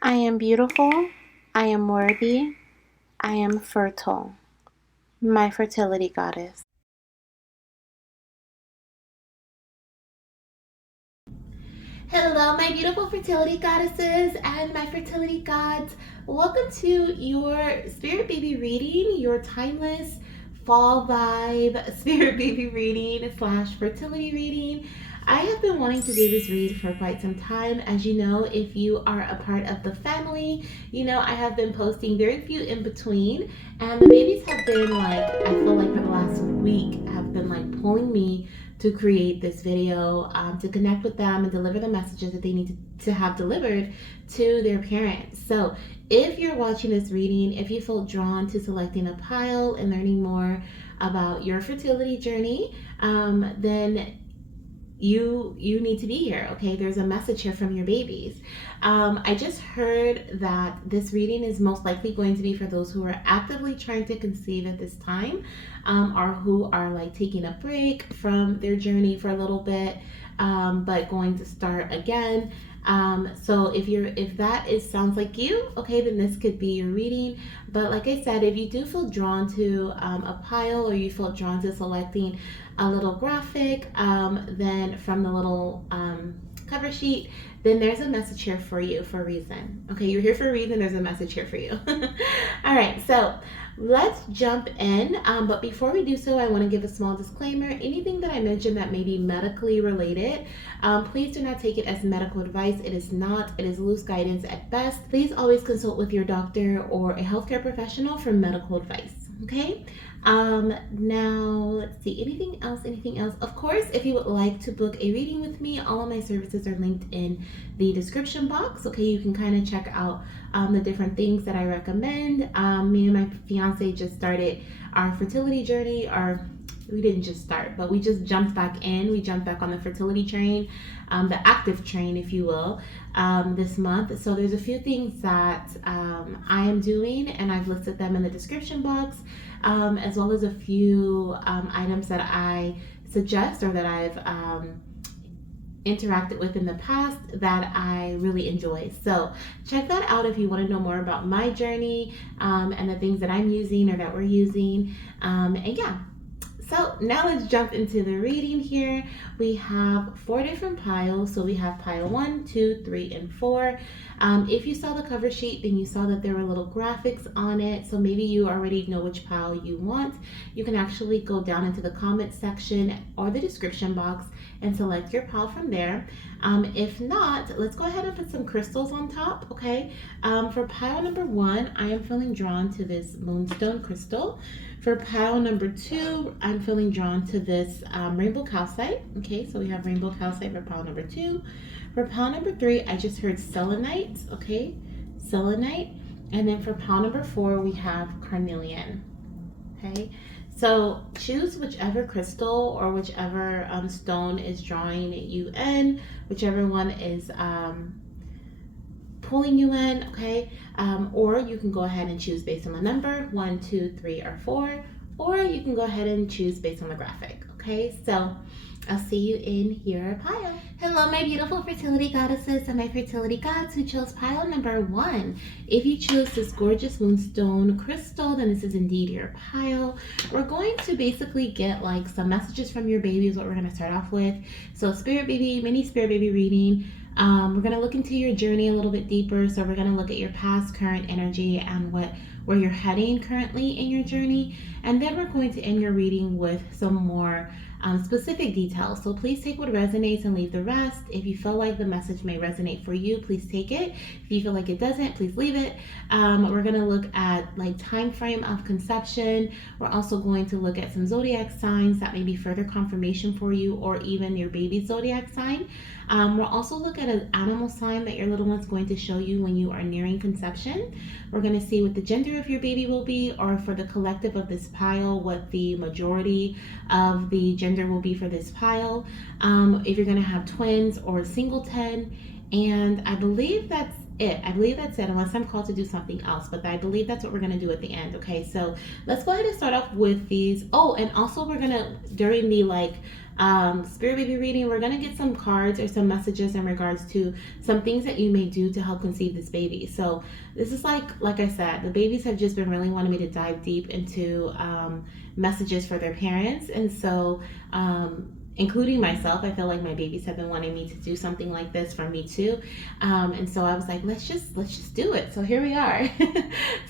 I am beautiful. I am worthy. I am fertile. My fertility goddess. Hello, my beautiful fertility goddesses and my fertility gods. Welcome to your Spirit Baby Reading, your timeless fall vibe Spirit Baby Reading slash fertility reading. I have been wanting to do this read for quite some time. As you know, if you are a part of the family, you know I have been posting very few in between, and the babies have been like, I feel like for the last week, have been like pulling me to create this video, to connect with them and deliver the messages that they need to have delivered to their parents. So if you're watching this reading, if you feel drawn to selecting a pile and learning more about your fertility journey, then you need to be here. Okay, there's a message here from your babies. I just heard that this reading is most likely going to be for those who are actively trying to conceive at this time, or who are like taking a break from their journey for a little bit, but going to start again. So if that is sounds like you, okay, then this could be your reading. But like I said, if you do feel drawn to a pile, or you feel drawn to selecting a little graphic, then from the little cover sheet, then there's a message here for you for a reason. Okay, you're here for a reason. There's a message here for you. All right, so let's jump in. But before we do so, I want to give a small disclaimer. Anything that I mentioned that may be medically related, please do not take it as medical advice. It is not. It is loose guidance at best. Please always consult with your doctor or a healthcare professional for medical advice. Okay. Now let's see, anything else. Of course, if you would like to book a reading with me, all of my services are linked in the description box. Okay, you can kind of check out the different things that I recommend. Me and my fiance just started our fertility journey. We didn't just start, but we just jumped back in. We jumped back on the fertility train, the active train, if you will, this month. So there's a few things that I am doing, and I've listed them in the description box, as well as a few items that I suggest or that I've interacted with in the past that I really enjoy. So check that out if you want to know more about my journey, and the things that I'm using or that we're using. And yeah, so now let's jump into the reading here. We have 4 different piles. So we have pile 1, 2, 3, and 4. If you saw the cover sheet, then you saw that there were little graphics on it. So maybe you already know which pile you want. You can actually go down into the comment section or the description box and select your pile from there. If not, let's go ahead and put some crystals on top, okay? For pile number 1, I am feeling drawn to this Moonstone crystal. For pile number 2, I'm feeling drawn to this rainbow calcite. Okay, so we have rainbow calcite for pile number 2. For pile number 3, I just heard selenite. Okay, selenite. And then for pile number 4, we have carnelian. Okay, so choose whichever crystal or whichever stone is drawing you in, whichever one is pulling you in, okay? Or you can go ahead and choose based on the number 1, 2, 3, or 4, or you can go ahead and choose based on the graphic, okay? So I'll see you in your pile. Hello, my beautiful fertility goddesses and my fertility gods who chose pile number 1. If you chose this gorgeous moonstone crystal, then this is indeed your pile. We're going to basically get like some messages from your baby is what we're going to start off with. So spirit baby, mini spirit baby reading. We're going to look into your journey a little bit deeper. So we're going to look at your past, current energy, and where you're heading currently in your journey. And then we're going to end your reading with some more specific details. So please take what resonates and leave the rest. If you feel like the message may resonate for you, please take it. If you feel like it doesn't, please leave it. We're going to look at like time frame of conception. We're also going to look at some zodiac signs that may be further confirmation for you, or even your baby's zodiac sign. We'll also look at an animal sign that your little one's going to show you when you are nearing conception. We're going to see what the gender of your baby will be, or for the collective of this pile, what the majority of the gender will be for this pile. If you're going to have twins or a singleton. And I believe that's it. I believe that's it, unless I'm called to do something else. But I believe that's what we're going to do at the end. Okay, so let's go ahead and start off with these. Oh, and also we're going to, during the Spirit Baby reading, we're going to get some cards or some messages in regards to some things that you may do to help conceive this baby. So this is like I said, the babies have just been really wanting me to dive deep into messages for their parents. And so including myself, I feel like my babies have been wanting me to do something like this for me too. And so I was like, let's just do it. So here we are.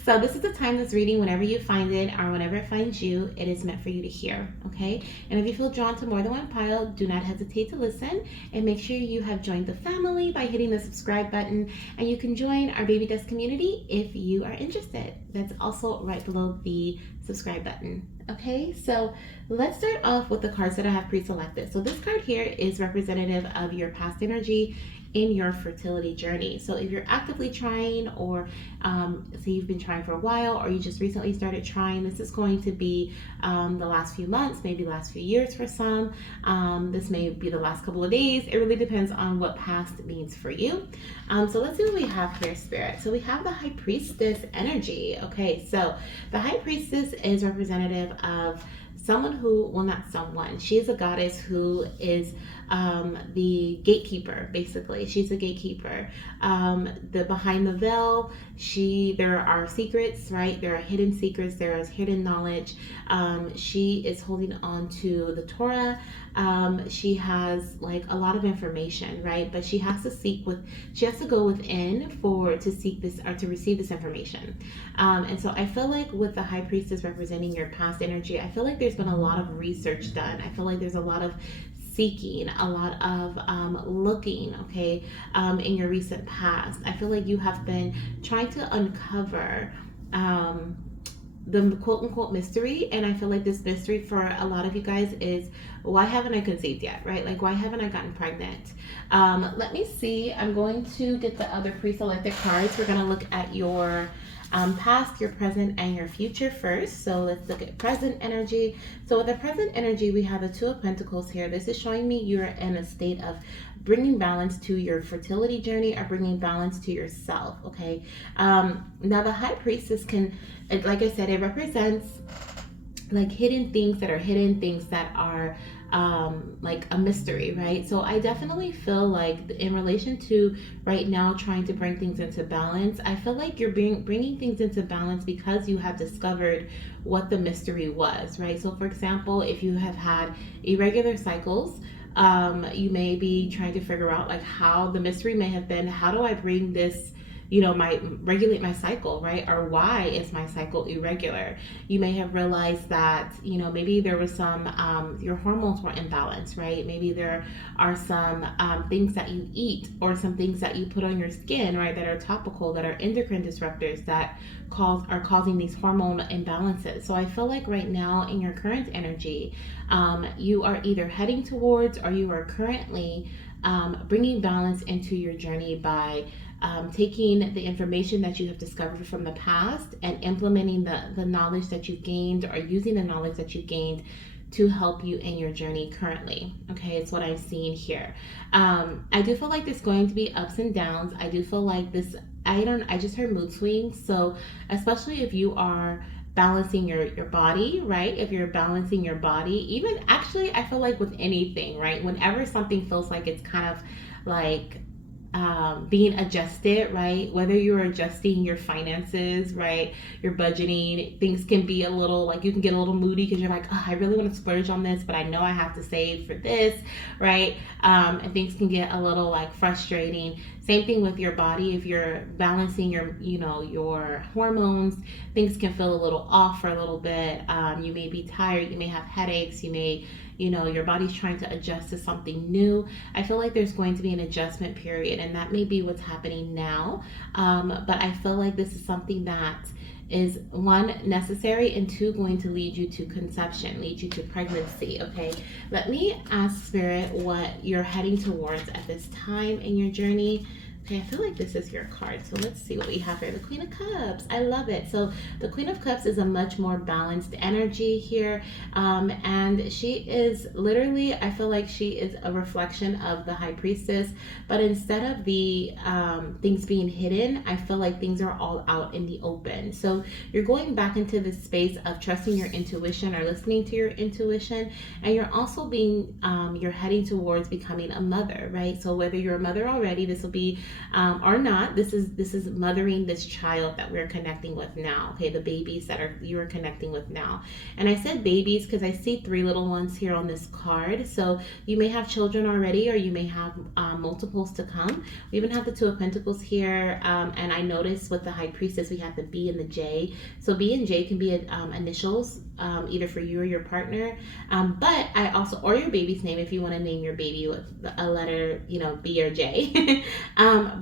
So this is the timeless reading. Whenever you find it or whenever it finds you, it is meant for you to hear. Okay. And if you feel drawn to more than one pile, do not hesitate to listen, and make sure you have joined the family by hitting the subscribe button, and you can join our baby desk community if you are interested. That's also right below the subscribe button. Okay, so let's start off with the cards that I have pre-selected. So this card here is representative of your past energy in your fertility journey. So if you're actively trying, or say you've been trying for a while, or you just recently started trying, this is going to be the last few months, maybe last few years for some. This may be the last couple of days. It really depends on what past means for you. So let's see what we have here, Spirit. So we have the High Priestess energy. Okay, so the High Priestess is representative of someone who, well, not someone, she is a goddess who is the gatekeeper. Basically, she's a gatekeeper. The behind the veil, there are secrets, right? There are hidden secrets, there is hidden knowledge. She is holding on to the Torah. She has like a lot of information, right? But she has to go within to seek this, or to receive this information. And so I feel like with the High Priestess representing your past energy, I feel like there's been a lot of research done. I feel like there's a lot of seeking, a lot of looking, okay, in your recent past. I feel like you have been trying to uncover the quote unquote mystery. And I feel like this mystery for a lot of you guys is, why haven't I conceived yet, right? Like, why haven't I gotten pregnant? Let me see. I'm going to get the other pre-selected cards. We're going to look at your past, your present, and your future first. So let's look at present energy. So with the present energy, we have the Two of Pentacles here. This is showing me you're in a state of bringing balance to your fertility journey, or bringing balance to yourself. Okay. Now the High Priestess like I said, it represents like hidden things that are like a mystery, right? So I definitely feel like in relation to right now trying to bring things into balance, I feel like you're bringing things into balance because you have discovered what the mystery was, right? So for example, if you have had irregular cycles, you may be trying to figure out like how the mystery may have been, how do I bring this, regulate my cycle, right? Or why is my cycle irregular? You may have realized that, maybe there was some, your hormones were imbalanced, right? Maybe there are some things that you eat, or some things that you put on your skin, right, that are topical, that are endocrine disruptors that are causing these hormone imbalances. So I feel like right now in your current energy, you are either heading towards, or you are currently bringing balance into your journey by taking the information that you have discovered from the past and implementing the knowledge that you've gained, or using the knowledge that you've gained to help you in your journey currently. Okay, it's what I'm seeing here. I do feel like there's going to be ups and downs. I do feel like this, I just heard mood swings. So especially if you are balancing your body, right? If you're balancing your body, even actually, I feel like with anything, right? Whenever something feels like it's kind of like being adjusted, right? Whether you're adjusting your finances, right? Your budgeting, things can be a little like, you can get a little moody because you're like, oh, I really want to splurge on this, but I know I have to save for this, right? And things can get a little like frustrating. Same thing with your body. If you're balancing your hormones, things can feel a little off for a little bit. You may be tired, you may have headaches, you may, your body's trying to adjust to something new. I feel like there's going to be an adjustment period, and that may be what's happening now. But I feel like this is something that is, one, necessary, and two, going to lead you to conception, lead you to pregnancy. Okay, let me ask Spirit what you're heading towards at this time in your journey. Okay, I feel like this is your card. So let's see what we have here. The Queen of Cups. I love it. So the Queen of Cups is a much more balanced energy here. And she is literally, I feel like she is a reflection of the High Priestess. But instead of the things being hidden, I feel like things are all out in the open. So you're going back into this space of trusting your intuition or listening to your intuition. And you're also being, you're heading towards becoming a mother, right? So whether you're a mother already, this will be or not, this is mothering this child that we're connecting with now. Okay, the babies that are you are connecting with now. And I said babies because I see 3 little ones here on this card. So you may have children already, or you may have multiples to come. We even have the 2 of Pentacles here, and I noticed with the High Priestess we have the B and the J. So B and J can be initials, either for you or your partner. But I also, or your baby's name if you want to name your baby with a letter, B or J.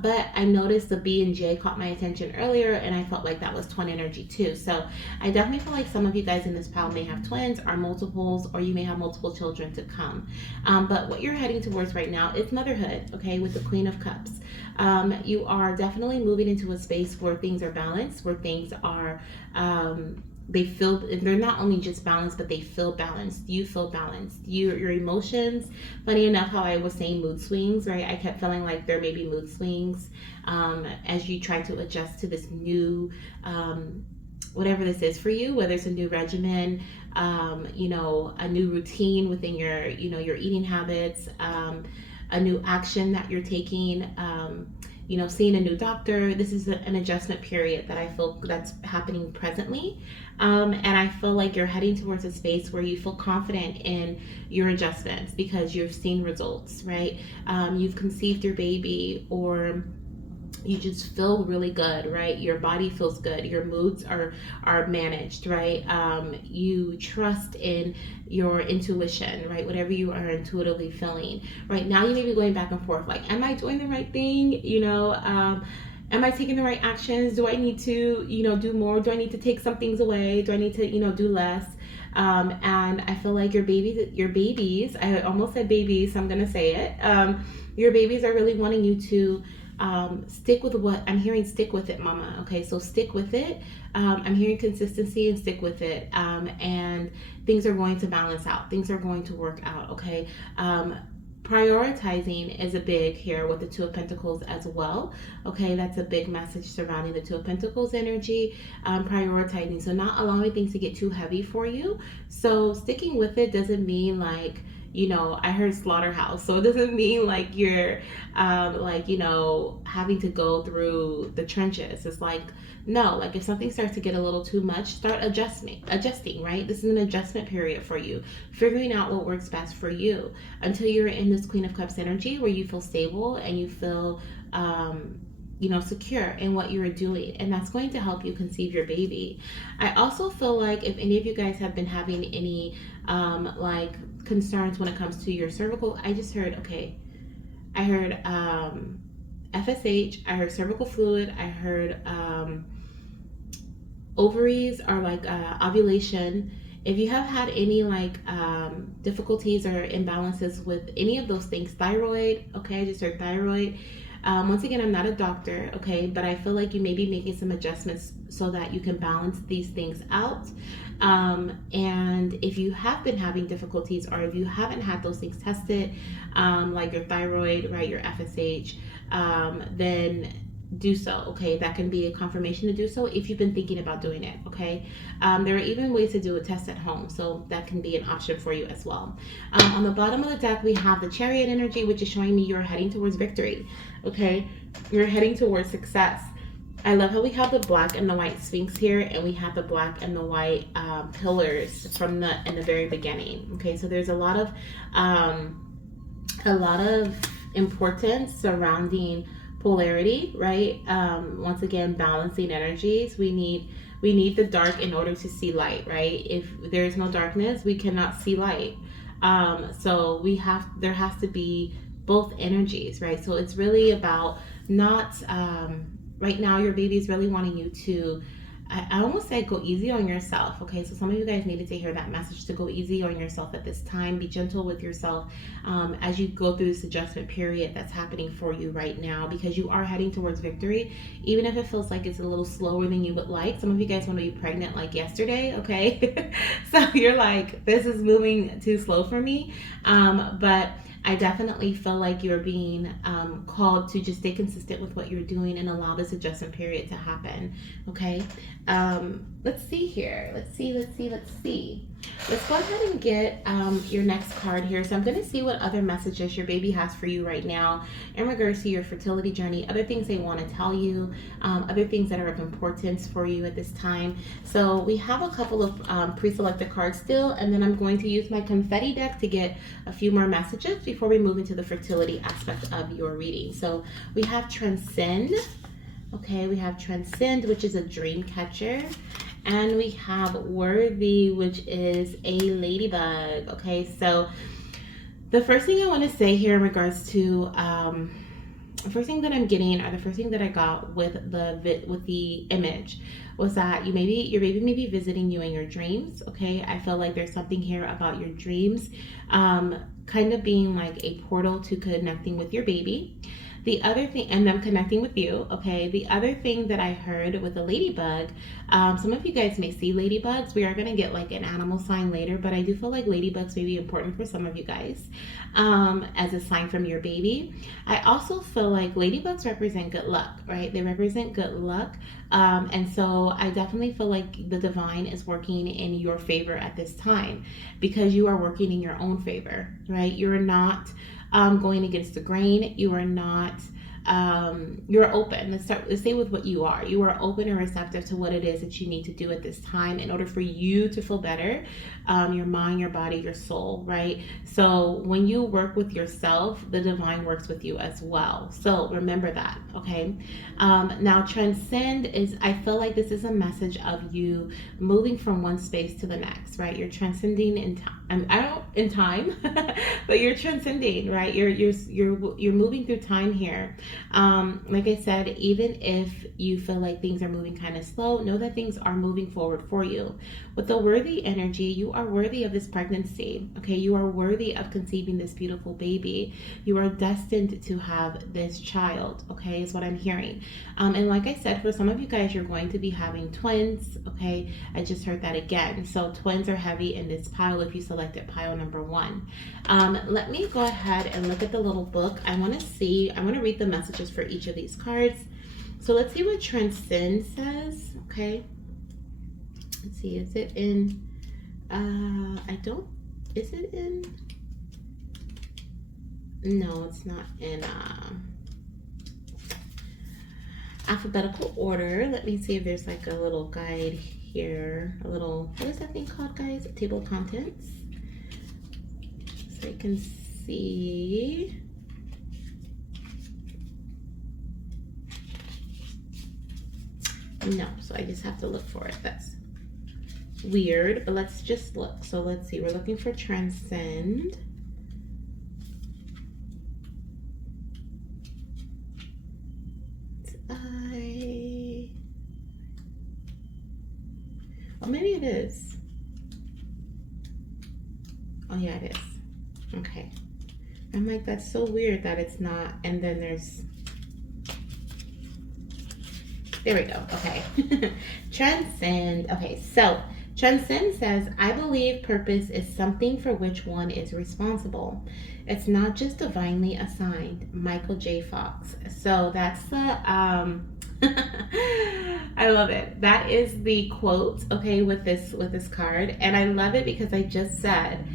But I noticed the B and J caught my attention earlier, and I felt like that was twin energy too. So I definitely feel like some of you guys in this pile may have twins or multiples, or you may have multiple children to come. But what you're heading towards right now is motherhood, okay, with the Queen of Cups. You are definitely moving into a space where things are balanced, where things are they're not only just balanced, but they feel balanced. You feel balanced. Your emotions, funny enough how I was saying mood swings, right? I kept feeling like there may be mood swings as you try to adjust to this new whatever this is for you, whether it's a new regimen, a new routine within your eating habits, a new action that you're taking, seeing a new doctor. This is an adjustment period that I feel that's happening presently. And I feel like you're heading towards a space where you feel confident in your adjustments because you've seen results, right? You've conceived your baby, or you just feel really good, right? Your body feels good. Your moods are managed, right? You trust in your intuition, right? Whatever you are intuitively feeling. Right now, you may be going back and forth, like, am I doing the right thing? Am I taking the right actions? Do I need to, do more? Do I need to take some things away? Do I need to, do less? And I feel like your babies, I almost said babies, so I'm going to say it. Your babies are really wanting you to stick with what I'm hearing. Stick with it, mama. Okay, so stick with it. I'm hearing consistency and stick with it. And things are going to balance out. Things are going to work out. Okay. Prioritizing is a big here with the 2 of Pentacles as well. Okay, that's a big message surrounding the 2 of Pentacles energy. Prioritizing, so not allowing things to get too heavy for you. So sticking with it doesn't mean like, I heard slaughterhouse, so it doesn't mean like you're having to go through the trenches. It's like, no, like if something starts to get a little too much, start adjusting, right? This is an adjustment period for you, figuring out what works best for you until you're in this Queen of Cups energy where you feel stable and you feel secure in what you're doing, and that's going to help you conceive your baby. I also feel like if any of you guys have been having any concerns when it comes to your cervical, I heard FSH, I heard cervical fluid, I heard ovaries are ovulation. If you have had any difficulties or imbalances with any of those things, thyroid, okay, I just heard thyroid. Once again, I'm not a doctor, okay, but I feel like you may be making some adjustments so that you can balance these things out. And if you have been having difficulties, or if you haven't had those things tested, like your thyroid, right, your FSH, then do so, okay? That can be a confirmation to do so if you've been thinking about doing it, okay? There are even ways to do a test at home, so that can be an option for you as well. On the bottom of the deck, we have the Chariot energy, which is showing me you're heading towards victory, okay? You're heading towards success. I love how we have the black and the white Sphinx here, and we have the black and the white pillars in the very beginning, okay? So there's a lot of importance surrounding polarity, right? Once again, balancing energies. We need the dark in order to see light, right? If there's no darkness, we cannot see light. So there has to be both energies, right? So it's really about not right now your baby is really wanting you to I almost say go easy on yourself. Okay, so some of you guys needed to hear that message, to go easy on yourself at this time. Be gentle with yourself as you go through this adjustment period that's happening for you right now, because you are heading towards victory, even if it feels like it's a little slower than you would like. Some of you guys want to be pregnant like yesterday, okay? So you're like, this is moving too slow for me. But I definitely feel like you're being called to just stay consistent with what you're doing and allow this adjustment period to happen. Okay. Let's see here. Let's see. Let's go ahead and get your next card here. So I'm going to see what other messages your baby has for you right now in regards to your fertility journey, other things they want to tell you, other things that are of importance for you at this time. So we have a couple of pre-selected cards still, and then I'm going to use my confetti deck to get a few more messages before we move into the fertility aspect of your reading. So we have Transcend. Okay, we have Transcend, which is a dream catcher. And we have Worthy, which is a ladybug. Okay, so the first thing I want to say here in regards to the first thing that I'm getting, or the first thing that I got with the image, was that your baby may be visiting you in your dreams. Okay, I feel like there's something here about your dreams, kind of being like a portal to connecting with your baby. The other thing, and them connecting with you, okay? The other thing that I heard with the ladybug, some of you guys may see ladybugs. We are going to get like an animal sign later, but I do feel like ladybugs may be important for some of you guys as a sign from your baby. I also feel like ladybugs represent good luck, right? They represent good luck. And so I definitely feel like the divine is working in your favor at this time, because you are working in your own favor, right? You're not going against the grain. You are not, you're open. Let's stay with what you are. You are open and receptive to what it is that you need to do at this time in order for you to feel better, your mind, your body, your soul, right? So when you work with yourself, the divine works with you as well. So remember that, okay? Now Transcend is, I feel like this is a message of you moving from one space to the next, right? You're transcending in time. I don't in time, but you're transcending, right? You're moving through time here. Like I said, even if you feel like things are moving kind of slow, know that things are moving forward for you. With the worthy energy, you are worthy of this pregnancy. Okay, you are worthy of conceiving this beautiful baby. You are destined to have this child. Okay, is what I'm hearing. And like I said, for some of you guys, you're going to be having twins. Okay, I just heard that again. So twins are heavy in this pile if you selected pile number 1. Let me go ahead and look at the little book. I want to read the messages for each of these cards. So let's see what Transcend says. Okay, let's see, is it in is it in, no, it's not in alphabetical order. Let me see if there's like a little guide here, a little, what is that thing called, guys? A table of contents, so you can see. No, so I just have to look for it. That's weird, but let's just look. So let's see, we're looking for Transcend. Oh, maybe it is. Oh yeah, it is. Okay. I'm like, that's so weird that it's not, and then there's, there we go. Okay. Transcend. Okay, so Transcend says, I believe purpose is something for which one is responsible. It's not just divinely assigned. Michael J. Fox. So that's the I love it. That is the quote, okay, with this card. And I love it because I just said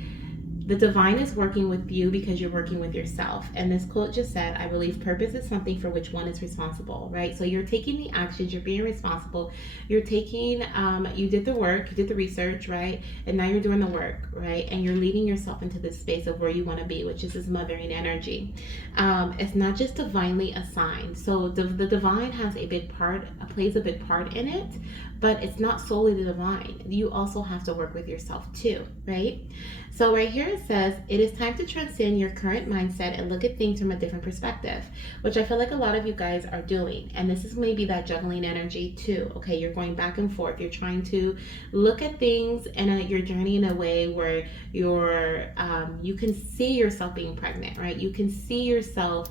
the divine is working with you because you're working with yourself. And this quote just said, I believe purpose is something for which one is responsible, right? So you're taking the actions, you're being responsible, you're taking, you did the work, you did the research, right? And now you're doing the work, right? And you're leading yourself into this space of where you want to be, which is this mothering energy. It's not just divinely assigned. So the divine has a big part, plays a big part in it, but it's not solely the divine. You also have to work with yourself too, right? So right here it says, it is time to transcend your current mindset and look at things from a different perspective, which I feel like a lot of you guys are doing. And this is maybe that juggling energy too. Okay, you're going back and forth. You're trying to look at things and your journey in a way where you can see yourself being pregnant, right? You can see yourself,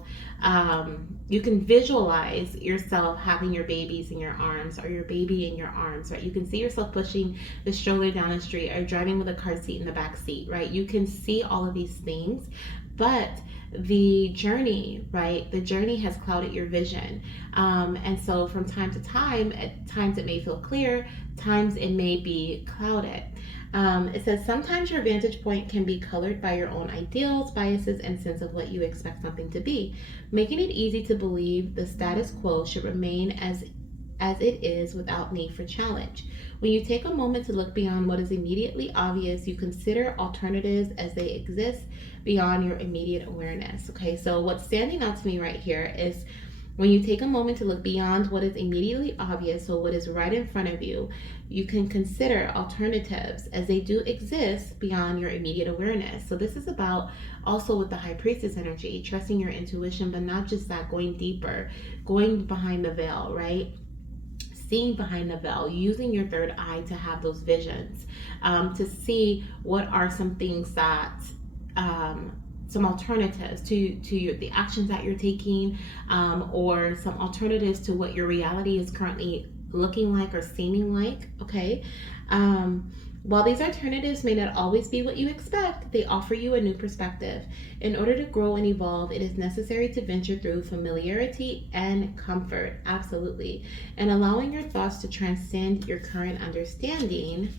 you can visualize yourself having your babies in your arms or your baby in your arms, right? You can see yourself pushing the stroller down the street or driving with a car seat in the back seat, right? You can see all of these things, but the journey, right? The journey has clouded your vision. And so from time to time, at times it may feel clear, times it may be clouded. It says sometimes your vantage point can be colored by your own ideals, biases, and sense of what you expect something to be, making it easy to believe the status quo should remain as it is without need for challenge. When you take a moment to look beyond what is immediately obvious, you consider alternatives as they exist beyond your immediate awareness. Okay, so what's standing out to me right here is when you take a moment to look beyond what is immediately obvious, so what is right in front of you, you can consider alternatives as they do exist beyond your immediate awareness. So this is about also with the High Priestess energy, trusting your intuition, but not just that, going deeper, going behind the veil, right? Seeing behind the veil, using your third eye to have those visions, to see what are some things that some alternatives to the actions that you're taking, or some alternatives to what your reality is currently looking like or seeming like. Okay, while these alternatives may not always be what you expect, they offer you a new perspective. In order to grow and evolve, it is necessary to venture through familiarity and comfort. Absolutely. And allowing your thoughts to transcend your current understanding,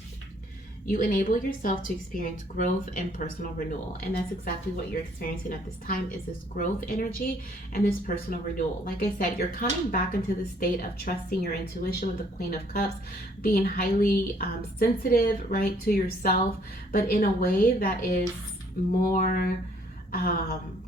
you enable yourself to experience growth and personal renewal. And that's exactly what you're experiencing at this time, is this growth energy and this personal renewal. Like I said, you're coming back into the state of trusting your intuition with the Queen of Cups, being highly sensitive, right, to yourself, but in a way that is more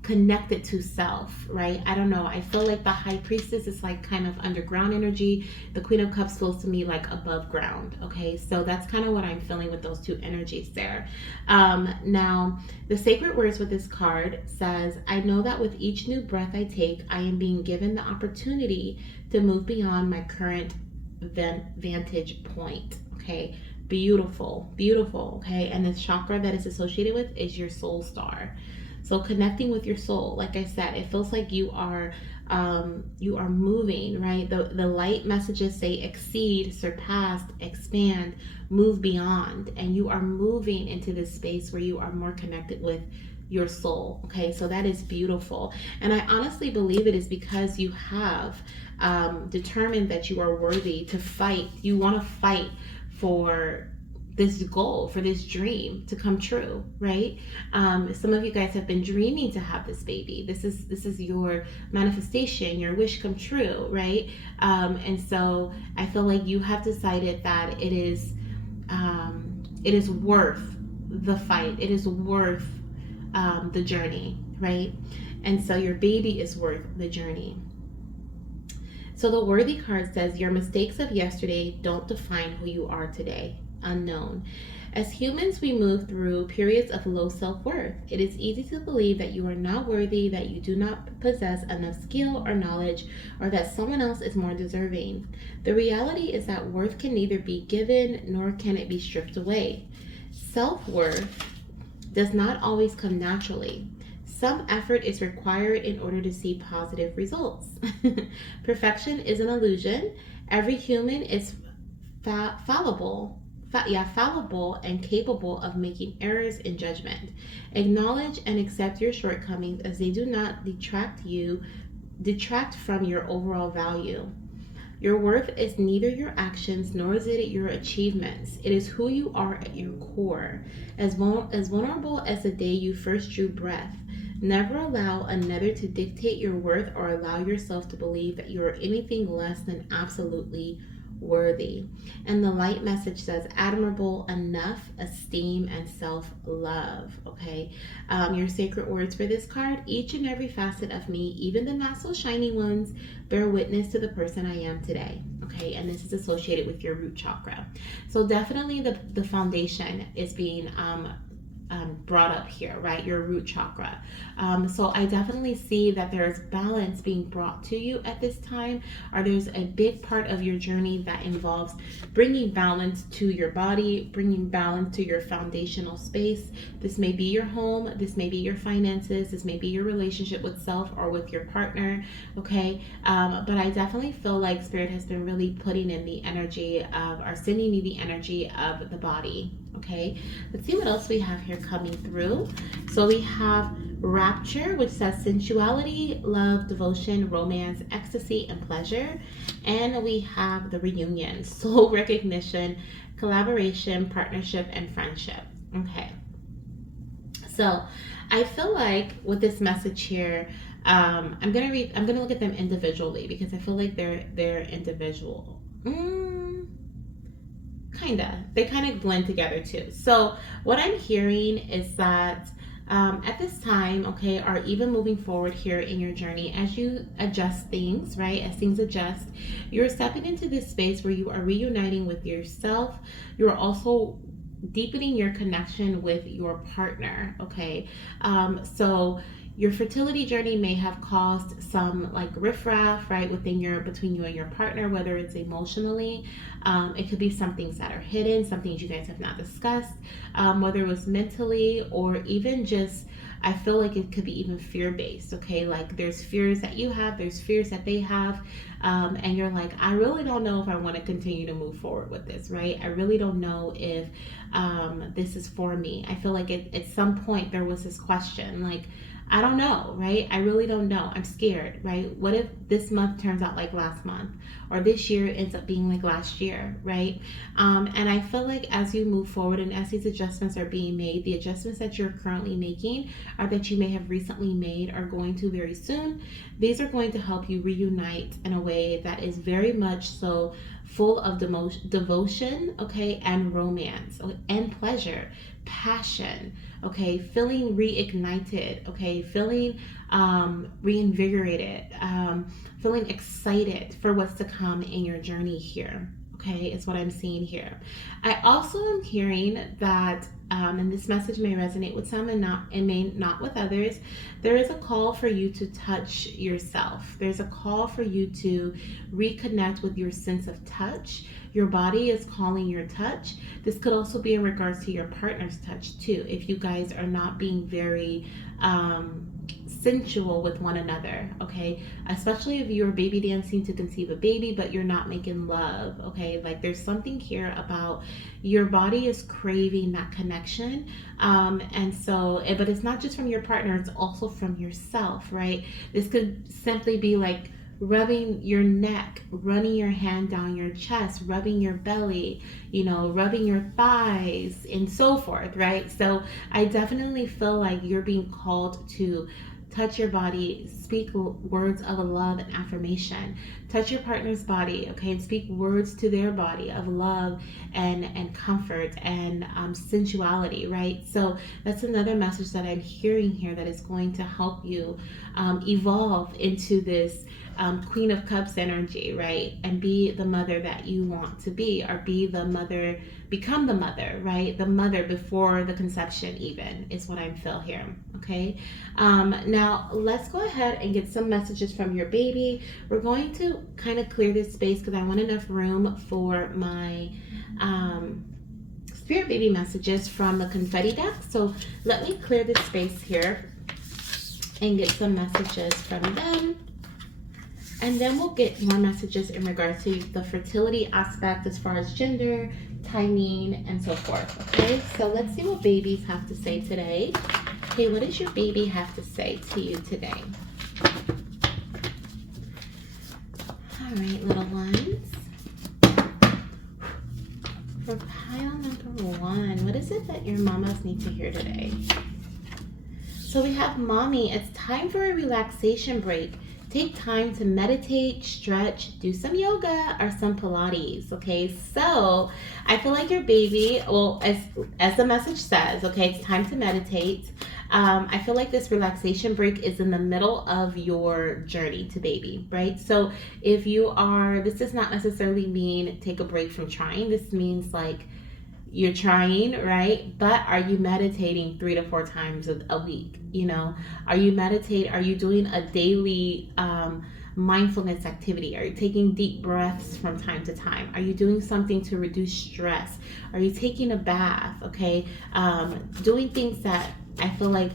connected to self, right? I don't know. I feel like the High Priestess is like kind of underground energy. The Queen of Cups feels to me like above ground. Okay, so that's kind of what I'm feeling with those two energies there. Now, the sacred words with this card says, I know that with each new breath I take, I am being given the opportunity to move beyond my current vantage point. Okay, beautiful, beautiful. Okay, and this chakra that is associated with is your soul star. So connecting with your soul, like I said, it feels like you are moving, right? The light messages say exceed, surpass, expand, move beyond, and you are moving into this space where you are more connected with your soul. Okay, so that is beautiful. And I honestly believe it is because you have determined that you are worthy to fight. You want to fight for this goal, for this dream to come true, right? Some of you guys have been dreaming to have this baby. This is your manifestation, your wish come true, right? And so I feel like you have decided that it is worth the fight. It is worth the journey, right? And so your baby is worth the journey. So the worthy card says, your mistakes of yesterday don't define who you are today. Unknown. As humans, we move through periods of low self-worth. It is easy to believe that you are not worthy, that you do not possess enough skill or knowledge, or that someone else is more deserving. The reality is that worth can neither be given nor can it be stripped away. Self-worth does not always come naturally. Some effort is required in order to see positive results. Perfection is an illusion. Every human is fallible and capable of making errors in judgment. Acknowledge and accept your shortcomings, as they do not detract from your overall value. Your worth is neither your actions nor is it your achievements. It is who you are at your core. As vulnerable as the day you first drew breath. Never allow another to dictate your worth or allow yourself to believe that you are anything less than absolutely worthy. And the light message says admirable, enough, esteem, and self-love. Okay, your sacred words for this card: each and every facet of me, even the not so shiny ones, bear witness to the person I am today. okay? And this is associated with your root chakra. So definitely the foundation is being brought up here, right? Your root chakra. So I definitely see that there's balance being brought to you at this time, or there's a big part of your journey that involves bringing balance to your body, bringing balance to your foundational space. This may be your home, this may be your finances, this may be your relationship with self or with your partner, okay? But I definitely feel like Spirit has been really putting in the energy of, or sending you the energy of the body, okay? Let's see what else we have here coming through. So we have Rapture, which says sensuality, love, devotion, romance, ecstasy, and pleasure. And we have the Reunion, soul recognition, collaboration, partnership, and friendship. Okay. So I feel like with this message here, I'm gonna look at them individually because I feel like they're individual. They kind of blend together too. So what I'm hearing is that at this time, okay, or even moving forward here in your journey, as you adjust things, right, as things adjust, you're stepping into this space where you are reuniting with yourself. You're also deepening your connection with your partner, okay? So your fertility journey may have caused some like riffraff, right, between you and your partner, whether it's emotionally. It could be some things that are hidden, some things you guys have not discussed, whether it was mentally or even just, I feel like it could be even fear-based, okay? Like there's fears that you have, there's fears that they have, and you're like, I really don't know if I want to continue to move forward with this, right? I really don't know if this is for me. I feel like at some point there was this question, like, I don't know, right? I really don't know. I'm scared, right? What if this month turns out like last month, or this year ends up being like last year, right? And I feel like as you move forward and as these adjustments are being made, the adjustments that you're currently making or that you may have recently made are going to very soon. These are going to help you reunite in a way that is very much so full of devotion, okay, and romance, okay, and pleasure, passion, okay, feeling reignited, okay, feeling reinvigorated, feeling excited for what's to come in your journey here, okay, is what I'm seeing here. I also am hearing that, and this message may resonate with some and may not with others, there is a call for you to touch yourself. There's a call for you to reconnect with your sense of touch. Your body is calling your touch. This could also be in regards to your partner's touch too, if you guys are not being very sensual with one another, okay? Especially if you're baby dancing to conceive a baby, but you're not making love, okay? Like there's something here about your body is craving that connection. And so, but it's not just from your partner, it's also from yourself, right? This could simply be like rubbing your neck, running your hand down your chest, rubbing your belly, rubbing your thighs, and so forth, right? So I definitely feel like you're being called to touch your body, speak words of love and affirmation. Touch your partner's body, okay, and speak words to their body of love and comfort and sensuality, right? So that's another message that I'm hearing here that is going to help you evolve into this Queen of Cups energy, right? And be the mother that you want to be, or become the mother, right? The mother before the conception even is what I feel here, okay? Now let's go ahead and get some messages from your baby. We're going to kind of clear this space because I want enough room for my Spirit Baby messages from the confetti deck. So let me clear this space here and get some messages from them. And then we'll get more messages in regards to the fertility aspect as far as gender, timing, and so forth, okay? So let's see what babies have to say today. Okay, what does your baby have to say to you today? All right, little ones. For pile number 1, what is it that your mamas need to hear today? So we have mommy, it's time for a relaxation break. Take time to meditate, stretch, do some yoga or some Pilates, okay? So I feel like your baby, well, as the message says, okay, it's time to meditate. I feel like this relaxation break is in the middle of your journey to baby, right? So if you are, this does not necessarily mean take a break from trying. This means like you're trying, right? But are you meditating 3 to 4 times a week? You know, are you doing a daily mindfulness activity? Are you taking deep breaths from time to time? Are you doing something to reduce stress? Are you taking a bath? Okay, doing things that I feel like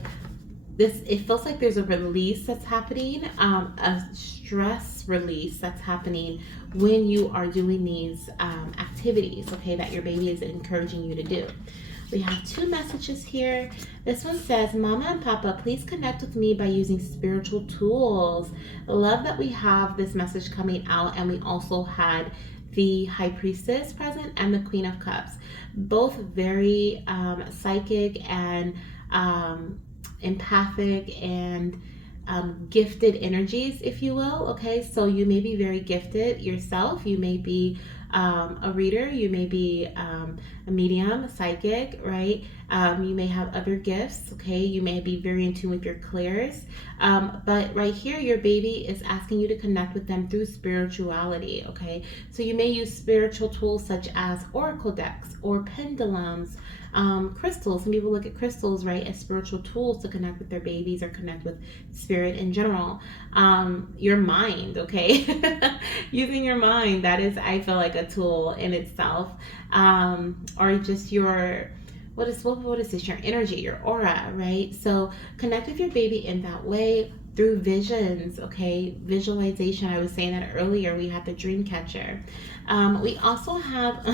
it feels like there's a release that's happening, a stress release that's happening when you are doing these activities, okay, that your baby is encouraging you to do. We have 2 messages here. This one says, Mama and Papa, please connect with me by using spiritual tools. I love that we have this message coming out, and we also had the High Priestess present and the Queen of Cups. Both very psychic and empathic and gifted energies, if you will. Okay, so you may be very gifted yourself. You may be a reader, you may be a medium, a psychic, right? You may have other gifts, okay? You may be very in tune with your clairs. But right here, your baby is asking you to connect with them through spirituality, okay? So you may use spiritual tools such as oracle decks or pendulums, crystals. Some people look at crystals, right, as spiritual tools to connect with their babies or connect with spirit in general. Your mind, okay? Using your mind, that is, I feel like, a tool in itself. Or just your, what is this? Your energy, your aura, right? So connect with your baby in that way through visions, okay? Visualization. I was saying that earlier. We had the dream catcher. We also have,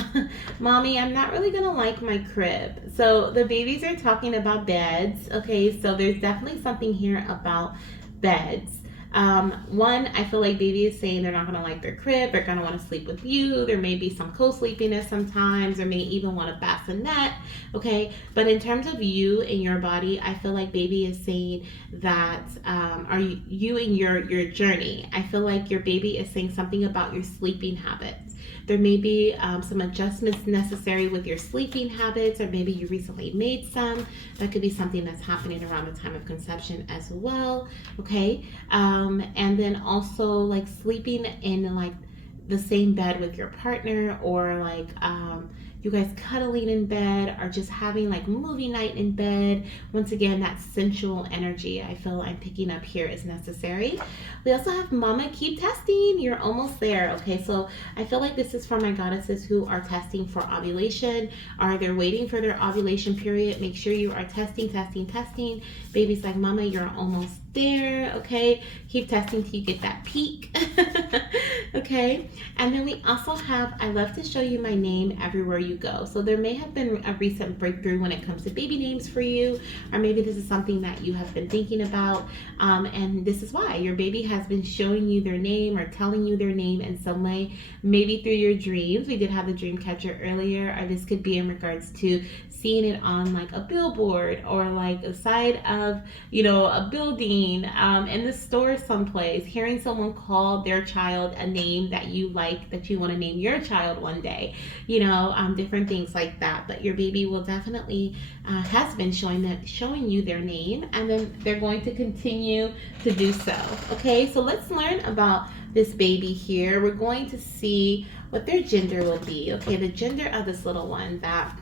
Mommy, I'm not really gonna like my crib. So the babies are talking about beds, okay? So there's definitely something here about beds. One, I feel like baby is saying they're not going to like their crib. They're going to want to sleep with you. There may be some co-sleepiness sometimes, or may even want a bassinet. Okay. But in terms of you and your body, I feel like baby is saying that, are you in your journey? I feel like your baby is saying something about your sleeping habits. There may be some adjustments necessary with your sleeping habits, or maybe you recently made some. That could be something that's happening around the time of conception as well. Okay. And then also like sleeping in like the same bed with your partner, or like you guys cuddling in bed, or just having like movie night in bed. Once again, that sensual energy I feel I'm picking up here is necessary. We also have Mama, keep testing. You're almost there. Okay, so I feel like this is for my goddesses who are testing for ovulation, or they're waiting for their ovulation period. Make sure you are testing. Baby's like, Mama, you're almost there. Okay, keep testing till you get that peak. Okay, and then we also have, I love to show you my name everywhere you go. So there may have been a recent breakthrough when it comes to baby names for you, or maybe this is something that you have been thinking about, and this is why your baby has been showing you their name or telling you their name in some way, maybe through your dreams. We did have the dream catcher earlier, or this could be in regards to seeing it on like a billboard, or like a side of, you know, a building, in the store someplace, hearing someone call their child a name that you like, that you want to name your child one day, you know, different things like that. But your baby will definitely has been showing you their name, and then they're going to continue to do so. Okay, so let's learn about this baby here. We're going to see what their gender will be. Okay, the gender of this little one that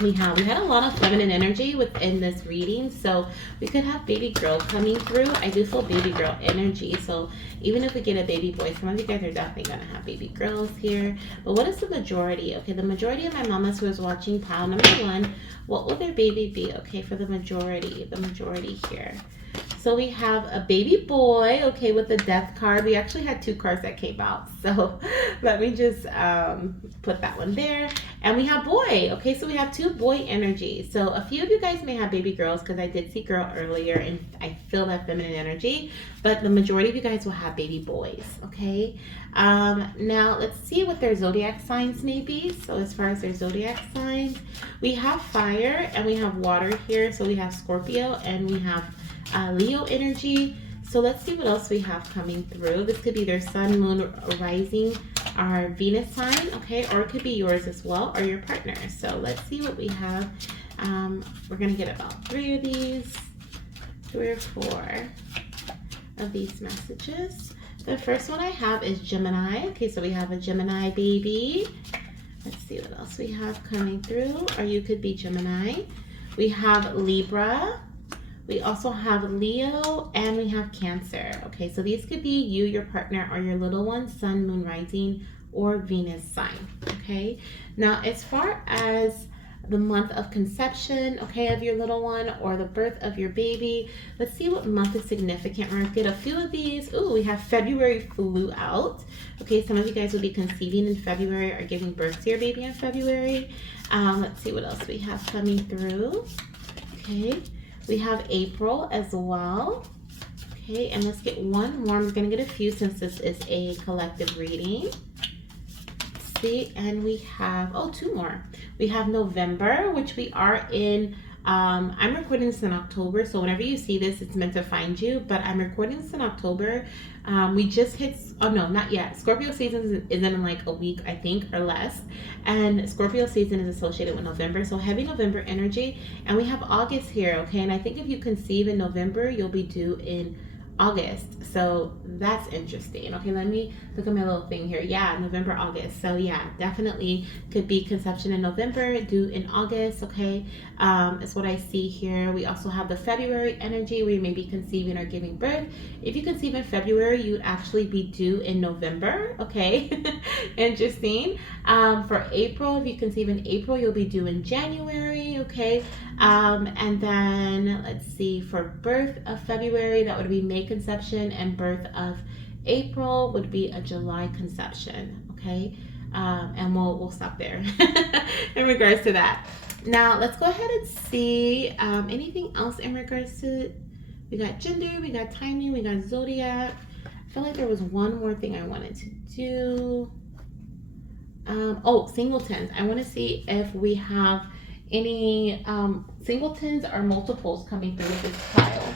we had a lot of feminine energy within this reading, so we could have baby girl coming through. I do feel baby girl energy, so even if we get a baby boy, some of you guys are definitely gonna have baby girls here. But what is the majority? Okay, the majority of my mamas who is watching pile number 1, what will their baby be? Okay, for the majority here. So we have a baby boy, okay, with the death card. We actually had 2 cards that came out, so let me just put that one there. And we have boy, okay, so we have 2 boy energies. So a few of you guys may have baby girls, because I did see girl earlier, and I feel that feminine energy, but the majority of you guys will have baby boys, okay? Now let's see what their zodiac signs may be. So as far as their zodiac signs, we have fire and we have water here. So we have Scorpio and we have Leo energy. So let's see what else we have coming through. This could be their sun, moon, rising, or Venus sign, okay? Or it could be yours as well, or your partner. So let's see what we have. We're gonna get about 3 of these. 3 or 4 of these messages. The first one I have is Gemini. Okay, so we have a Gemini baby. Let's see what else we have coming through. Or you could be Gemini. We have Libra. We also have Leo, and we have Cancer. Okay, so these could be you, your partner, or your little one, Sun, Moon, Rising, or Venus sign. Okay, now as far as the month of conception, okay, of your little one, or the birth of your baby, let's see what month is significant. We're gonna get a few of these. Ooh, we have February flew out. Okay, some of you guys will be conceiving in February or giving birth to your baby in February. Let's see what else we have coming through. Okay, we have April as well. Okay, and let's get one more. I'm gonna get a few since this is a collective reading. See, and we have 2 more. We have November, which we are in. I'm recording this in October, so whenever you see this, it's meant to find you, but I'm recording this in October. We just hit, oh no, not yet. Scorpio season is in like a week, I think, or less, and Scorpio season is associated with November, so heavy November energy, and we have August here, okay, and I think if you conceive in November, you'll be due in August, so that's interesting. Okay, let me look at my little thing here. Yeah, November, August. So yeah, definitely could be conception in November, due in August. Okay, is what I see here. We also have the February energy where you may be conceiving or giving birth. If you conceive in February, you would actually be due in November. Okay, interesting. For April, if you conceive in April, you'll be due in January. Okay, and then let's see, for birth of February, that would be May conception, and birth of April would be a July conception. Okay, and we'll stop there in regards to that. Now let's go ahead and see anything else in regards to. We got gender, we got timing, we got zodiac. I feel like there was one more thing I wanted to do. Singletons. I want to see if we have any singletons or multiples coming through with this pile.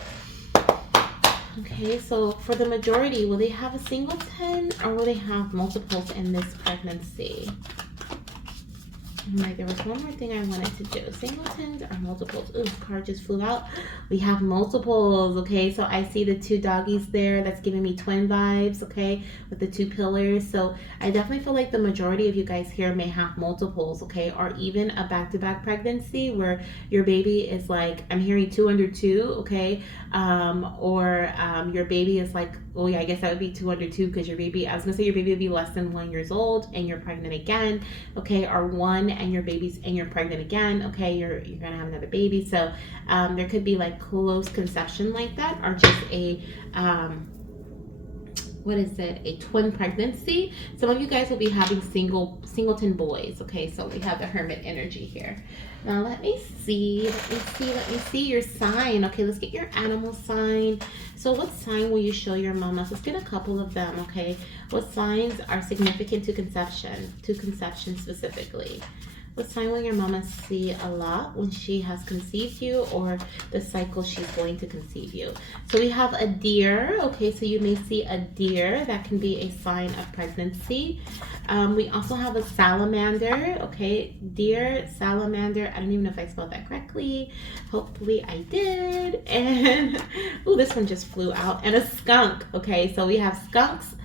Okay, so for the majority, will they have a singleton or will they have multiples in this pregnancy? There was one more thing I wanted to do. Singletons or multiples? Ooh, card just flew out. We have multiples, okay? So I see the 2 doggies there. That's giving me twin vibes, okay? With the 2 pillars. So I definitely feel like the majority of you guys here may have multiples, okay? Or even a back-to-back pregnancy where your baby is like, I'm hearing 2 under 2, okay? Your baby is like, oh yeah, I guess that would be 2 under 2 because your baby, I was gonna say your baby would be less than 1 year old and you're pregnant again, okay? Or 1 and you're pregnant again, okay? You're gonna have another baby. So there could be like close conception like that, or just a a twin pregnancy. Some of you guys will be having singleton boys, okay? So we have the hermit energy here. Now let me see your sign. Okay, let's get your animal sign. So what sign will you show your mamas? Let's get a couple of them, okay? What signs are significant to conception specifically? What sign will your mama see a lot when she has conceived you, or the cycle she's going to conceive you? So we have a deer. Okay, so you may see a deer. That can be a sign of pregnancy. We also have a salamander. Okay, deer, salamander. I don't even know if I spelled that correctly. Hopefully I did. And, oh, this one just flew out. And a skunk. Okay, so we have skunks,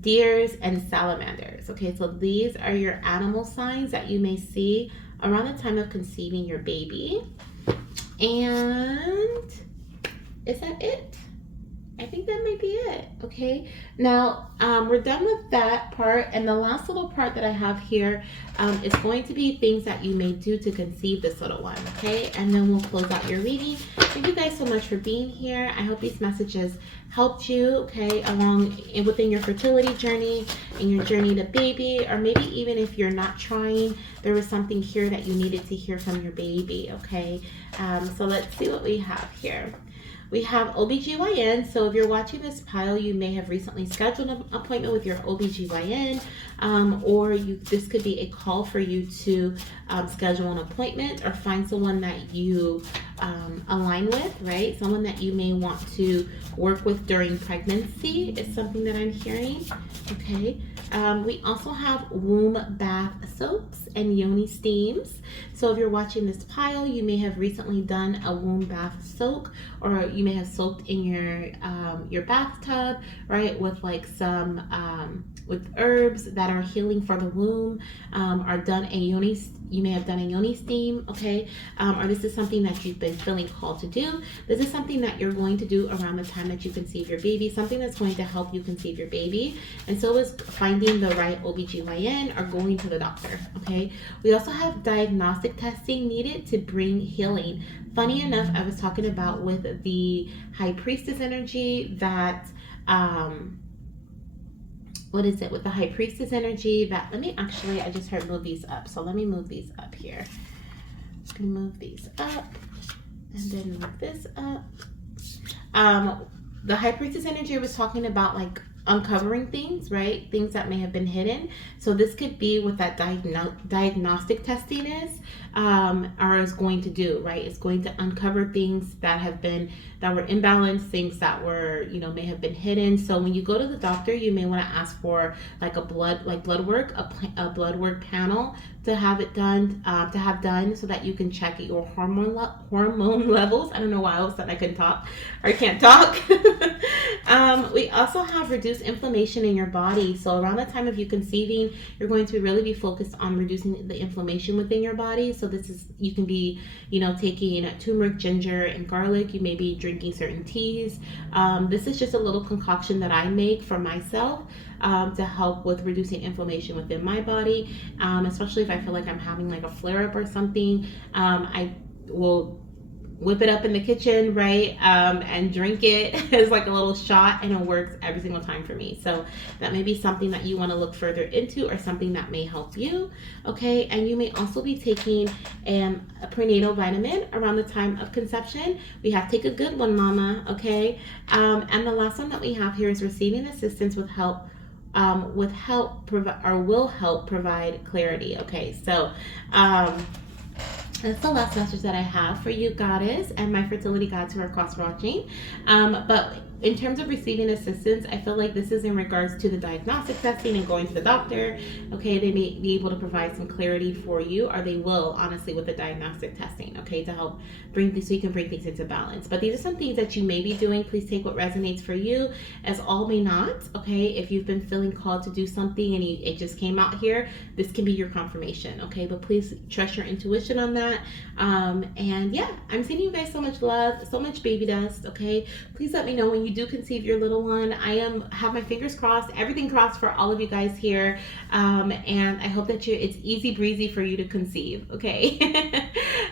deers, and salamanders. Okay, so these are your animal signs that you may see around the time of conceiving your baby. And is that it? I think that might be it. Okay, now we're done with that part, and the last little part that I have here is going to be things that you may do to conceive this little one. Okay, and then we'll close out your reading. Thank you guys so much for being here. I hope these messages helped you, okay, along within your fertility journey and your journey to baby, or maybe even if you're not trying, there was something here that you needed to hear from your baby. Okay, so let's see what we have here. We have OBGYN. So if you're watching this pile, you may have recently scheduled an appointment with your OBGYN, or this could be a call for you to schedule an appointment or find someone that you align with, right? Someone that you may want to work with during pregnancy is something that I'm hearing, okay? We also have womb bath soaks and yoni steams. So if you're watching this pile, you may have recently done a womb bath soak, or you may have soaked in your bathtub, right, with like some with herbs that are healing for the womb, or done a yoni. You may have done a yoni steam, okay? Or this is something that you've been feeling called to do. This is something that you're going to do around the time that you conceive your baby, something that's going to help you conceive your baby. And so is finding the right OBGYN or going to the doctor, okay? We also have diagnostic testing needed to bring healing. Funny enough, I was talking about with the High Priestess energy that, what is it with the High Priestess energy that, let me actually, I just heard move these up. So let me move these up here. Let me move these up and then move this up. The High Priestess energy was talking about like uncovering things, right? Things that may have been hidden. So this could be what that diagnostic testing is, or is going to do, right? It's going to uncover things that were imbalanced, things that were, may have been hidden. So when you go to the doctor, you may want to ask for like a blood work, a blood work panel to have it done, so that you can check your hormone levels. I don't know why all of a sudden I couldn't talk or can't talk. We also have reduced inflammation in your body. So around the time of you conceiving, you're going to really be focused on reducing the inflammation within your body. So this is, you can be, taking turmeric, ginger, and garlic. You may be drinking certain teas. This is just a little concoction that I make for myself to help with reducing inflammation within my body, especially if I feel like I'm having like a flare-up or something. I will whip it up in the kitchen, right, and drink it as like a little shot, and it works every single time for me. So that may be something that you want to look further into, or something that may help you, okay? And you may also be taking a prenatal vitamin around the time of conception. We have Take a Good One, Mama, okay? And the last one that we have here is receiving assistance with help. Will help provide clarity. Okay, so that's the last message that I have for you, Goddess, and my fertility gods who are cross-watching. But in terms of receiving assistance, I feel like this is in regards to the diagnostic testing and going to the doctor. Okay, they may be able to provide some clarity for you, or they will, honestly, with the diagnostic testing, okay, to help bring things, so you can bring things into balance. But these are some things that you may be doing. Please take what resonates for you, as all may not, okay? If you've been feeling called to do something and it just came out here, this can be your confirmation, okay? But please trust your intuition on that. And yeah, I'm sending you guys so much love, so much baby dust, okay? Please let me know when you do conceive your little one. I have my fingers crossed, everything crossed for all of you guys here, and I hope that it's easy breezy for you to conceive, okay?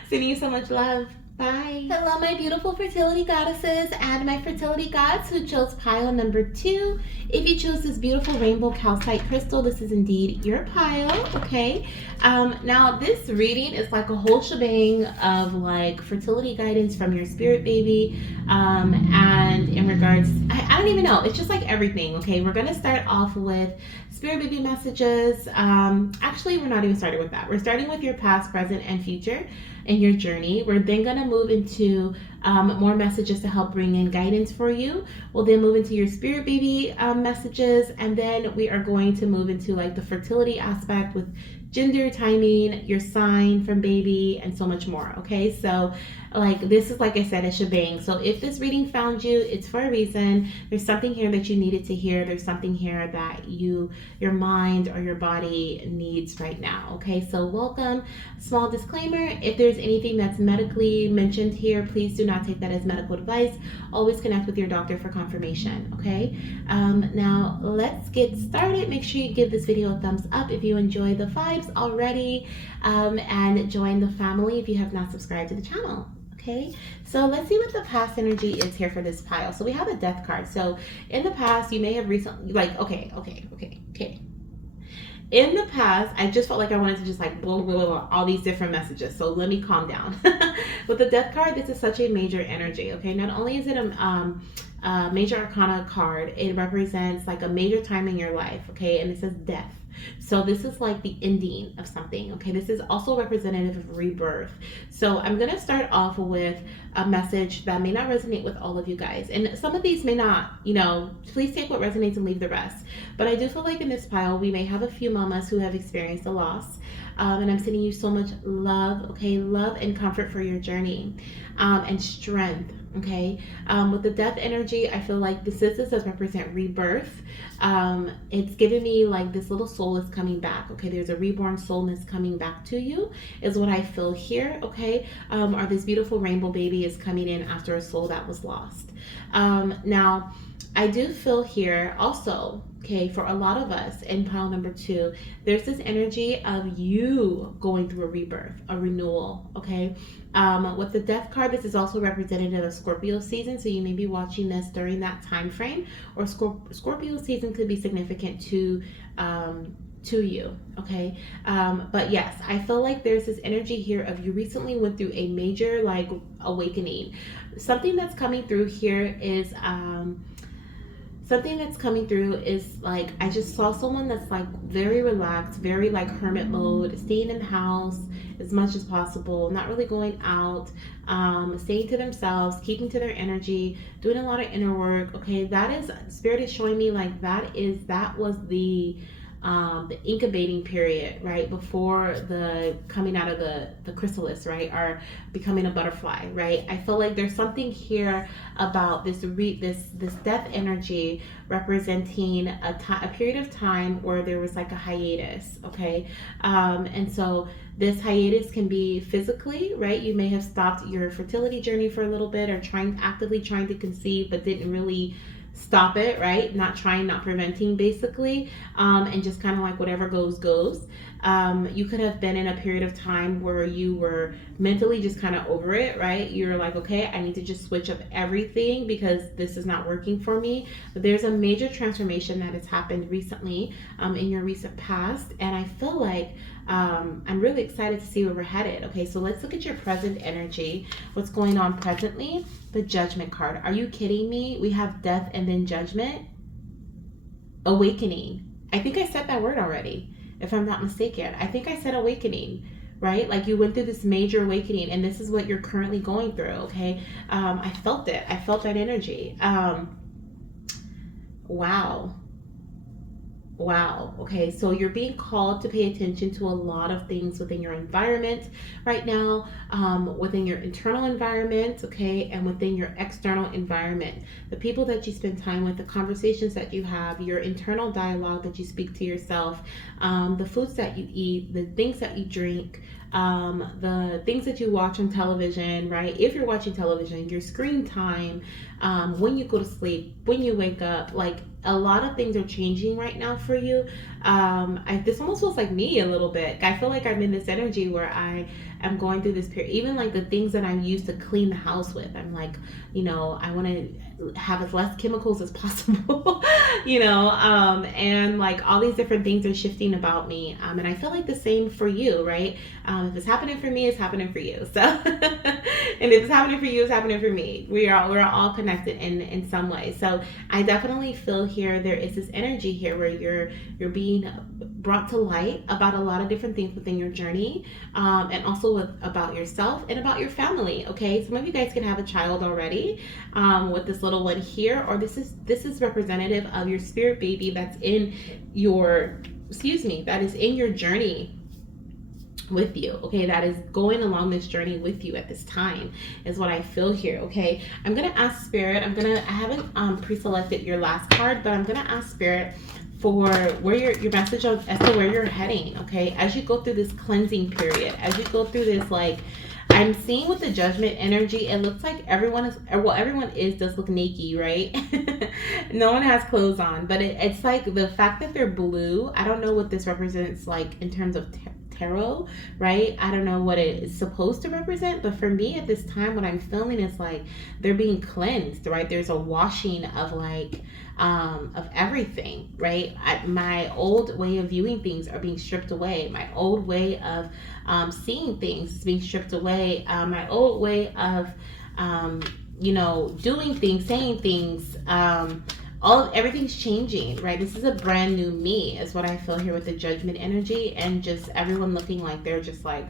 Sending you so much love. Bye. Hello, my beautiful fertility goddesses and my fertility gods who chose pile number 2. If you chose this beautiful rainbow calcite crystal, this is indeed your pile, okay? Now, this reading is like a whole shebang of like fertility guidance from your spirit baby, and in regards, I don't even know, it's just like everything, okay? We're going to start off with spirit baby messages. Actually, we're not even starting with that. We're starting with your past, present, and future in your journey. We're then going to move into more messages to help bring in guidance for you. We'll then move into your spirit baby messages, and then we are going to move into like the fertility aspect with gender, timing, your sign from baby, and so much more, okay? So like this is, like I said, a shebang. So if this reading found you, it's for a reason. There's something here that you needed to hear. There's something here that your mind or your body needs right now, okay? So welcome. Small disclaimer, if there's anything that's medically mentioned here, please do not take that as medical advice. Always connect with your doctor for confirmation, okay? Now let's get started. Make sure you give this video a thumbs up if you enjoy the vibes already, and join the family if you have not subscribed to the channel. Okay, so let's see what the past energy is here for this pile. So we have a death card. So in the past, you may have recently, like, okay. In the past, I just felt like I wanted to just like blah, blah, blah, blah, all these different messages. So let me calm down. With the death card, this is such a major energy, okay? Not only is it major arcana card. It represents like a major time in your life, okay? And it says death. So this is like the ending of something, okay? This is also representative of rebirth. So I'm going to start off with a message that may not resonate with all of you guys. And some of these may not, please take what resonates and leave the rest. But I do feel like in this pile, we may have a few mamas who have experienced a loss. And I'm sending you so much love, okay? Love and comfort for your journey, and strength, okay? With the death energy, I feel like this does represent rebirth. It's giving me like this little soul is coming back, okay? There's a reborn soul that's coming back to you, is what I feel here, okay? Or this beautiful rainbow baby is coming in after a soul that was lost. Now, I do feel here also, okay, for a lot of us in pile number 2, there's this energy of you going through a rebirth, a renewal, okay? With the death card, this is also representative of Scorpio season, so you may be watching this during that time frame, or Scorpio season could be significant to you, okay? But yes, I feel like there's this energy here of you recently went through a major like awakening. Something that's coming through here is like, I just saw someone that's like very relaxed, very like hermit mode, staying in the house as much as possible, not really going out, staying to themselves, keeping to their energy, doing a lot of inner work, okay? That is, Spirit is showing me like that was the incubating period, right, before the coming out of the chrysalis, right, or becoming a butterfly, right? I feel like there's something here about this death energy representing a period of time where there was like a hiatus, okay? And so this hiatus can be physically, right? You may have stopped your fertility journey for a little bit, or actively trying to conceive, but didn't really stop it, right? Not preventing, basically, and just kind of like whatever goes. You could have been in a period of time where you were mentally just kind of over it, right? You're like, okay, I need to just switch up everything because this is not working for me. But there's a major transformation that has happened recently, in your recent past, and I feel like I'm really excited to see where we're headed. Okay, so let's look at your present energy. What's going on presently? The Judgment card. Are you kidding me? We have death and then judgment. Awakening. I think I said that word already, if I'm not mistaken. I think I said awakening, right? Like you went through this major awakening, and this is what you're currently going through, okay? I felt it. I felt that energy. Wow. Okay, so you're being called to pay attention to a lot of things within your environment right now, within your internal environment, okay, and within your external environment. The people that you spend time with, the conversations that you have, your internal dialogue that you speak to yourself, the foods that you eat, the things that you drink, the things that you watch on television, right? If you're watching television, your screen time, when you go to sleep, when you wake up, like a lot of things are changing right now for you. This almost feels like me a little bit. I feel like I'm in this energy where I am going through this period, even like the things that I'm used to clean the house with. I'm like, I want to have as less chemicals as possible, and like all these different things are shifting about me. And I feel like the same for you, right? If it's happening for me, it's happening for you. So, and if it's happening for you, it's happening for me. We're all connected in some way. So I definitely feel here there is this energy here where you're being brought to light about a lot of different things within your journey, and also about yourself and about your family. Okay, some of you guys can have a child already, with this little one here, or this is representative of your spirit baby that is in your journey with you, okay, that is going along this journey with you at this time, is what I feel here. Okay, I'm gonna ask Spirit, I haven't pre-selected your last card, but I'm gonna ask Spirit for where your message as to where you're heading, okay, as you go through this cleansing period, as you go through this, like, I'm seeing with the judgment energy, it looks like everyone does look naked, right? No one has clothes on, but it's like the fact that they're blue, I don't know what this represents, like in terms of tarot, right? I don't know what it is supposed to represent, but for me at this time, what I'm feeling is like they're being cleansed, right? There's a washing of like of everything, right? My old way of viewing things are being stripped away. My old way of seeing things is being stripped away. My old way of doing things, saying things. Everything's changing, right? This is a brand new me, is what I feel here with the Judgment energy, and just everyone looking like they're just like,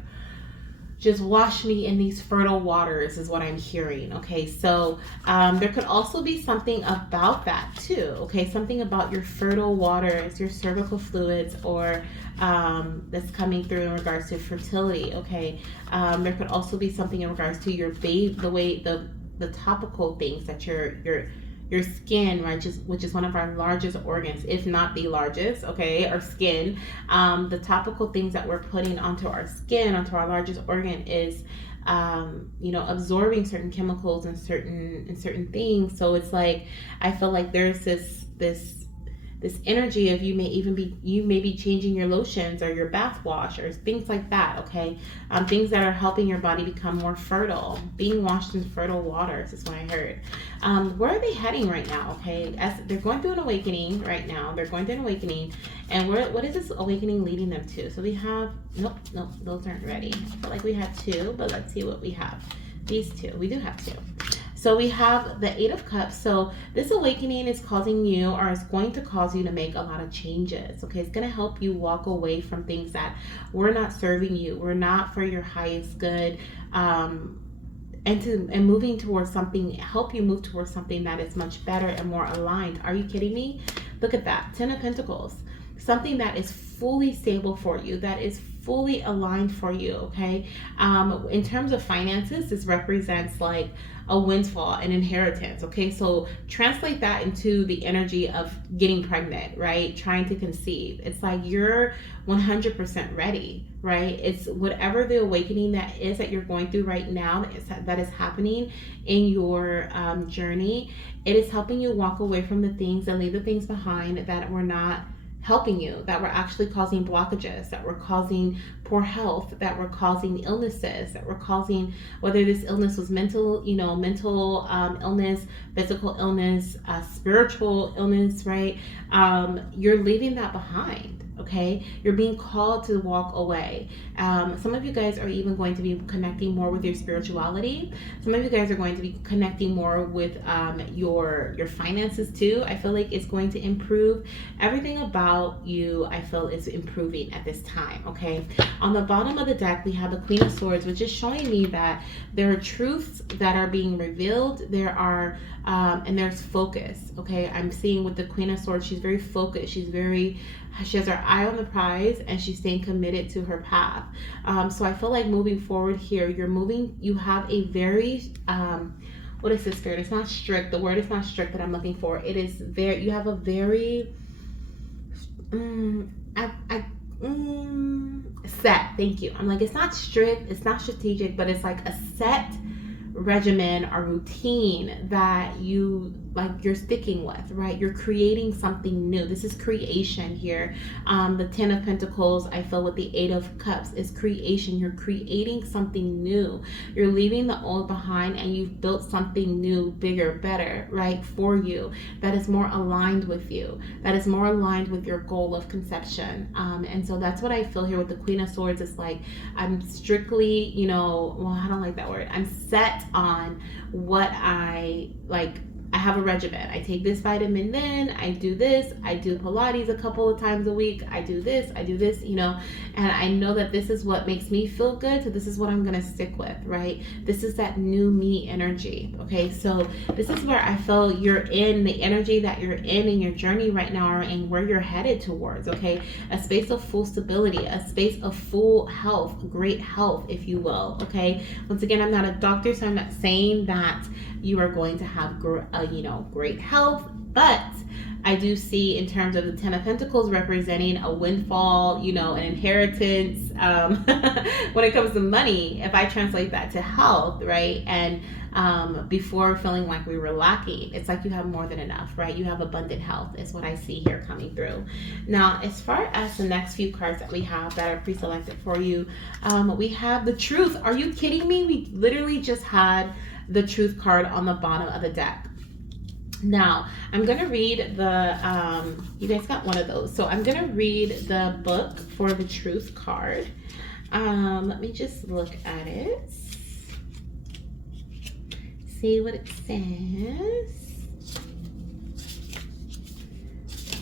just wash me in these fertile waters is what I'm hearing. Okay, so there could also be something about that too. Okay, something about your fertile waters, your cervical fluids, or that's coming through in regards to fertility. Okay, there could also be something in regards to your babe, the way the topical things that your skin, right, which is one of our largest organs, if not the largest, okay, our skin. The topical things that we're putting onto our skin, onto our largest organ, is absorbing certain chemicals and certain things. So it's like, I feel like there's this energy of you may be changing your lotions or your bath wash or things like that. Okay, things that are helping your body become more fertile, being washed in fertile waters is what I heard. Where are they heading right now? Okay, as they're going through an awakening right now, and what is this awakening leading them to? So we have nope, those aren't ready. I feel like we have two, but let's see what we have. These two, we do have two. So we have the Eight of Cups. So this awakening is causing you, or is going to cause you, to make a lot of changes. Okay, it's going to help you walk away from things that were not serving you, were not for your highest good, and moving towards something, help you move towards something that is much better and more aligned. Are you kidding me? Look at that, 10 of Pentacles. Something that is fully stable for you, that is fully aligned for you. Okay, in terms of finances, this represents like a windfall, an inheritance. Okay, so translate that into the energy of getting pregnant, right? Trying to conceive. It's like you're 100% ready, right? It's whatever the awakening that is that you're going through right now, that is happening in your journey. It is helping you walk away from the things and leave the things behind that were not helping you, that were actually causing blockages, that were causing poor health, that were causing illnesses, that were causing, whether this illness was mental illness, physical illness, spiritual illness, right? You're leaving that behind. Okay, you're being called to walk away. Some of you guys are even going to be connecting more with your spirituality. Some of you guys are going to be connecting more with your finances too. I feel like it's going to improve. Everything about you, I feel, is improving at this time. Okay, on the bottom of the deck we have the Queen of Swords, which is showing me that there are truths that are being revealed. There are and there's focus. Okay, I'm seeing with the Queen of Swords, she's very focused. She has her eye on the prize, and she's staying committed to her path. So I feel like moving forward here, you have a very, what is this, Spirit? It's not strict. The word is not strict that I'm looking for. It is you have a very, set. Thank you. I'm like, it's not strict, it's not strategic, but it's like a set regimen or routine that you're sticking with, right? You're creating something new. This is creation here. The 10 of Pentacles, I feel, with the 8 of Cups, is creation. You're creating something new. You're leaving the old behind, and you've built something new, bigger, better, right, for you, that is more aligned with you, that is more aligned with your goal of conception. And so that's what I feel here with the Queen of Swords. It's like, I'm strictly, I don't like that word. I'm set on what I like. I have a regimen. I take this vitamin, then I do this. I do Pilates a couple of times a week. I do this, and I know that this is what makes me feel good. So this is what I'm going to stick with, right? This is that new me energy. Okay. So this is where I feel you're in, the energy that you're in your journey right now, and where you're headed towards. Okay. A space of full stability, a space of full health, great health, if you will. Okay. Once again, I'm not a doctor, so I'm not saying that you are going to have great health, but I do see, in terms of the 10 of Pentacles representing a windfall, an inheritance, when it comes to money, if I translate that to health, right? And before feeling like we were lacking, it's like you have more than enough, right? You have abundant health is what I see here coming through. Now, as far as the next few cards that we have that are pre-selected for you, we have the Truth. Are you kidding me? We literally just had the Truth card on the bottom of the deck. Now, I'm going to read you guys got one of those. So I'm going to read the book for the Truth card. Let me just look at it. see what it says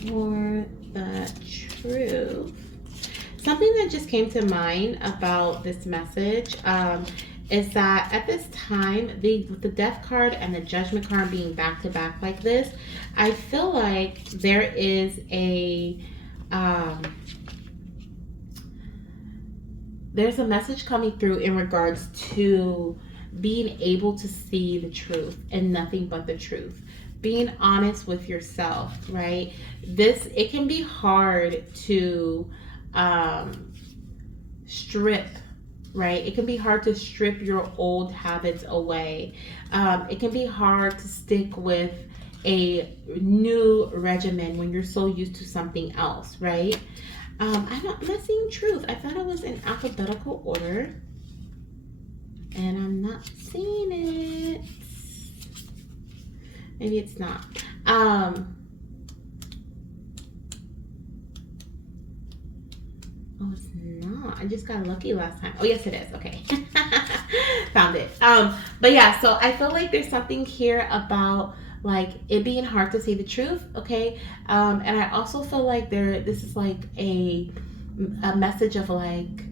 for the truth. Something that just came to mind about this message is that at this time, with the death card and the judgment card being back to back like this, I feel like there is there's a message coming through in regards to being able to see the truth and nothing but the truth. Being honest with yourself, right? It can be hard to strip, right? It can be hard to strip your old habits away. It can be hard to stick with a new regimen when you're so used to something else, right? I'm not seeing truth. I thought it was in alphabetical order, and I'm not seeing it. Maybe it's not. Oh, it's not. I just got lucky last time. Oh, yes, it is. Okay. Found it. But yeah, so I feel like there's something here about like it being hard to see the truth, okay? And I also feel like this is like a message of like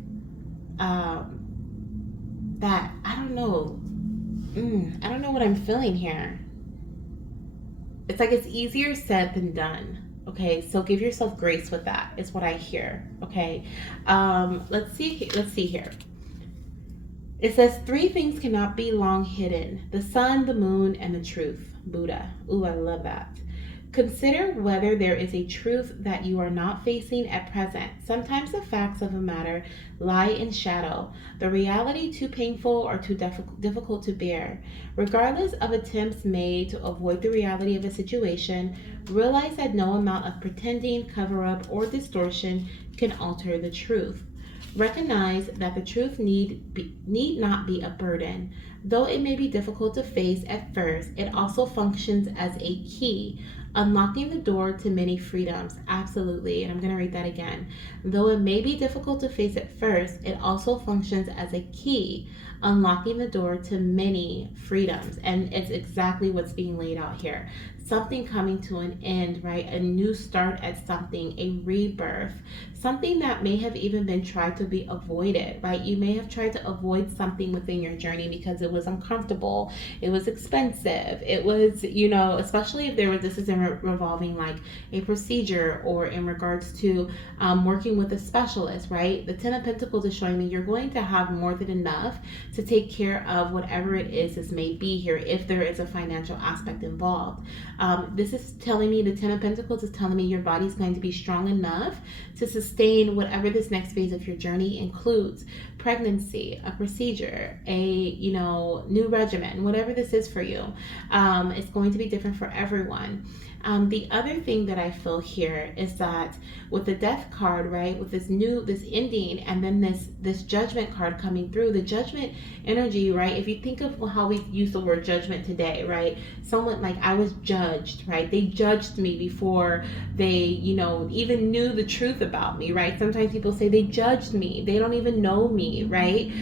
that I don't know. I don't know what I'm feeling here. It's like it's easier said than done. Okay, so give yourself grace with that. Is what I hear. Okay, let's see here. It says 3 things cannot be long hidden: the sun, the moon, and the truth. Buddha. Ooh, I love that. Consider whether there is a truth that you are not facing at present. Sometimes the facts of a matter lie in shadow, the reality too painful or too difficult to bear. Regardless of attempts made to avoid the reality of a situation, realize that no amount of pretending, cover-up, or distortion can alter the truth. Recognize that the truth need not be a burden. Though it may be difficult to face at first, it also functions as a key, unlocking the door to many freedoms. Absolutely. And I'm going to read that again. Though it may be difficult to face at first, it also functions as a key, unlocking the door to many freedoms. And it's exactly what's being laid out here. Something coming to an end, right? A new start at something, a rebirth, something that may have even been tried to be avoided, right? You may have tried to avoid something within your journey because it was uncomfortable, it was expensive, it was, especially if this is revolving like a procedure or in regards to working with a specialist, right? The 10 of Pentacles is showing me you're going to have more than enough to take care of whatever it is this may be here if there is a financial aspect involved. This is telling me, the 10 of Pentacles is telling me your body's going to be strong enough to sustain whatever this next phase of your journey includes. Pregnancy, a procedure, a new regimen, whatever this is for you. It's going to be different for everyone. The other thing that I feel here is that with the death card, right, with this ending, and then this judgment card coming through, the judgment energy, right? If you think of how we use the word judgment today, right? Someone like, I was judged, right? They judged me before they, even knew the truth about me, right? Sometimes people say they judged me. They don't even know me, right?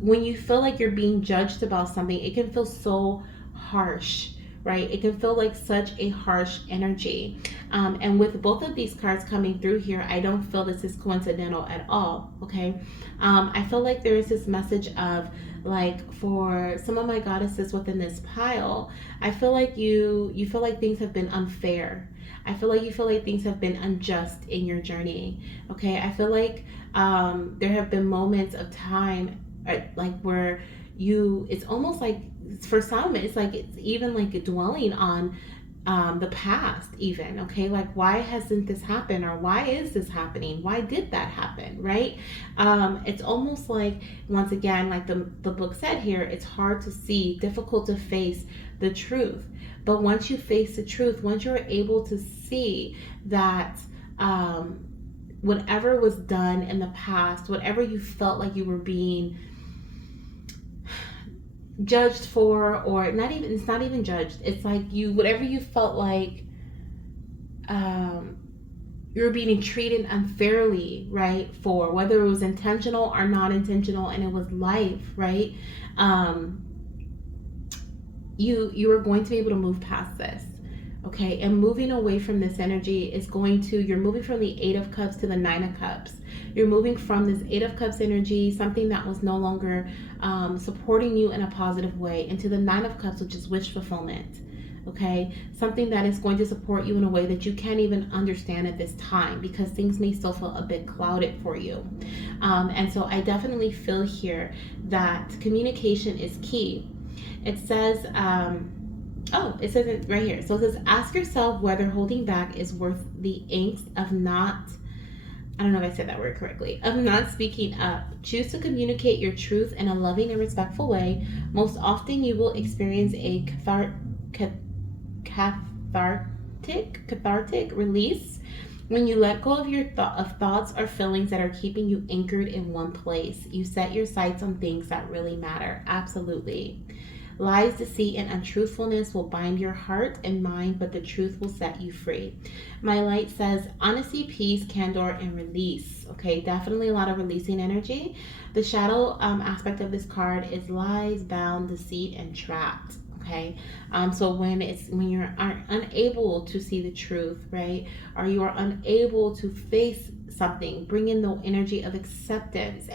When you feel like you're being judged about something, it can feel so harsh, right? It can feel like such a harsh energy. And with both of these cards coming through here, I don't feel this is coincidental at all, okay? I feel like there is this message of, like, for some of my goddesses within this pile, I feel like you feel like things have been unfair. I feel like you feel like things have been unjust in your journey, okay? I feel like there have been moments of time, like, where it's almost like, for some, it's like it's even like dwelling on the past even, okay? Like, why hasn't this happened, or why is this happening? Why did that happen, right? It's almost like, once again, like the book said here, it's hard to see, difficult to face the truth. But once you face the truth, once you're able to see that whatever was done in the past, whatever you felt like you were being judged for, or it's not even judged, it's like whatever you felt like you're being treated unfairly, right, for, whether it was intentional or not intentional, and it was life, right? you are going to be able to move past this. Okay, and moving away from this energy is you're moving from the Eight of Cups to the Nine of Cups. You're moving from this Eight of Cups energy, something that was no longer supporting you in a positive way, into the Nine of Cups, which is wish fulfillment. Okay, something that is going to support you in a way that you can't even understand at this time, because things may still feel a bit clouded for you. And so I definitely feel here that communication is key. It says, it says it right here. So it says, ask yourself whether holding back is worth the angst of not, I don't know if I said that word correctly, of not speaking up. Choose to communicate your truth in a loving and respectful way. Most often you will experience a cathartic release when you let go of your thoughts or feelings that are keeping you anchored in one place. You set your sights on things that really matter. Absolutely. Lies, deceit, and untruthfulness will bind your heart and mind, but the truth will set you free. My light says honesty, peace, candor, and release. Okay, definitely a lot of releasing energy. The shadow aspect of this card is lies, bound, deceit, and trapped. Okay, so when you're unable to see the truth, right, or you are unable to face something, bring in the energy of acceptance,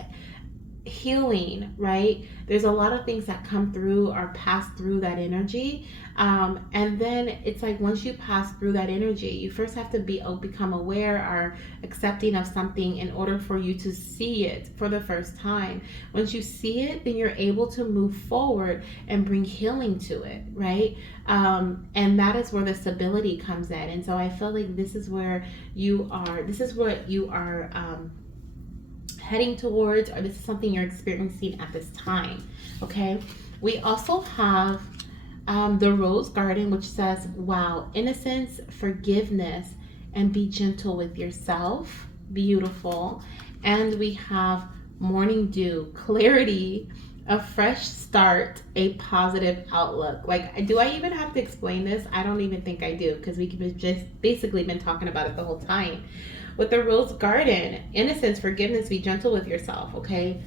healing, right? There's a lot of things that come through or pass through that energy, and then it's like once you pass through that energy, you first have to become aware or accepting of something in order for you to see it for the first time. Once you see it, then you're able to move forward and bring healing to it, right? And that is where the stability comes in. And so I feel like this is what you are heading towards, or this is something you're experiencing at this time. Okay, we also have the Rose Garden, which says, wow, innocence, forgiveness, and be gentle with yourself. Beautiful. And we have Morning Dew, clarity, a fresh start, a positive outlook. Like, do I even have to explain this? I don't even think I do, because we've just basically been talking about it the whole time. With the Rose Garden, innocence, forgiveness, be gentle with yourself, okay?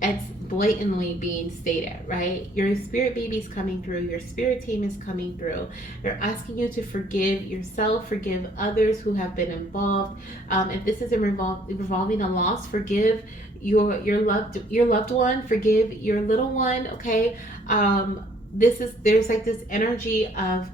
It's blatantly being stated, right? Your spirit baby's coming through. Your spirit team is coming through. They're asking you to forgive yourself, forgive others who have been involved. If this is involving a loss, forgive your loved one, forgive your little one, okay? There's like this energy of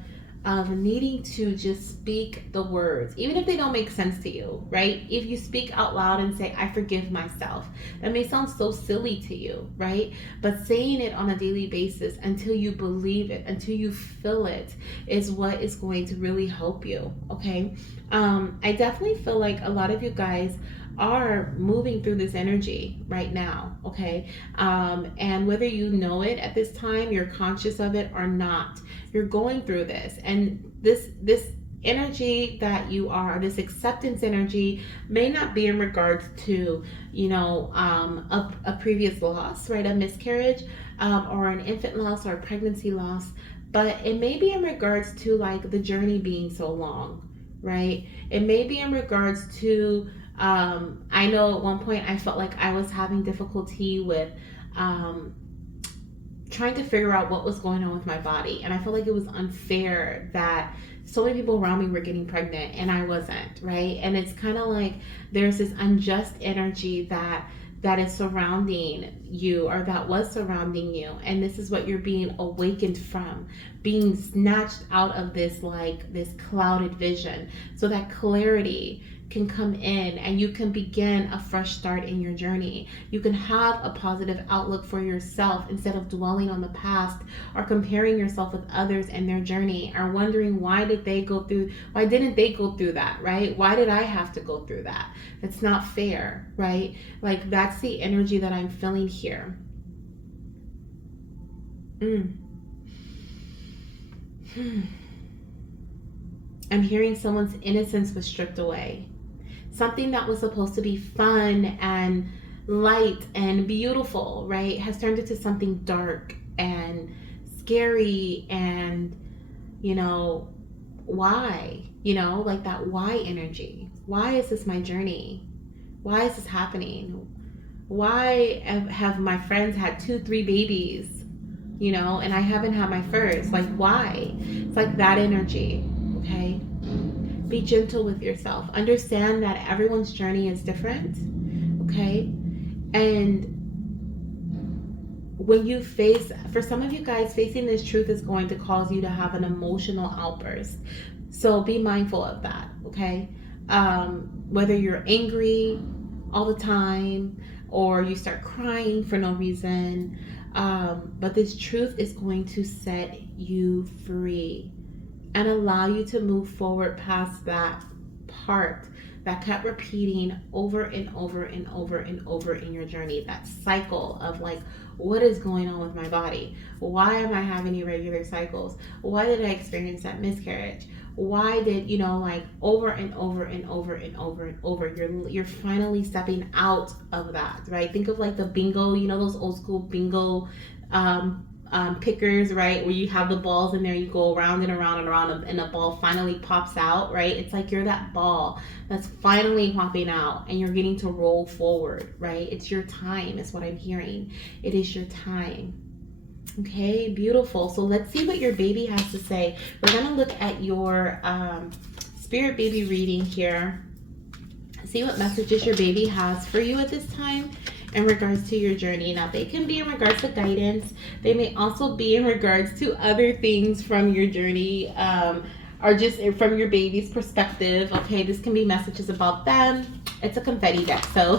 needing to just speak the words, even if they don't make sense to you, right? If you speak out loud and say, I forgive myself, that may sound so silly to you, right? But saying it on a daily basis until you believe it, until you feel it, is what is going to really help you, okay? I definitely feel like a lot of you guys are moving through this energy right now, okay? And whether you know it at this time, you're conscious of it or not, you're going through this. And this energy that you are, this acceptance energy, may not be in regards to, a previous loss, right? A miscarriage, or an infant loss or a pregnancy loss, but it may be in regards to like the journey being so long, right? It may be in regards to, I know at one point I felt like I was having difficulty with trying to figure out what was going on with my body, and I felt like it was unfair that so many people around me were getting pregnant and I wasn't, right? And it's kind of like there's this unjust energy that is surrounding you, or that was surrounding you, and this is what you're being awakened from, being snatched out of this clouded vision, so that clarity can come in and you can begin a fresh start in your journey. You can have a positive outlook for yourself instead of dwelling on the past or comparing yourself with others and their journey, or wondering why didn't they go through that, right? Why did I have to go through that? That's not fair, right? Like, that's the energy that I'm feeling here. I'm hearing someone's innocence was stripped away. Something that was supposed to be fun and light and beautiful, right, has turned into something dark and scary. And why? Like that why energy. Why is this my journey? Why is this happening? Why have my friends had 2-3 babies? you know, and I haven't had my first. Like, why? It's like that energy, okay? Be gentle with yourself. Understand that everyone's journey is different, okay? And when you face, for some of you guys, facing this truth is going to cause you to have an emotional outburst. So be mindful of that, okay? Whether you're angry all the time or you start crying for no reason, but this truth is going to set you free and allow you to move forward past that part that kept repeating over and over and over and over in your journey. That cycle of like, what is going on with my body? Why am I having irregular cycles? Why did I experience that miscarriage? Why did, you know, like over and over and over and over and over, you're finally stepping out of that, right? Think of like the bingo, you know, those old school bingo pickers, right, where you have the balls in there, you go around and around and around, and the ball finally pops out, right? It's like you're that ball that's finally popping out and you're getting to roll forward, right? It's your time, is what I'm hearing. It is your time. Okay, beautiful. So let's see what your baby has to say. We're going to look at your Spirit Baby reading here. See what messages your baby has for you at this time in regards to your journey. Now, they can be in regards to guidance. They may also be in regards to other things from your journey, or just from your baby's perspective. Okay, this can be messages about them. It's a confetti deck, so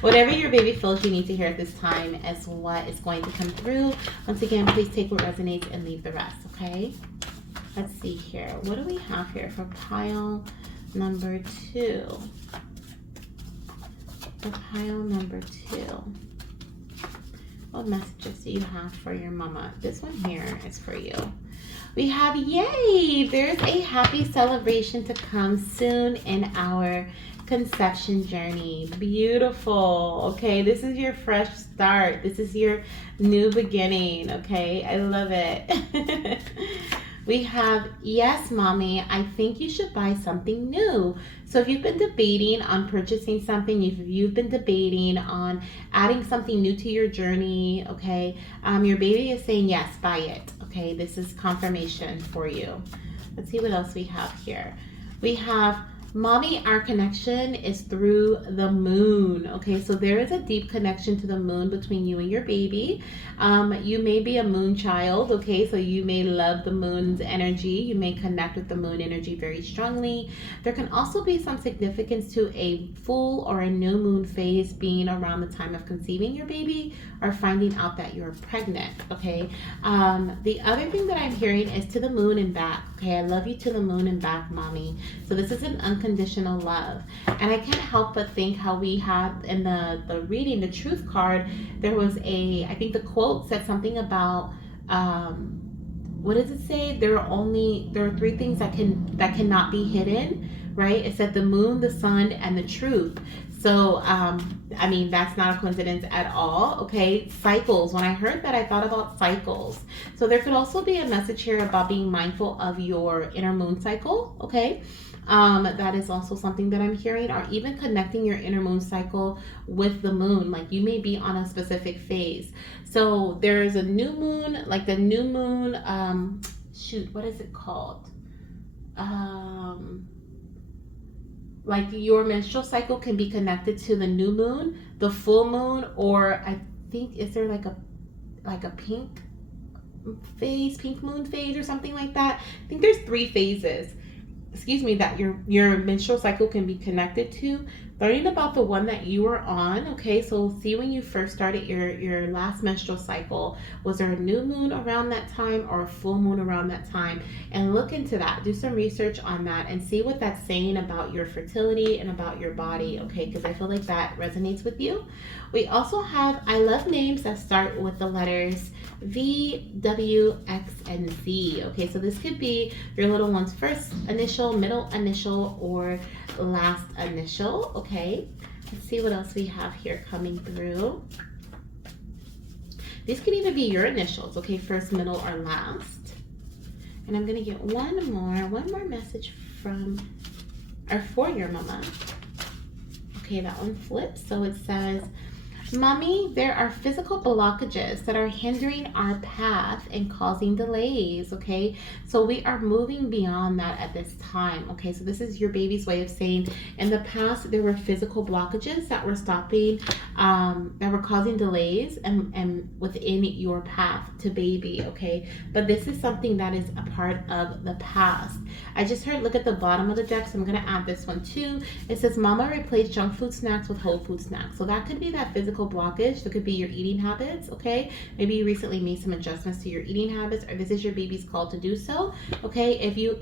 whatever your baby feels you need to hear at this time is what is going to come through. Once again, please take what resonates and leave the rest, okay? Let's see here. What do we have here for pile number 2? For pile number 2. What messages do you have for your mama? This one here is for you. We have, yay, there's a happy celebration to come soon in our conception journey. Beautiful. Okay, this is your fresh start. This is your new beginning. Okay, I love it. We have, yes, mommy, I think you should buy something new. So if you've been debating on purchasing something, if you've been debating on adding something new to your journey, okay, your baby is saying, yes, buy it. Okay, this is confirmation for you. Let's see what else we have here. We have, mommy, our connection is through the moon. Okay, so there is a deep connection to the moon between you and your baby. You may be a moon child, okay, so you may love the moon's energy. You may connect with the moon energy very strongly. There can also be some significance to a full or a new moon phase being around the time of conceiving your baby or finding out that you're pregnant, okay? The other thing that I'm hearing is to the moon and back, okay? I love you to the moon and back, mommy. So this is an unconditional love. And I can't help but think how we had in the reading, the truth card, there was I think the quote said something about, what does it say? There are 3 things that cannot be hidden, right? It said the moon, the sun, and the truth. So, I mean, that's not a coincidence at all, okay? Cycles. When I heard that, I thought about cycles. So there could also be a message here about being mindful of your inner moon cycle, okay? That is also something that I'm hearing, or even connecting your inner moon cycle with the moon. Like you may be on a specific phase. So there is a new moon, like the new moon, what is it called? Like your menstrual cycle can be connected to the new moon, the full moon, or I think, is there like a pink moon phase or something like that? I think there's 3 phases, that your menstrual cycle can be connected to. Learning about the one that you were on, okay? So see when you first started your last menstrual cycle, was there a new moon around that time or a full moon around that time? And look into that. Do some research on that and see what that's saying about your fertility and about your body, okay? Because I feel like that resonates with you. We also have, I love names that start with the letters V, W, X, and Z. Okay, so this could be your little one's first initial, middle initial, or last initial. Okay, let's see what else we have here coming through. These could even be your initials, okay, first, middle, or last. And I'm gonna get one more message for your mama. Okay, that one flips. So it says, Mommy, there are physical blockages that are hindering our path and causing delays, okay? So we are moving beyond that at this time, okay? So this is your baby's way of saying, in the past, there were physical blockages that were stopping, that were causing delays and within your path to baby, okay? But this is something that is a part of the past. I just heard, look at the bottom of the deck, so I'm gonna add this one too. It says, Mama replaced junk food snacks with whole food snacks. So that could be that physical blockage. That could be your eating habits, okay? Maybe you recently made some adjustments to your eating habits, or this is your baby's call to do so, okay? If you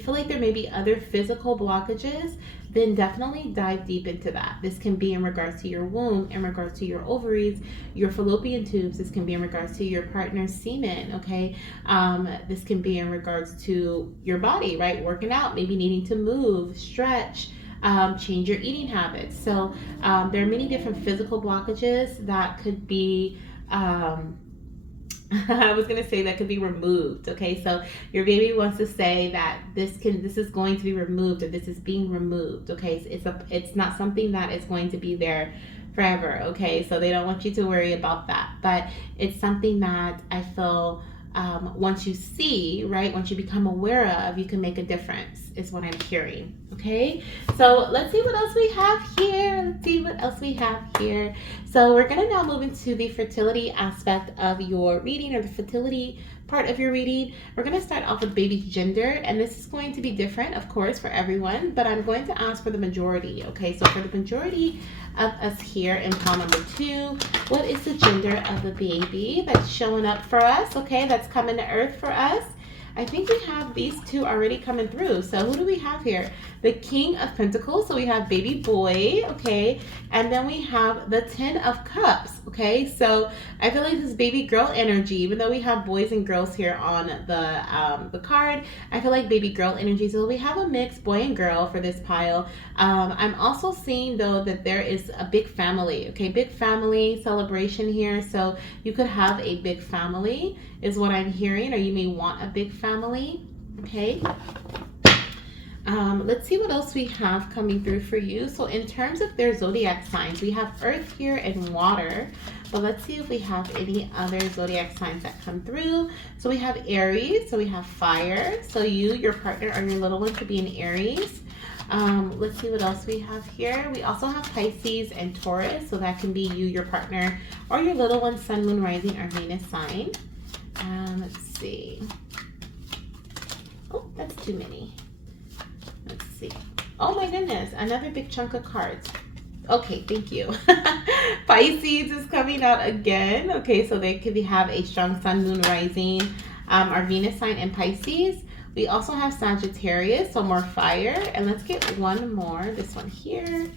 feel like there may be other physical blockages, then definitely dive deep into that. This can be in regards to your womb, in regards to your ovaries, your fallopian tubes. This can be in regards to your partner's semen, okay? This can be in regards to your body, right? Working out, maybe needing to move, stretch, change your eating habits. So there are many different physical blockages that could be I was gonna say that could be removed. Okay, so your baby wants to say that this is going to be removed, or this is being removed. Okay, so it's not something that is going to be there forever. Okay, so they don't want you to worry about that, but it's something that I feel once you see, right, once you become aware of, you can make a difference, is what I'm hearing. Okay, so let's see what else we have here. So we're going to now move into the fertility aspect of your reading, or the fertility part of your reading. We're going to start off with baby's gender, and this is going to be different, of course, for everyone, but I'm going to ask for the majority. Okay, so for the majority of us here in pile number 2, what is the gender of the baby that's showing up for us? Okay, that's coming to earth for us. I think we have these two already coming through. So who do we have here? The King of Pentacles. So we have baby boy, okay? And then we have the Ten of Cups, okay? So I feel like this is baby girl energy. Even though we have boys and girls here on the card, I feel like baby girl energy. So we have a mix, boy and girl, for this pile. I'm also seeing, though, that there is a big family, okay? Big family celebration here. So you could have a big family, is what I'm hearing, or you may want a big family, okay? Let's see what else we have coming through for you. So in terms of their zodiac signs, we have earth here and water, but let's see if we have any other zodiac signs that come through. So we have Aries, so we have fire. So you, your partner, or your little one could be an Aries. Let's see what else we have here. We also have Pisces and Taurus, so that can be you, your partner, or your little one, sun, moon, rising, or Venus sign. Let's see. Oh, that's too many. Let's see. Oh my goodness, another big chunk of cards. Okay, thank you. Pisces is coming out again. Okay, so they could have a strong sun, moon, rising, our Venus sign in Pisces. We also have Sagittarius, so more fire. And let's get one more, this one here.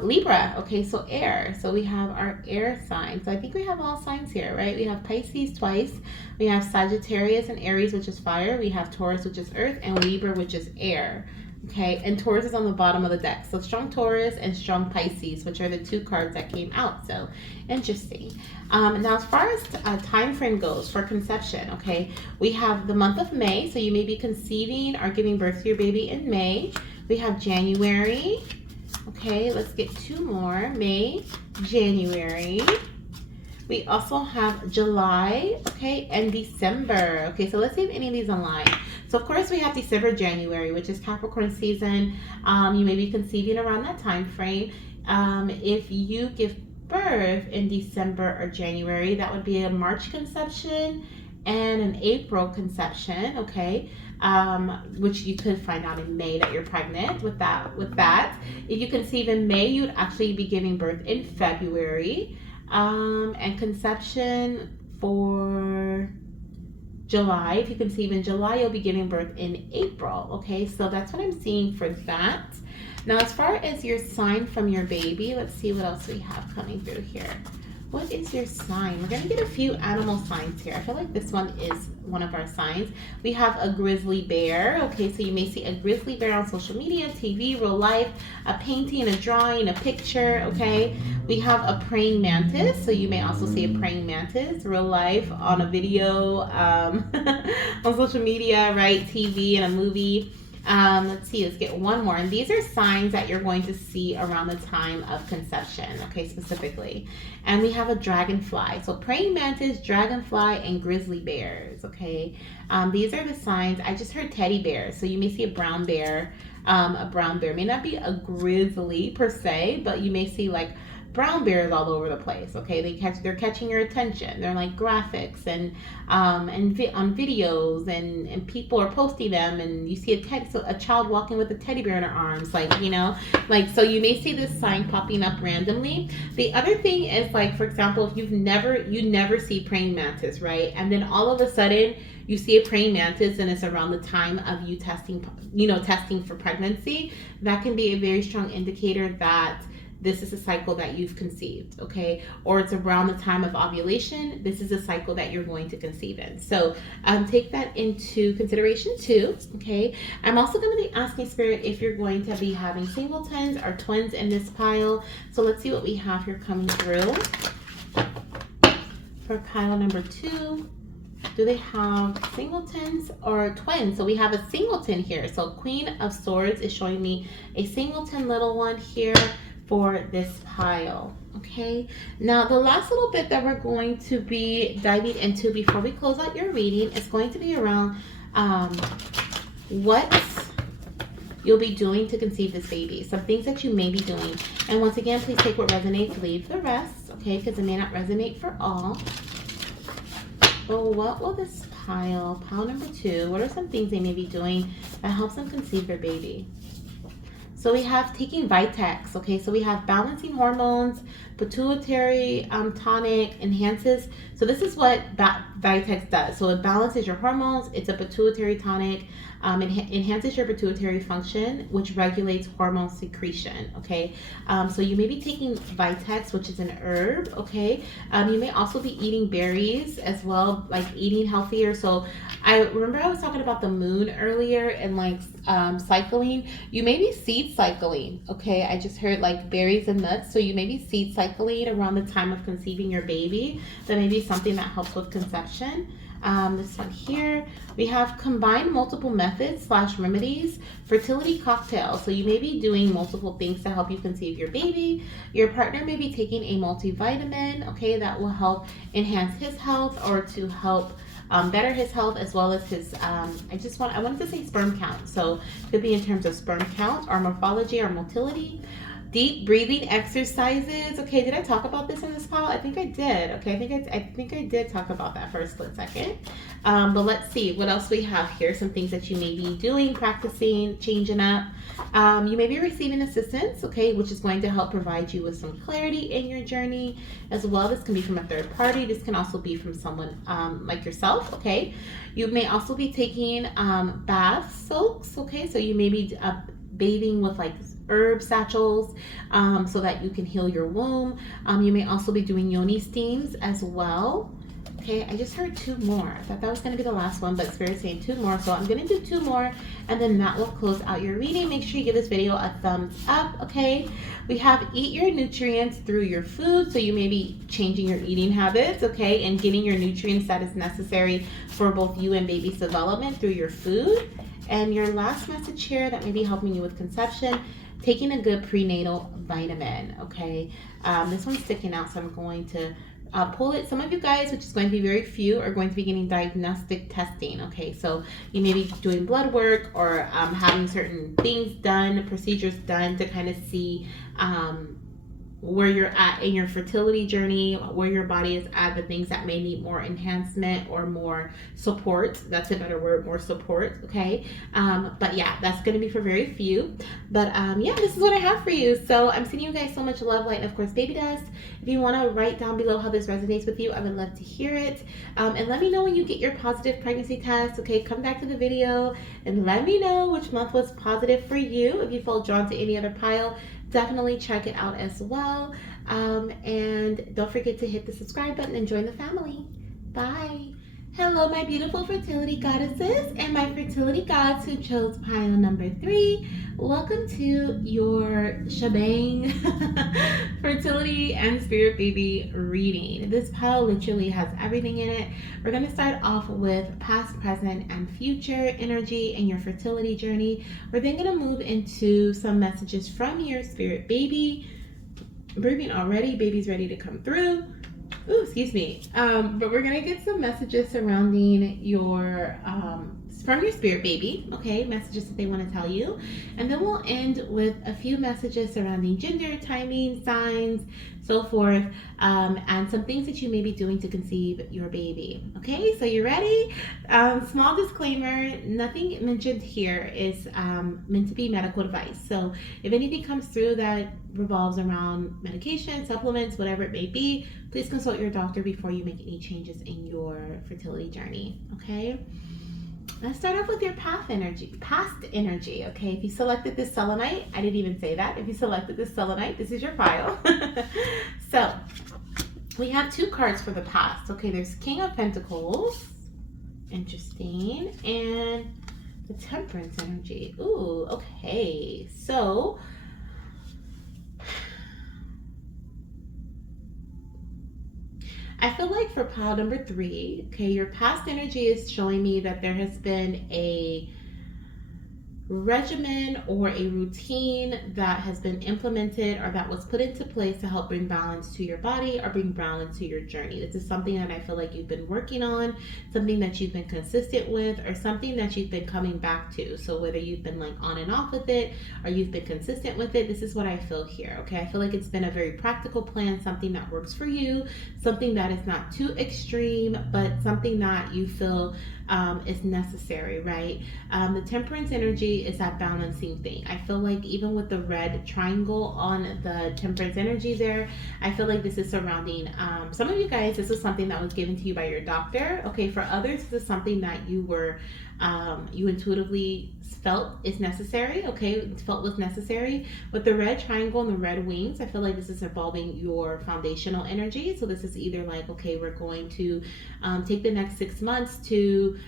Libra, okay, so air. So we have our air sign. So I think we have all signs here, right? We have Pisces twice. We have Sagittarius and Aries, which is fire. We have Taurus, which is earth, and Libra, which is air. Okay, and Taurus is on the bottom of the deck. So strong Taurus and strong Pisces, which are the two cards that came out. So interesting. Now, as far as time frame goes for conception, okay, we have the month of May. So you may be conceiving or giving birth to your baby in May. We have January. Okay, let's get two more. May, January. We also have July, okay, and December. Okay, so let's see if any of these align. So, of course, we have December, January, which is Capricorn season. You may be conceiving around that time frame. If you give birth in December or January, that would be a March conception and an April conception, okay? Which you could find out in May that you're pregnant with that. If you conceive in May, you would actually be giving birth in February. And conception for July. If you conceive in July, you'll be giving birth in April. Okay, so that's what I'm seeing for that. Now, as far as your sign from your baby, let's see what else we have coming through here. What is your sign? We're going to get a few animal signs here. I feel like this one is one of our signs. We have a grizzly bear. Okay, so you may see a grizzly bear on social media, TV, real life, a painting, a drawing, a picture, okay? We have a praying mantis. So you may also see a praying mantis, real life, on a video, on social media, right? TV and a movie. Let's see, let's get one more. And these are signs that you're going to see around the time of conception, okay, specifically. And we have a dragonfly. So praying mantis, dragonfly, and grizzly bears, okay. These are the signs. I just heard teddy bears. So you may see a brown bear. A brown bear may not be a grizzly per se, but you may see like brown bears all over the place. Okay, they're catching your attention. They're like graphics and on videos, and people are posting them, and you see a child walking with a teddy bear in her arms, like, you know, like, so you may see this sign popping up randomly. The other thing is, like, for example, if you never see praying mantis, right, and then all of a sudden you see a praying mantis and it's around the time of you testing for pregnancy, that can be a very strong indicator that this is a cycle that you've conceived, okay? Or it's around the time of ovulation, this is a cycle that you're going to conceive in. So take that into consideration too, okay? I'm also going to be asking Spirit if you're going to be having singletons or twins in this pile. So let's see what we have here coming through. For pile number 2, do they have singletons or twins? So we have a singleton here. So Queen of Swords is showing me a singleton little one here for this pile, okay? Now the last little bit that we're going to be diving into before we close out your reading is going to be around what you'll be doing to conceive this baby, some things that you may be doing. And once again, please take what resonates, leave the rest, okay? Because it may not resonate for all. Oh, what will this pile number 2, what are some things they may be doing that helps them conceive their baby? So we have taking Vitex, okay? So we have balancing hormones, pituitary tonic, enhances. So this is what Vitex does. So it balances your hormones. It's a pituitary tonic. It enhances your pituitary function, which regulates hormone secretion, okay? So you may be taking Vitex, which is an herb, okay? You may also be eating berries as well, like eating healthier. So I remember I was talking about the moon earlier and like cycling. You may be seed cycling, okay? I just heard like berries and nuts. So you may be seed cycling around the time of conceiving your baby. That may be something that helps with conception. This one here, we have combined multiple methods / remedies, fertility cocktail. So you may be doing multiple things to help you conceive your baby. Your partner may be taking a multivitamin, okay, that will help enhance his health or to help better his health, as well as his, I wanted to say sperm count. So it could be in terms of sperm count or morphology or motility. Deep breathing exercises. Okay, did I talk about this in this pile? I think I did. Okay, I think I did talk about that for a split second. But let's see what else we have here. Some things that you may be doing, practicing, changing up. You may be receiving assistance, okay, which is going to help provide you with some clarity in your journey as well. This can be from a third party. This can also be from someone like yourself, okay. You may also be taking bath soaks, okay. So you may be bathing with like herb satchels so that you can heal your womb. You may also be doing yoni steams as well. Okay, I just heard 2 more. I thought that was going to be the last one, but Spirit's saying 2 more. So I'm going to do 2 more, and then that will close out your reading. Make sure you give this video a thumbs up, okay? We have eat your nutrients through your food. So you may be changing your eating habits, okay, and getting your nutrients that is necessary for both you and baby's development through your food. And your last message here that may be helping you with conception, taking a good prenatal vitamin, okay? This one's sticking out, so I'm going to pull it. Some of you guys, which is going to be very few, are going to be getting diagnostic testing, okay? So you may be doing blood work or having certain things done, procedures done to kind of see where you're at in your fertility journey, where your body is at, the things that may need more enhancement or more support. That's a better word, more support, okay? But yeah, that's going to be for very few. But yeah, this is what I have for you. So I'm sending you guys so much love, light, and of course, baby dust. If you want to write down below how this resonates with you, I would love to hear it. And let me know when you get your positive pregnancy test, okay? Come back to the video and let me know which month was positive for you. If you felt drawn to any other pile, definitely check it out as well. And don't forget to hit the subscribe button and join the family. Bye. Hello, my beautiful fertility goddesses and my fertility gods who chose pile number 3. Welcome to your shebang fertility and spirit baby reading. This pile literally has everything in it. We're going to start off with past, present, and future energy in your fertility journey. We're then going to move into some messages from your spirit baby. Breathing already, baby's ready to come through. Ooh, excuse me. But we're gonna get some messages surrounding your from your spirit baby, okay? Messages that they want to tell you, and then we'll end with a few messages surrounding gender, timing, signs, so forth, and some things that you may be doing to conceive your baby. Okay, so you ready? Small disclaimer: nothing mentioned here is meant to be medical advice. So if anything comes through that revolves around medication, supplements, whatever it may be, please consult your doctor before you make any changes in your fertility journey, okay? Let's start off with your past energy, okay? If you selected this selenite, I didn't even say that. If you selected this selenite, this is your file. So, we have 2 cards for the past, okay? There's King of Pentacles, interesting, and the Temperance energy. Ooh, okay. So, I feel like for pile number 3, okay, your past energy is showing me that there has been a regimen or a routine that has been implemented or that was put into place to help bring balance to your body or bring balance to your journey. This is something that I feel like you've been working on, something that you've been consistent with, or something that you've been coming back to. So whether you've been like on and off with it or you've been consistent with it, this is what I feel here. Okay, I feel like it's been a very practical plan, something that works for you, something that is not too extreme, but something that you feel is necessary, right? The Temperance energy is that balancing thing. I feel like even with the red triangle on the Temperance energy there, I feel like this is surrounding some of you guys. This is something that was given to you by your doctor. Okay, for others, this is something that you intuitively felt is necessary. Okay, felt was necessary. With the red triangle and the red wings, I feel like this is involving your foundational energy. So this is either like, okay, we're going to take the next 6 months to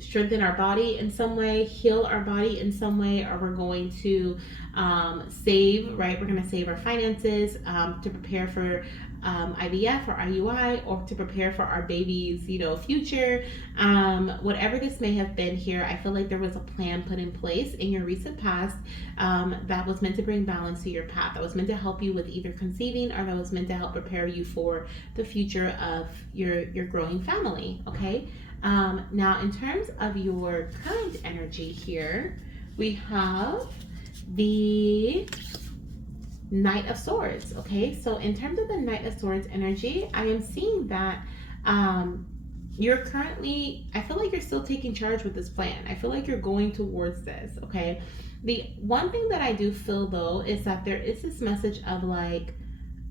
strengthen our body in some way, heal our body in some way, or we're going to save, right? We're going to save our finances to prepare for IVF or IUI, or to prepare for our baby's, future. Whatever this may have been here, I feel like there was a plan put in place in your recent past that was meant to bring balance to your path, that was meant to help you with either conceiving, or that was meant to help prepare you for the future of your growing family, okay? Now, in terms of your current energy here, we have the Knight of Swords, okay? So in terms of the Knight of Swords energy, I am seeing that you're currently, I feel like you're still taking charge with this plan. I feel like you're going towards this, okay? The one thing that I do feel though is that there is this message of like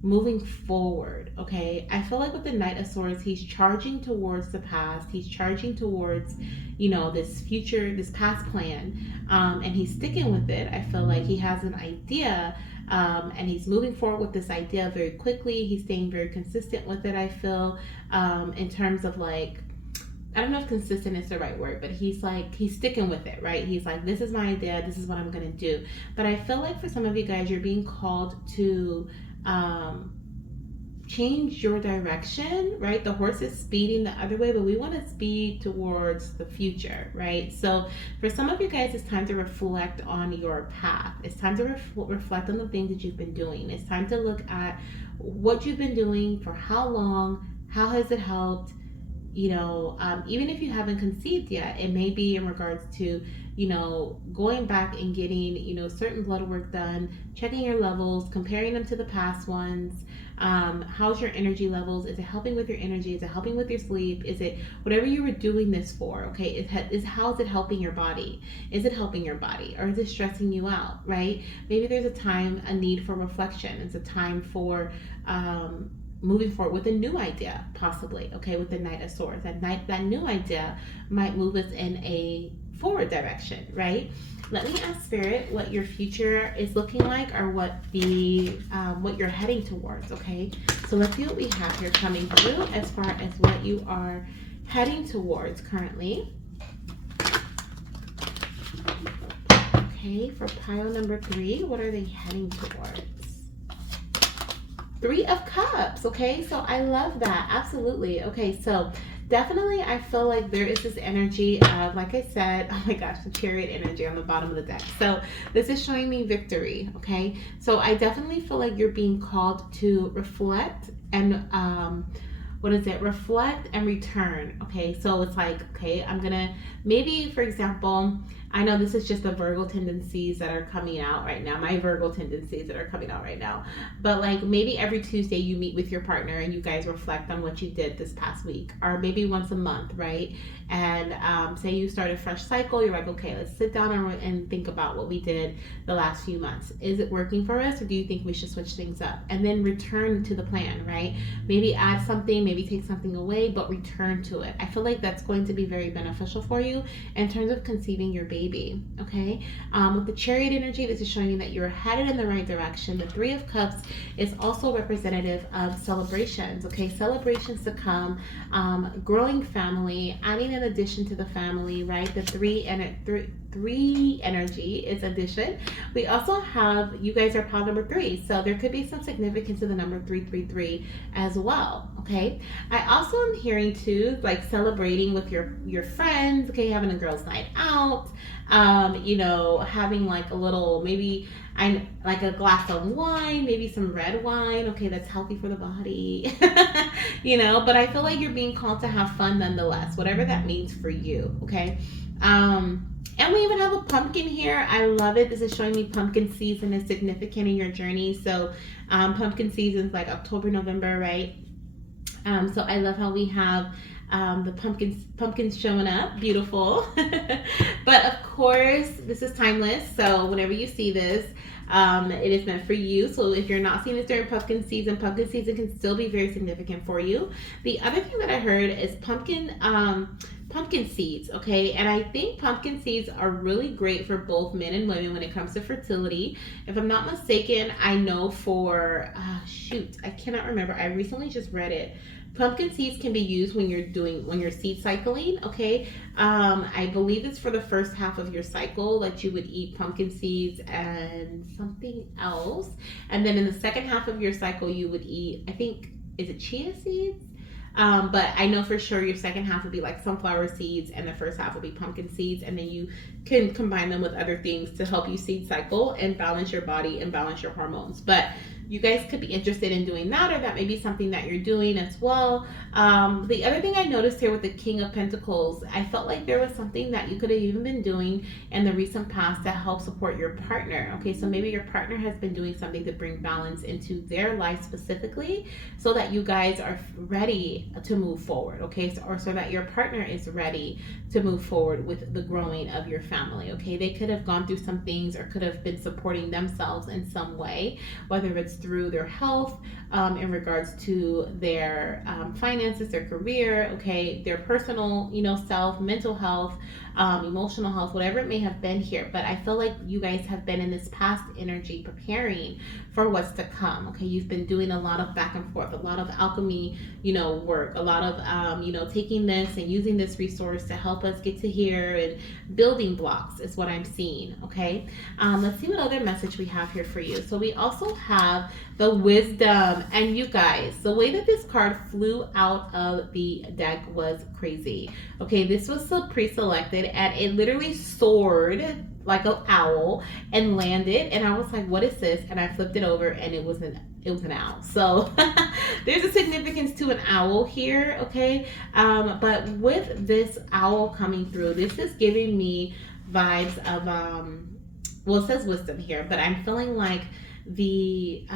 moving forward, okay? I feel like with the Knight of Swords, he's charging towards the past. He's charging towards, this future, this past plan, and he's sticking with it. I feel like he has an idea, and he's moving forward with this idea very quickly. He's staying very consistent with it, I feel, in terms of like, I don't know if consistent is the right word, but he's sticking with it, right? He's like, this is my idea, this is what I'm gonna do. But I feel like for some of you guys, you're being called to change your direction, right? The horse is speeding the other way, but we want to speed towards the future, right? So for some of you guys, it's time to reflect on your path. It's time to reflect on the things that you've been doing. It's time to look at what you've been doing, for how long, how has it helped. Even if you haven't conceived yet, it may be in regards to, going back and getting, certain blood work done, checking your levels, comparing them to the past ones. How's your energy levels? Is it helping with your energy? Is it helping with your sleep? Is it whatever you were doing this for? Okay, how's it helping your body? Is it helping your body, or is it stressing you out? Right? Maybe there's a need for reflection. It's a time for moving forward with a new idea, possibly. Okay, with the Knight of Swords, that new idea might move us in a forward direction, right? Let me ask Spirit what your future is looking like, or what you're heading towards. Okay, so let's see what we have here coming through as far as what you are heading towards currently. Okay, for pile number 3, what are they heading towards? 3 of Cups. Okay, so I love that. Absolutely. Okay, so definitely I feel like there is this energy of, like I said, oh my gosh, the Chariot energy on the bottom of the deck. So this is showing me victory. Okay, so I definitely feel like you're being called to reflect and reflect and return. Okay, so it's like, okay, I'm gonna, maybe for example, I know this is just the Virgo tendencies that are coming out right now, my Virgo tendencies that are coming out right now. But like maybe every Tuesday you meet with your partner and you guys reflect on what you did this past week, or maybe once a month, right? And say you start a fresh cycle, you're like, okay, let's sit down and think about what we did the last few months. Is it working for us, or do you think we should switch things up? And then return to the plan, right? Maybe add something, maybe take something away, but return to it. I feel like that's going to be very beneficial for you in terms of conceiving your baby. Okay, with the Chariot energy, this is showing you that you're headed in the right direction. The 3 of Cups is also representative of celebrations. Okay, celebrations to come, growing family, adding an addition to the family, right? The 3 energy is addition. We also have, you guys are pile number 3, so there could be some significance to the number 333 as well. Okay, I also am hearing too, like celebrating with your friends. Okay, having a girls' night out, having like a little, maybe like a glass of wine, maybe some red wine. Okay, that's healthy for the body. But I feel like you're being called to have fun nonetheless, whatever that means for you. Okay. And we even have a pumpkin here. I love it. This is showing me pumpkin season is significant in your journey. So pumpkin season is like October, November, right? So I love how we have the pumpkins showing up. Beautiful. But of course, this is timeless. So whenever you see this, it is meant for you. So if you're not seeing this during pumpkin season can still be very significant for you. The other thing that I heard is pumpkin seeds. Okay, and I think pumpkin seeds are really great for both men and women when it comes to fertility. If I'm not mistaken, I know for I cannot remember, I recently just read it. Pumpkin seeds can be used when you're seed cycling. Okay, I believe it's for the first half of your cycle that you would eat pumpkin seeds and something else, and then in the second half of your cycle you would eat, I think, is it chia seeds? But I know for sure your second half would be like sunflower seeds, and the first half will be pumpkin seeds, and then you can combine them with other things to help you seed cycle and balance your body and balance your hormones. But you guys could be interested in doing that, or that may be something that you're doing as well. The other thing I noticed here with the King of Pentacles, I felt like there was something that you could have even been doing in the recent past to help support your partner. Okay, so maybe your partner has been doing something to bring balance into their life specifically, so that you guys are ready to move forward. Okay, so that your partner is ready to move forward with the growing of your family. Okay, they could have gone through some things, or could have been supporting themselves in some way, whether it's through their health, in regards to their finances, their career, okay, their personal, self, mental health, emotional health, whatever it may have been here. But I feel like you guys have been in this past energy preparing for what's to come. Okay, you've been doing a lot of back and forth, a lot of alchemy, work, a lot of, taking this and using this resource to help us get to here, and building blocks is what I'm seeing. Okay, let's see what other message we have here for you. So we also have the Wisdom, and you guys, the way that this card flew out of the deck was crazy. Okay, this was so pre-selected, and it literally soared like an owl and landed, and I was like, what is this? And I flipped it over, and it was an owl. So there's a significance to an owl here. Okay, but with this owl coming through, this is giving me vibes of it says wisdom here, but I'm feeling like the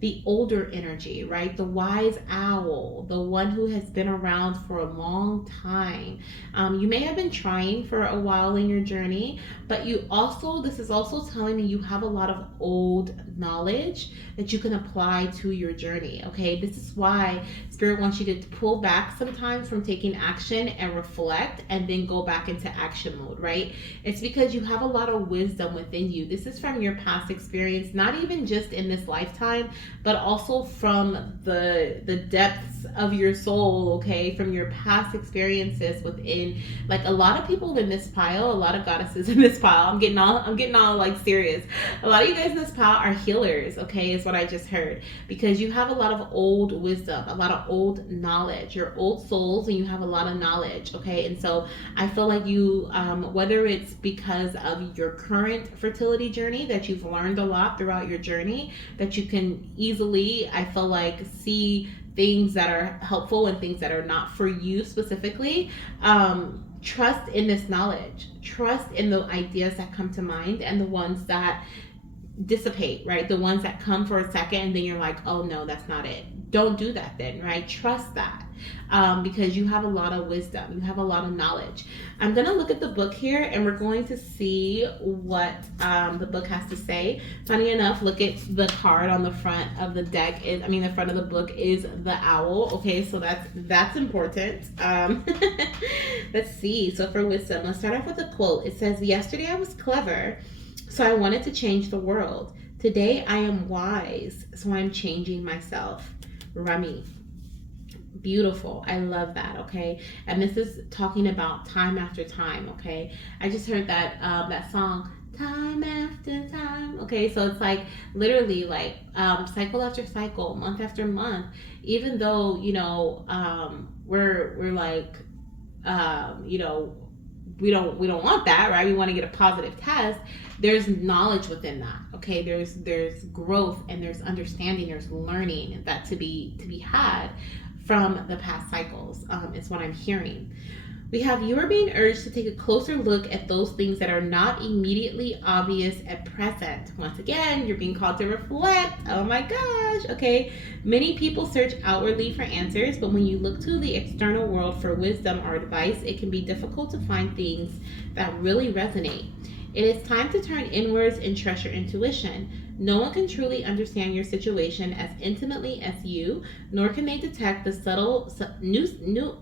the older energy, right? The wise owl, the one who has been around for a long time. You may have been trying for a while in your journey, but this is also telling me you have a lot of old knowledge that you can apply to your journey, okay? This is why Spirit wants you to pull back sometimes from taking action and reflect and then go back into action mode, right? It's because you have a lot of wisdom within you. This is from your past experience, not even just in this lifetime, but also from the depths of your soul, okay? From your past experiences within, like, a lot of people in this pile, a lot of goddesses in this pile. I'm getting all like serious. A lot of you guys in this pile are healers, okay? Is what I just heard, because you have a lot of old wisdom, a lot of old knowledge. You're old souls and you have a lot of knowledge, okay? And so I feel like you, whether it's because of your current fertility journey, that you've learned a lot throughout your journey, that you can easily, I feel like, see things that are helpful and things that are not for you specifically. Trust in this knowledge. Trust in the ideas that come to mind and the ones that dissipate, right? The ones that come for a second and then you're like, oh no, that's not it. Don't do that then, right? Trust that, because you have a lot of wisdom. You have a lot of knowledge. I'm going to look at the book here and we're going to see what the book has to say. Funny enough, look at the card on the front of the deck. The front of the book is the owl. Okay, so that's important. Let's see. So for wisdom, let's start off with a quote. It says, yesterday I was clever, so I wanted to change the world. Today I am wise, so I'm changing myself. Rumi. Beautiful. I love that. Okay. And this is talking about time after time. Okay. I just heard that song, time after time. Okay. So it's like literally like cycle after cycle, month after month, even though, we're like, we don't want that, right? We want to get a positive test. There's knowledge within that, okay? There's growth and there's understanding, there's learning that to be had from the past cycles, is what I'm hearing. We have, you are being urged to take a closer look at those things that are not immediately obvious at present. Once again, you're being called to reflect. Oh my gosh, okay? Many people search outwardly for answers, but when you look to the external world for wisdom or advice, it can be difficult to find things that really resonate. It is time to turn inwards and trust your intuition. No one can truly understand your situation as intimately as you, nor can they detect the subtle nuances,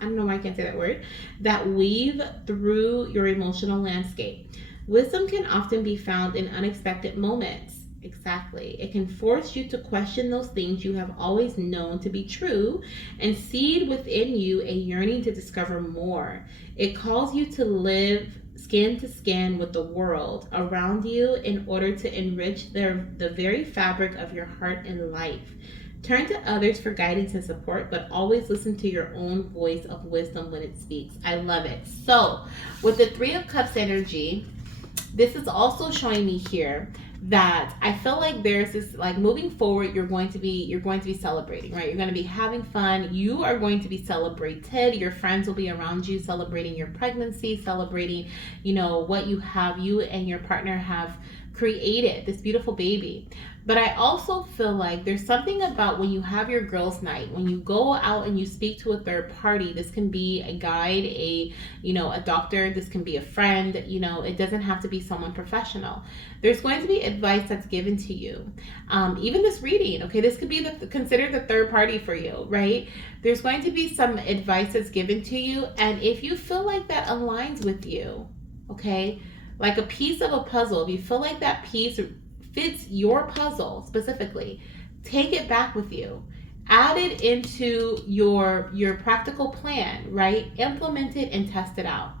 I don't know why I can't say that word, that weave through your emotional landscape. Wisdom can often be found in unexpected moments. Exactly. It can force you to question those things you have always known to be true and seed within you a yearning to discover more. It calls you to live skin to skin with the world around you in order to enrich the very fabric of your heart and life. Turn to others for guidance and support, but always listen to your own voice of wisdom when it speaks. I love it. So with the Three of Cups energy, this is also showing me here that I feel like there's this, like, moving forward, you're going to be celebrating, right? You're going to be having fun. You are going to be celebrated. Your friends will be around you celebrating your pregnancy, celebrating, what you and your partner have created, this beautiful baby. But I also feel like there's something about when you have your girls' night, when you go out and you speak to a third party. This can be a guide, a doctor, this can be a friend, it doesn't have to be someone professional. There's going to be advice that's given to you. Even this reading, okay, this could be considered the third party for you, right? There's going to be some advice that's given to you, and if you feel like that aligns with you, okay, like a piece of a puzzle, if you feel like that piece fits your puzzle specifically, take it back with you. Add it into your practical plan, right? Implement it and test it out.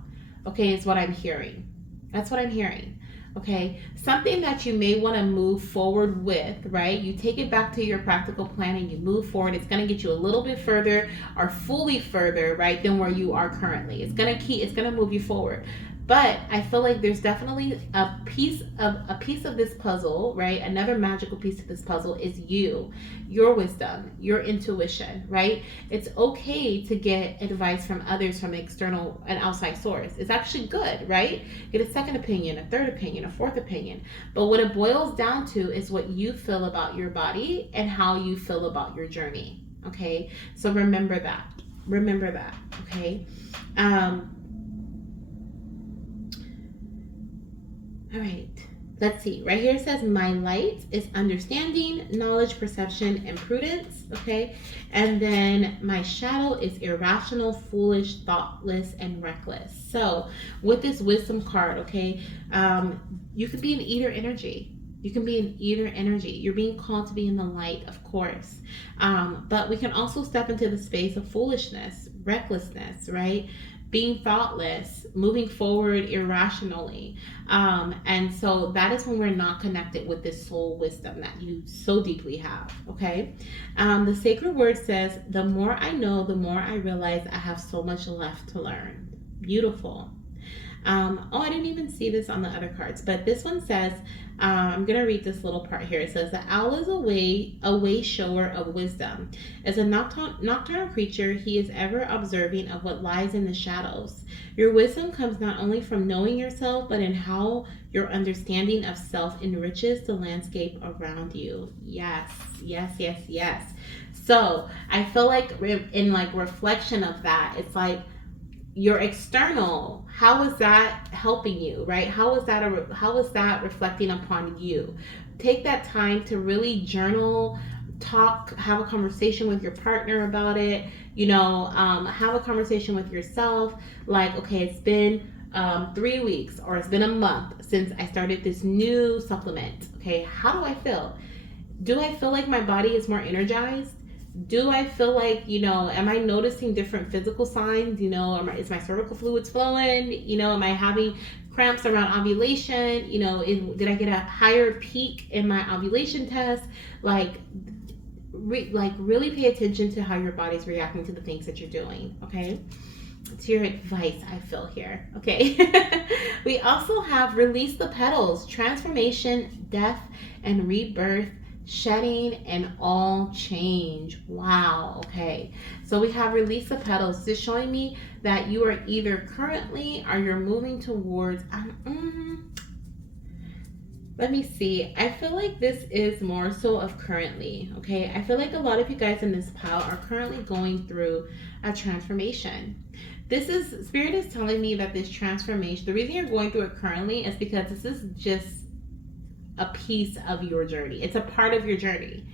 Okay, is what I'm hearing. That's what I'm hearing. Okay, something that you may want to move forward with, right? You take it back to your practical plan and you move forward. It's going to get you a little bit further or fully further, right, than where you are currently. It's going to move you forward. But I feel like there's definitely a piece of this puzzle, right? Another magical piece of this puzzle is you, your wisdom, your intuition, right? It's okay to get advice from others, from an outside source. It's actually good, right? Get a second opinion, a third opinion, a fourth opinion. But what it boils down to is what you feel about your body and how you feel about your journey. Okay, so remember that. Remember that. Okay. All right, let's see. Right here it says, my light is understanding, knowledge, perception, and prudence. Okay, and then my shadow is irrational, foolish, thoughtless, and reckless. So with this wisdom card, okay, you could be an eater energy. You can be an eater energy. You're being called to be in the light, of course. But we can also step into the space of foolishness, recklessness, right? Being thoughtless, moving forward irrationally. And so that is when we're not connected with this soul wisdom that you so deeply have, okay? The sacred word says, the more I know, the more I realize I have so much left to learn. Beautiful. I didn't even see this on the other cards, but this one says, I'm going to read this little part here. It says, the owl is a way shower of wisdom. As a nocturnal creature, he is ever observing of what lies in the shadows. Your wisdom comes not only from knowing yourself, but in how your understanding of self enriches the landscape around you. Yes, yes, yes, yes. So I feel like in like reflection of that, it's like, your external, how is that helping you, right? How is that reflecting upon you? Take that time to really journal, talk, have a conversation with your partner about it, have a conversation with yourself, like, okay, it's been 3 weeks or it's been a month since I started this new supplement. Okay, how do I feel? Do I feel like my body is more energized? Do I feel like, am I noticing different physical signs? Is my cervical fluids flowing? Am I having cramps around ovulation? Did I get a higher peak in my ovulation test? Really pay attention to how your body's reacting to the things that you're doing, okay? It's your advice, I feel here, okay? We also have release the petals, transformation, death, and rebirth, shedding, and all change. Wow. Okay, so we have release the petals. This is showing me that you are either currently or you're moving towards let me see. I feel like this is more so of currently. Okay, I feel like a lot of you guys in this pile are currently going through a transformation. Spirit is telling me that this transformation, the reason you're going through it currently is because this is just a piece of your journey. It's a part of your journey.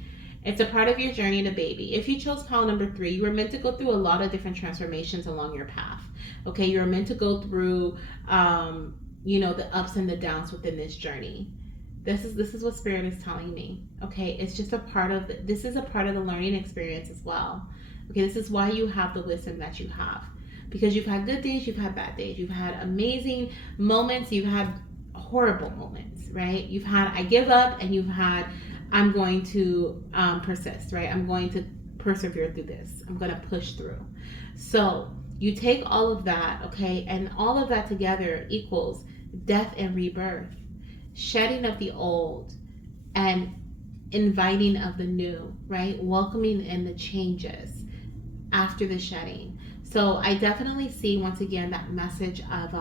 It's a part of your journey to baby. If you chose pile number 3, you were meant to go through a lot of different transformations along your path. Okay, you're meant to go through, the ups and the downs within this journey. This is what Spirit is telling me. Okay, it's just this is a part of the learning experience as well. Okay, this is why you have the wisdom that you have, because you've had good days, you've had bad days, you've had amazing moments, you've had horrible moments, right? You've had I give up, and you've had I'm going to persist, right? I'm going to persevere through this. I'm going to push through. So you take all of that, okay, and all of that together equals death and rebirth, shedding of the old and inviting of the new, right? Welcoming in the changes after the shedding. So I definitely see, once again, that message of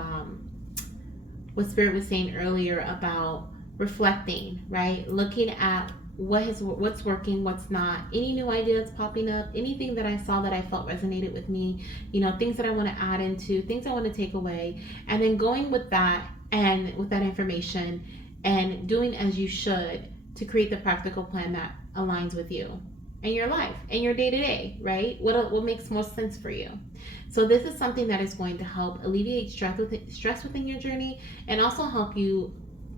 what Spirit was saying earlier about reflecting, right? Looking at what's working, what's not, any new ideas popping up, anything that I saw that I felt resonated with me, things that I want to add into, things I want to take away, and then going with that and with that information and doing as you should to create the practical plan that aligns with you and your life and your day-to-day, right? What makes most sense for you. So this is something that is going to help alleviate stress within your journey and also help you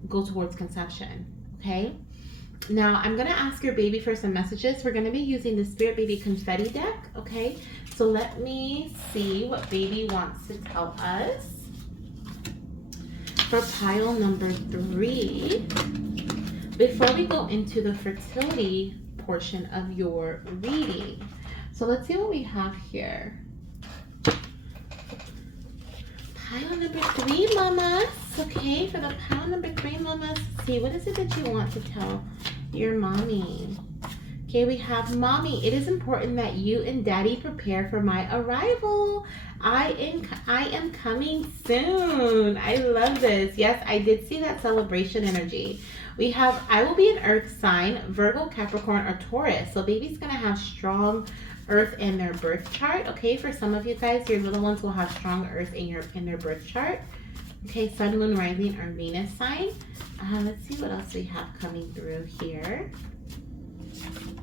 go towards conception, okay? Now I'm going to ask your baby for some messages. We're going to be using the Spirit Baby Confetti deck, okay? So let me see what baby wants to tell us for pile number 3 before we go into the fertility portion of your reading. So let's see what we have here. pile number 3, mamas. Okay, for the pile number 3, mamas. Let's see, what is it that you want to tell your mommy? Okay, we have mommy. It is important that you and daddy prepare for my arrival. I am coming soon. I love this. Yes, I did see that celebration energy. We have I will be an earth sign, Virgo, Capricorn, or Taurus. So baby's gonna have strong earth in their birth chart. Okay, for some of you guys, your little ones will have strong earth in their birth chart. Okay, sun, moon, rising, or Venus sign. Let's see what else we have coming through here.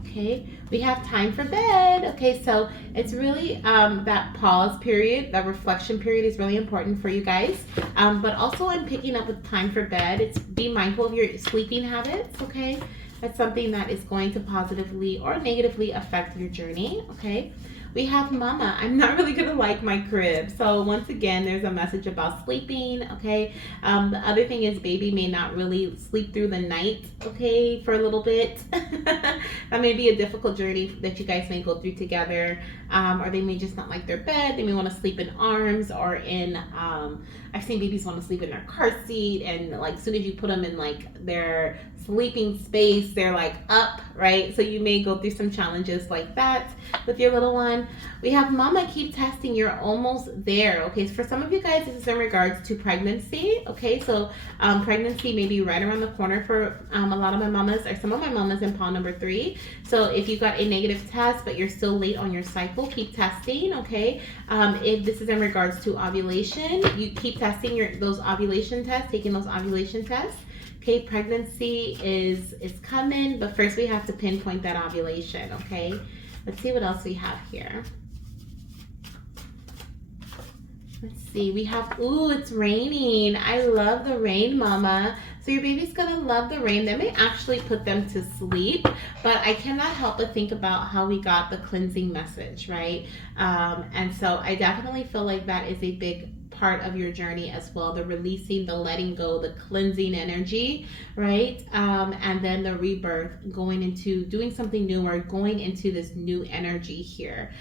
Okay, we have time for bed. Okay, so it's really that pause period, that reflection period is really important for you guys. But also I'm picking up with time for bed. It's be mindful of your sleeping habits, okay? That's something that is going to positively or negatively affect your journey, okay? We have mama. I'm not really gonna like my crib. So once again, there's a message about sleeping, okay? The other thing is baby may not really sleep through the night, okay, for a little bit. That may be a difficult journey that you guys may go through together. Or they may just not like their bed. They may want to sleep in arms or in, I've seen babies want to sleep in their car seat, and like as soon as you put them in like their sleeping space, they're like up, right? So you may go through some challenges like that with your little one. We have mama, keep testing, you're almost there. Okay, so for some of you guys, this is in regards to pregnancy. Okay, so pregnancy may be right around the corner for a lot of my mamas, or some of my mamas in pile number 3. So if you got a negative test but you're still late on your cycle, keep testing. Okay, if this is in regards to ovulation, you keep testing those ovulation tests, taking those ovulation tests. Okay, pregnancy is coming, but first we have to pinpoint that ovulation. Okay, let's see what else we have here. Let's see, we have, ooh, it's raining. I love the rain, mama. So your baby's gonna love the rain. That may actually put them to sleep, but I cannot help but think about how we got the cleansing message, right? And so I definitely feel like that is a big part of your journey as well, the releasing, the letting go, the cleansing energy, right? And then the rebirth, going into doing something new or going into this new energy here,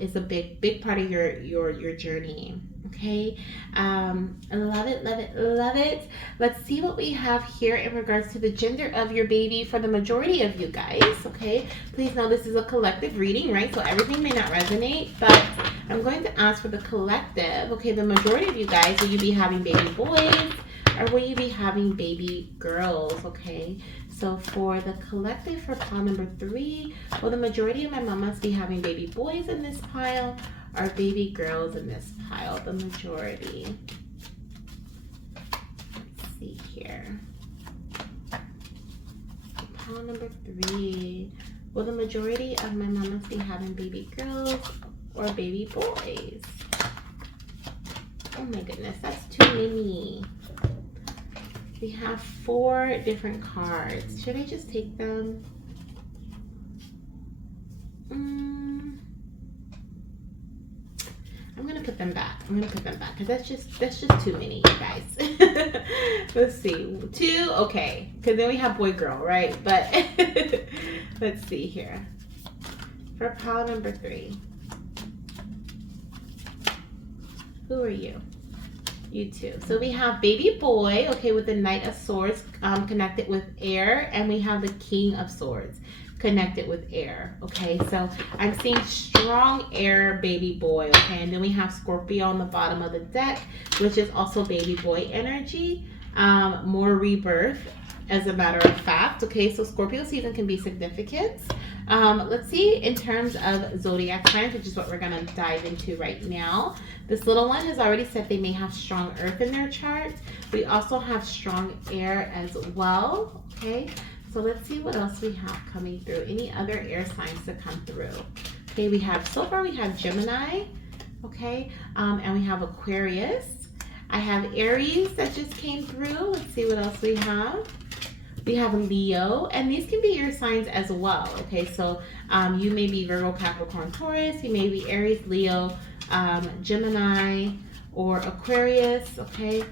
is a big part of your journey. Okay, I love it, love it, love it. Let's see what we have here in regards to the gender of your baby for the majority of you guys. Okay, please know this is a collective reading, right? So everything may not resonate, but I'm going to ask for the collective. Okay, the majority of you guys, will you be having baby boys or will you be having baby girls? Okay, so for the collective for pile number 3, will the majority of my mamas be having baby boys in this pile or baby girls in this pile? The majority. Let's see here. Pile number 3. Will the majority of my mamas be having baby girls or baby boys? Oh my goodness, that's too many. We have 4 different cards. Should I just take them? I'm gonna put them back. Because that's just too many, you guys. Let's see. 2, okay. Because then we have boy girl, right? But let's see here. For pile number 3. Who are you? You two. So we have baby boy, okay, with the Knight of Swords connected with air, and we have the King of Swords connected with air. Okay, so I'm seeing strong air baby boy. Okay, and then we have Scorpio on the bottom of the deck, which is also baby boy energy. More rebirth, as a matter of fact. Okay, so Scorpio season can be significant. Let's see in terms of zodiac signs, which is what we're gonna dive into right now. This little one has already said they may have strong earth in their chart. We also have strong air as well. Okay, so let's see what else we have coming through. Any other air signs to come through? Okay, we have, so far we have Gemini, okay, and we have Aquarius. I have Aries that just came through. Let's see what else we have. We have Leo, and these can be your signs as well. Okay, so you may be Virgo, Capricorn, Taurus. You may be Aries, Leo, Gemini, or Aquarius. Okay,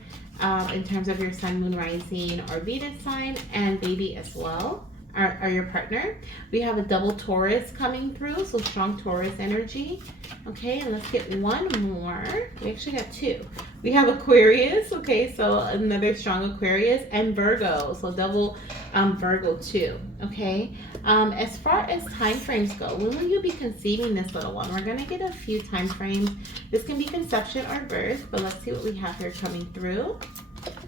in terms of your sun, moon, rising, or Venus sign, and baby as well. are your partner. We have a double Taurus coming through, so strong Taurus energy. Okay, and let's get one more. We actually got two. We have Aquarius, okay, so another strong Aquarius, and Virgo, so double Virgo too, okay. As far as time frames go, when will you be conceiving this little one? We're gonna get a few time frames. This can be conception or birth, but let's see what we have here coming through.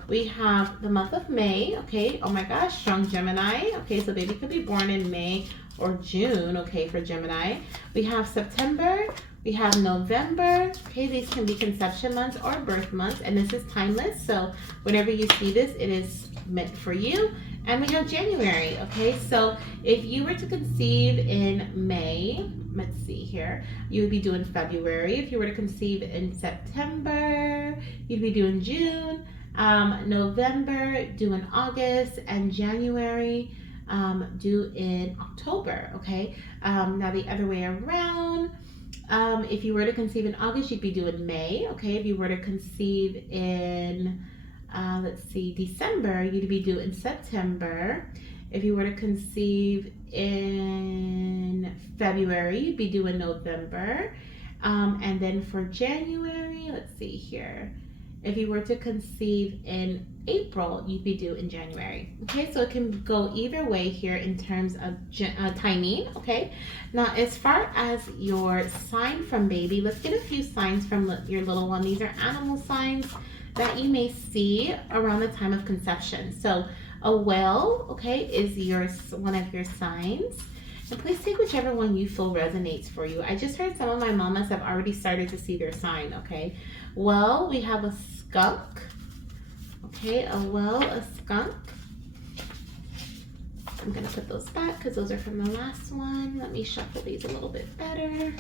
We have the month of May, okay. Oh my gosh, strong Gemini. Okay, so baby could be born in May or June, okay, for Gemini. We have September, we have November, okay. These can be conception months or birth months, and this is timeless. So whenever you see this, it is meant for you. And we have January, okay. So if you were to conceive in May, let's see here, you would be doing February. If you were to conceive in September, you'd be doing June. November, due in August, and January, due in October, okay? Now the other way around, if you were to conceive in August, you'd be due in May, okay? If you were to conceive in, let's see, December, you'd be due in September. If you were to conceive in February, you'd be due in November. And then for January, let's see here. If you were to conceive in April, you'd be due in January. Okay, so it can go either way here in terms of timing. Okay, now as far as your sign from baby, let's get a few signs from your little one. These are animal signs that you may see around the time of conception. So a whale, okay, is one of your signs. And please take whichever one you feel resonates for you. I just heard some of my mamas have already started to see their sign, okay? Well, we have a skunk, okay, a whale, a skunk. I'm gonna put those back because those are from the last one. Let me shuffle these a little bit better.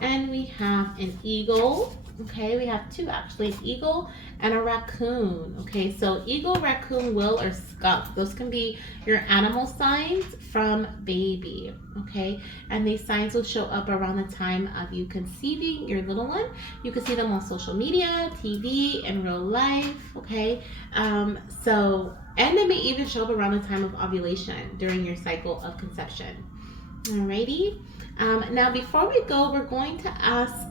And we have an eagle. Okay, we have two actually, an eagle and a raccoon. Okay, so eagle, raccoon, whale, or skunk. Those can be your animal signs from baby. Okay, and these signs will show up around the time of you conceiving your little one. You can see them on social media, TV, in real life. Okay, and they may even show up around the time of ovulation during your cycle of conception. Alrighty. Now before we go, we're going to ask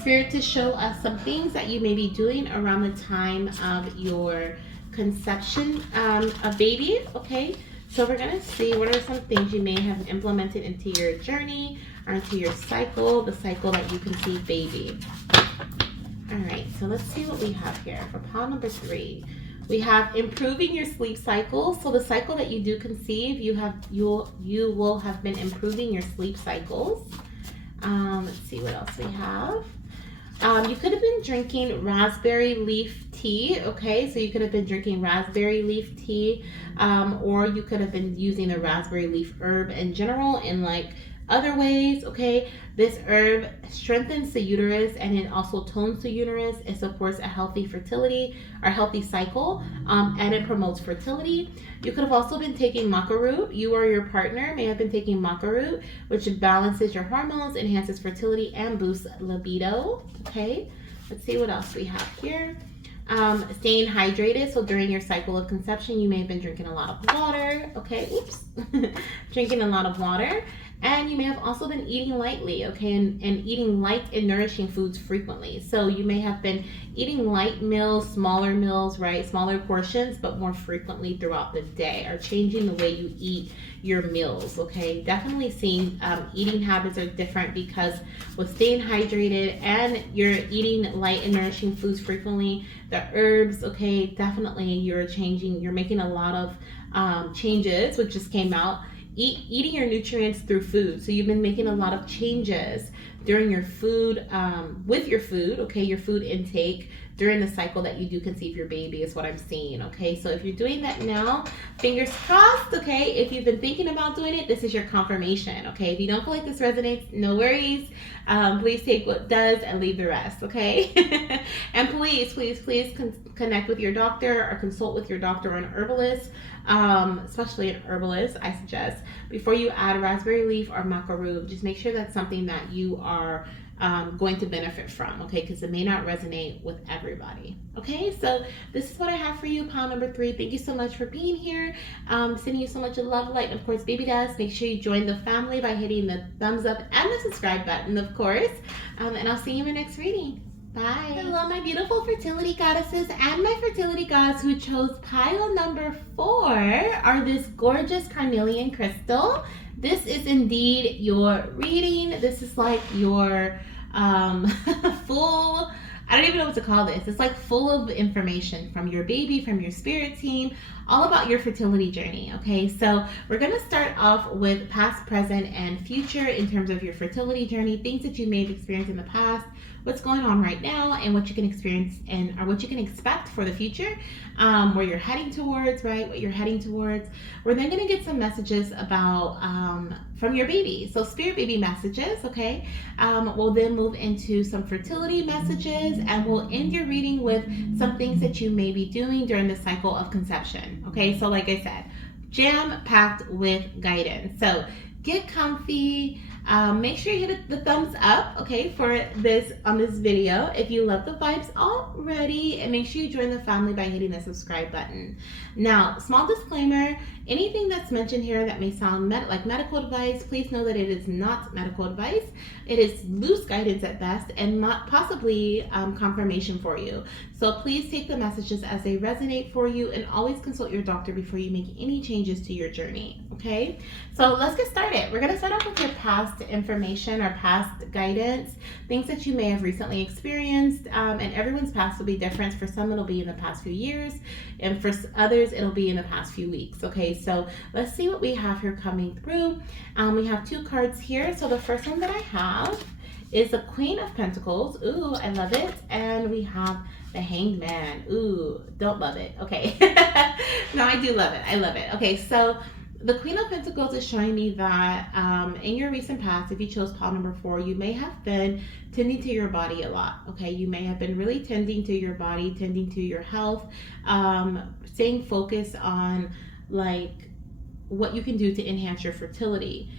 Spirit to show us some things that you may be doing around the time of your conception of baby. Okay, so we're gonna see what are some things you may have implemented into your journey or into your cycle, the cycle that you conceive baby. All right, so let's see what we have here for pile number 3. We have improving your sleep cycle. So the cycle that you do conceive, you will have been improving your sleep cycles. Let's see what else we have. You could have been drinking raspberry leaf tea, okay? So you could have been drinking raspberry leaf tea, or you could have been using the raspberry leaf herb in general in like other ways, okay? This herb strengthens the uterus and it also tones the uterus. It supports a healthy fertility or healthy cycle, and it promotes fertility. You could have also been taking maca root. You or your partner may have been taking maca root, which balances your hormones, enhances fertility, and boosts libido, okay? Let's see what else we have here. Staying hydrated. So during your cycle of conception, you may have been drinking a lot of water, okay? Oops. Drinking a lot of water. And you may have also been eating lightly, okay, and eating light and nourishing foods frequently. So you may have been eating light meals, right, smaller portions, but more frequently throughout the day, or changing the way you eat your meals, okay. Definitely seeing eating habits are different because with staying hydrated and you're eating light and nourishing foods frequently, the herbs, okay, definitely you're making a lot of changes, which just came out. Eating your nutrients through food. So you've been making a lot of changes during your food, with your food, okay, your food intake during the cycle that you do conceive your baby is what I'm seeing, okay? So if you're doing that now, fingers crossed, okay? If you've been thinking about doing it, this is your confirmation, okay? If you don't feel like this resonates, no worries. Please take what does and leave the rest, okay? And please connect with your doctor or consult with your doctor or an herbalist, especially an herbalist, I suggest, before you add raspberry leaf or maca root. Just make sure that's something that you are going to benefit from, okay? Because it may not resonate with everybody, okay? So this is what I have for you, pile number 3. Thank you so much for being here. Sending you so much love, light, and of course, baby dust. Make sure you join the family by hitting the thumbs up and the subscribe button, of course. And I'll see you in my next reading. Bye. Hello, my beautiful fertility goddesses and my fertility gods who chose pile number 4 are this gorgeous carnelian crystal. This is indeed your reading. This is like your full, I don't even know what to call this. It's like full of information from your baby, from your spirit team, all about your fertility journey, okay? So we're gonna start off with past, present, and future in terms of your fertility journey, things that you may have experienced in the past, what's going on right now, and what you can experience and or what you can expect for the future, where you're heading towards, right? What you're heading towards. We're then gonna get some messages about from your baby. So spirit baby messages, okay? We'll then move into some fertility messages, and we'll end your reading with some things that you may be doing during the cycle of conception, okay? So like I said, jam-packed with guidance. So get comfy. Make sure you hit the thumbs up, okay, for this on this video if you love the vibes already, and make sure you join the family by hitting the subscribe button. Now, small disclaimer, anything that's mentioned here that may sound like medical advice, please know that it is not medical advice. It is loose guidance at best, and possibly confirmation for you. So please take the messages as they resonate for you, and always consult your doctor before you make any changes to your journey, okay? So let's get started. We're gonna start off with your past information or past guidance, things that you may have recently experienced, and everyone's past will be different. For some, it'll be in the past few years, and for others, it'll be in the past few weeks, okay? So let's see what we have here coming through. We have 2 cards here. So the first one that I have is the Queen of Pentacles. Ooh, I love it. And we have the Hanged Man. Ooh, don't love it. Okay. No, I do love it. I love it. Okay, so the Queen of Pentacles is showing me that in your recent past, if you chose pile number 4, you may have been tending to your body a lot, okay? You may have been really tending to your body, tending to your health, staying focused on like what you can do to enhance your fertility.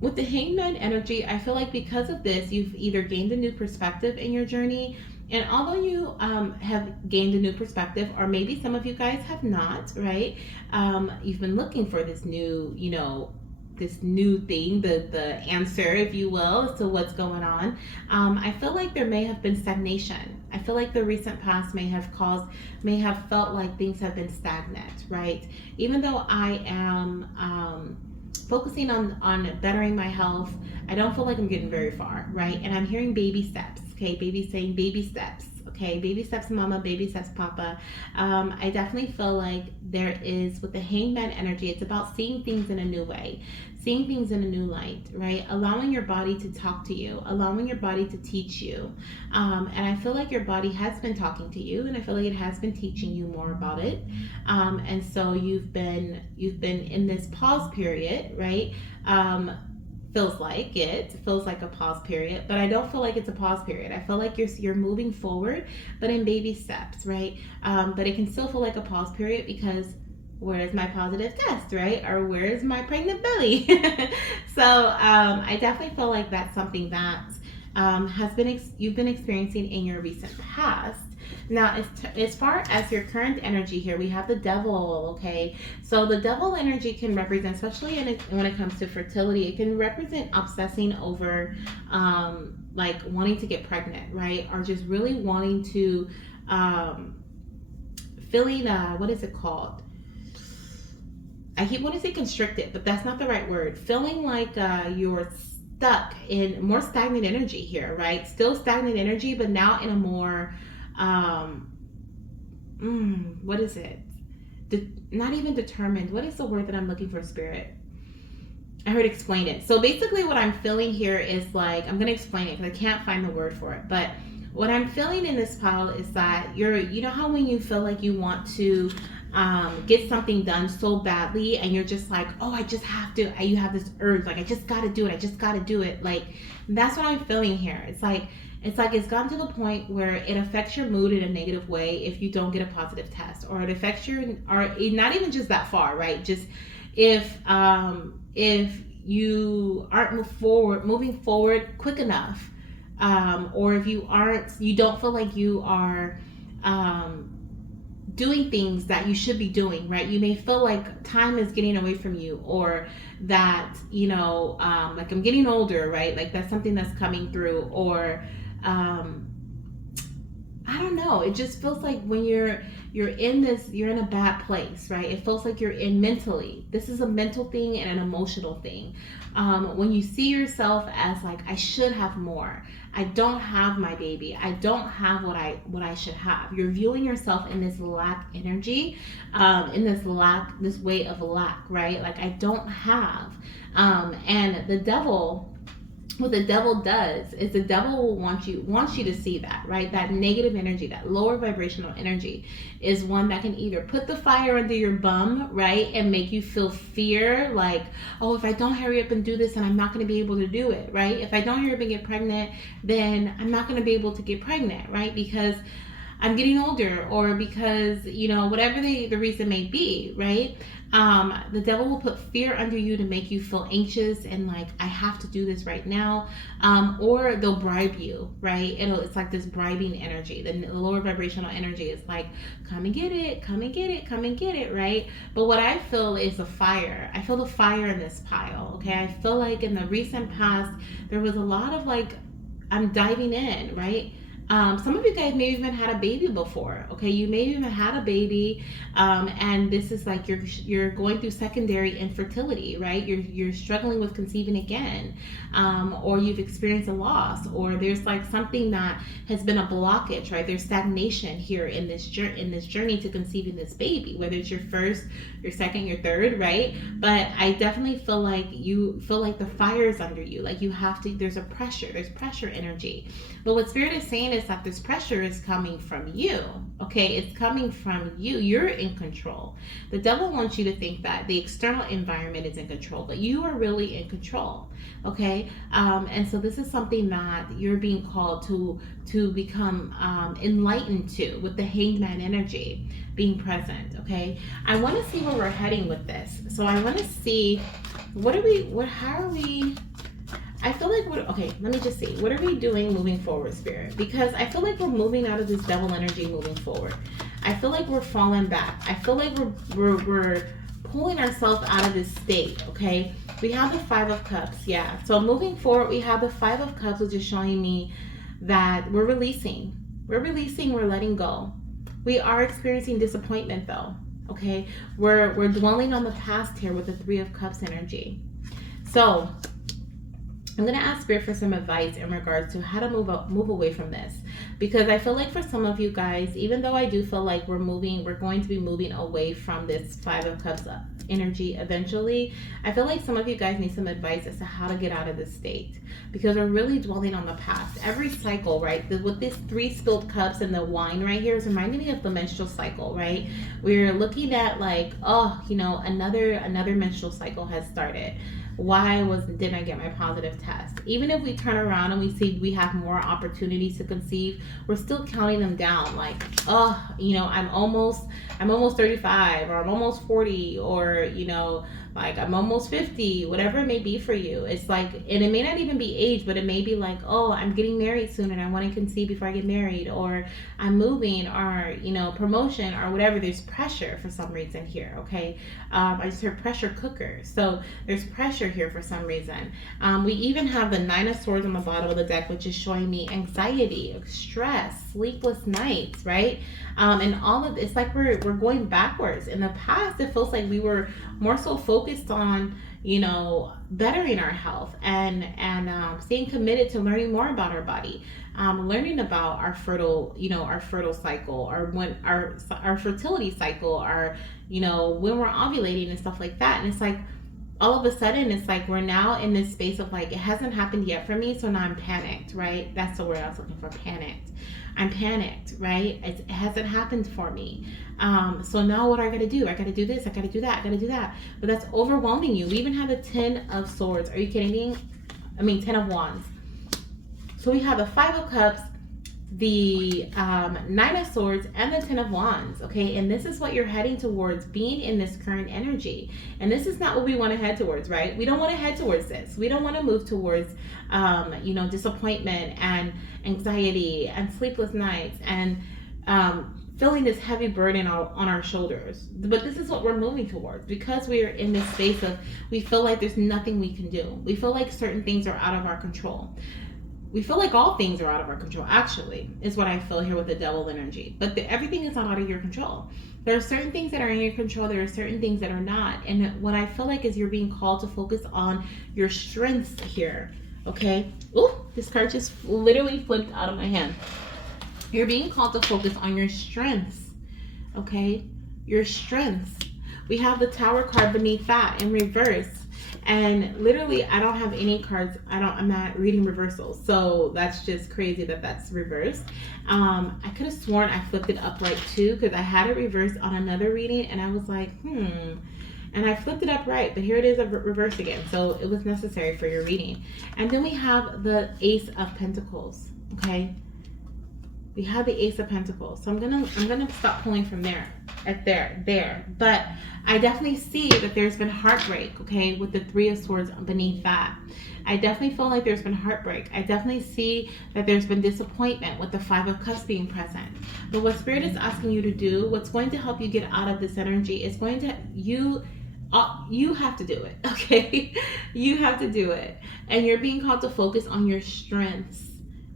With the Hangman energy, I feel like because of this, you've either gained a new perspective in your journey, and although you have gained a new perspective, or maybe some of you guys have not, right? You've been looking for this new, this new thing, the answer, if you will, as to what's going on. I feel like there may have been stagnation. I feel like the recent past may have felt like things have been stagnant, right? Even though I am focusing on bettering my health, I don't feel like I'm getting very far, right? And I'm hearing baby steps, okay? Baby saying baby steps, okay? Baby steps mama, baby steps papa. I definitely feel like there is, with the Hangman energy, it's about seeing things in a new way, seeing things in a new light, right? Allowing your body to talk to you, allowing your body to teach you. And I feel like your body has been talking to you, and I feel like it has been teaching you more about it. And so you've been in this pause period, right? Feels like a pause period, but I don't feel like it's a pause period. I feel like you're moving forward, but in baby steps, right? But it can still feel like a pause period because where's my positive test, right? Or where's my pregnant belly? So I definitely feel like that's something that you've been experiencing in your recent past. Now, as far as your current energy here, we have the Devil, okay? So the Devil energy can represent, especially when it comes to fertility, it can represent obsessing over like wanting to get pregnant, right? Or just really wanting to, feeling, what is it called? I keep wanting to say constricted, but that's not the right word. Feeling like you're stuck in more stagnant energy here, right? Still stagnant energy, but now in a more, what is it? Not even determined. What is the word that I'm looking for, Spirit? I heard explain it. So basically what I'm feeling here is like, I'm going to explain it because I can't find the word for it. But what I'm feeling in this pile is that you know how when you feel like you want to get something done so badly, and you're just like, oh, I just have to, you have this urge, like, I just got to do it. Like, that's what I'm feeling here. It's like it's gotten to the point where it affects your mood in a negative way if you don't get a positive test, or it affects or not even just that far, right? Just if you aren't moving forward quick enough or if you don't feel like you are doing things that you should be doing, right? You may feel like time is getting away from you, or that, like I'm getting older, right? Like that's something that's coming through, or I don't know. It just feels like when you're in a bad place, right? It feels like you're in mentally. This is a mental thing and an emotional thing. When you see yourself as like, I should have more. I don't have my baby. I don't have what I should have. You're viewing yourself in this lack energy, in this way of lack, right? Like I don't have. And the devil, what the devil does is the devil will wants you to see that, right? That negative energy, that lower vibrational energy, is one that can either put the fire under your bum, right, and make you feel fear, like, oh, if I don't hurry up and do this, then I'm not going to be able to do it, right? If I don't hurry up and get pregnant, then I'm not going to be able to get pregnant, right? Because I'm getting older, or because, whatever the reason may be, right? The devil will put fear under you to make you feel anxious and like, I have to do this right now. Or they'll bribe you, right? It's like this bribing energy. The lower vibrational energy is like, come and get it, come and get it, come and get it, right? But what I feel is a fire. I feel the fire in this pile, okay? I feel like in the recent past, there was a lot of like, I'm diving in, right? Some of you guys may have even had a baby before. Okay, you may have even had a baby, and this is like you're going through secondary infertility, right? You're struggling with conceiving again, or you've experienced a loss, or there's like something that has been a blockage, right? There's stagnation here in this journey to conceiving this baby, whether it's your first, your second, your third, right? But I definitely feel like you feel like the fire's under you, like you have to. There's pressure energy. But what Spirit is saying is that this pressure is coming from you, okay? It's coming from you. You're in control. The devil wants you to think that the external environment is in control, but you are really in control, okay? And so this is something that you're being called to become enlightened to, with the hangman energy being present, okay? I want to see where we're heading with this. So I want to see, how are we... I feel like okay, let me just see. What are we doing moving forward, Spirit? Because I feel like we're moving out of this devil energy moving forward. I feel like we're falling back. I feel like we're pulling ourselves out of this state, okay? We have the Five of Cups, yeah. So moving forward, we have the Five of Cups, which is showing me that we're releasing. We're letting go. We are experiencing disappointment though, okay? We're dwelling on the past here with the Three of Cups energy. So I'm going to ask Spirit for some advice in regards to how to move away from this, because I feel like for some of you guys, even though I do feel like we're going to be moving away from this Five of Cups energy eventually, I feel like some of you guys need some advice as to how to get out of this state, because we're really dwelling on the past. Every cycle, right? With this 3 spilled cups and the wine right here is reminding me of the menstrual cycle, right? We're looking at like, oh, another menstrual cycle has started. Why didn't I get my positive test? Even if we turn around and we see we have more opportunities to conceive, we're still counting them down. Like, oh, I'm almost 35, or I'm almost 40, or like I'm almost 50, whatever it may be for you. It's like, and it may not even be age, but it may be like, oh, I'm getting married soon and I want to conceive before I get married, or I'm moving, or promotion, or whatever. There's pressure for some reason here, okay? I just heard pressure cooker. So there's pressure here for some reason. We even have the Nine of Swords on the bottom of the deck, which is showing me anxiety, stress, sleepless nights, right? And all of it's like we're going backwards. In the past, it feels like we were more so focused on bettering our health and staying committed to learning more about our body, learning about our fertile cycle, or when our fertility cycle, our when we're ovulating and stuff like that. And it's like, all of a sudden, it's like we're now in this space of like, it hasn't happened yet for me, so now I'm panicked, right? That's the word I was looking for, panicked. I'm panicked, right? It hasn't happened for me. So now what do I gotta do? I gotta do this, I gotta do that, I gotta do that. But that's overwhelming you. We even have the 10 of Swords. Are you kidding me? 10 of Wands. So we have the 5 of Cups, the Nine of Swords and the Ten of Wands, okay? And this is what you're heading towards, being in this current energy. And this is not what we want to head towards, right? We don't want to head towards this. We don't want to move towards, disappointment and anxiety and sleepless nights and feeling this heavy burden on our shoulders. But this is what we're moving towards, because we are in this space of, we feel like there's nothing we can do. We feel like certain things are out of our control. We feel like all things are out of our control, actually, is what I feel here with the devil energy. But everything is not out of your control. There are certain things that are in your control. There are certain things that are not. And what I feel like is you're being called to focus on your strengths here, okay? Ooh, this card just literally flipped out of my hand. You're being called to focus on your strengths, okay? Your strengths. We have the Tower card beneath that in reverse. And literally, I don't have any cards. I'm not reading reversals. So that's just crazy that that's reversed. I could have sworn I flipped it upright too, because I had it reversed on another reading and I was like, and I flipped it upright, but here it is reversed again. So it was necessary for your reading. And then we have the Ace of Pentacles, okay? We have the Ace of Pentacles. So I'm gonna stop pulling from there. At there. But I definitely see that there's been heartbreak, okay, with the Three of Swords beneath that. I definitely feel like there's been heartbreak. I definitely see that there's been disappointment with the Five of Cups being present. But what Spirit is asking you to do, what's going to help you get out of this energy, is going to, you have to do it, okay? You have to do it. And you're being called to focus on your strengths,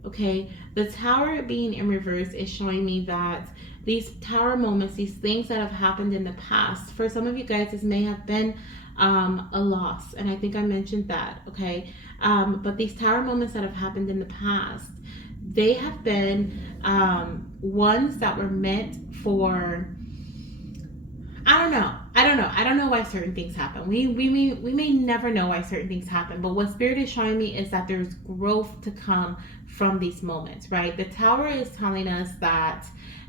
okay? The Tower being in reverse is showing me that these Tower moments, these things that have happened in the past, for some of you guys, this may have been a loss. And I think I mentioned that, okay? But these Tower moments that have happened in the past, they have been ones that were meant for, I don't know. I don't know why certain things happen. We may never know why certain things happen. But what Spirit is showing me is that there's growth to come from these moments, right? The Tower is telling us that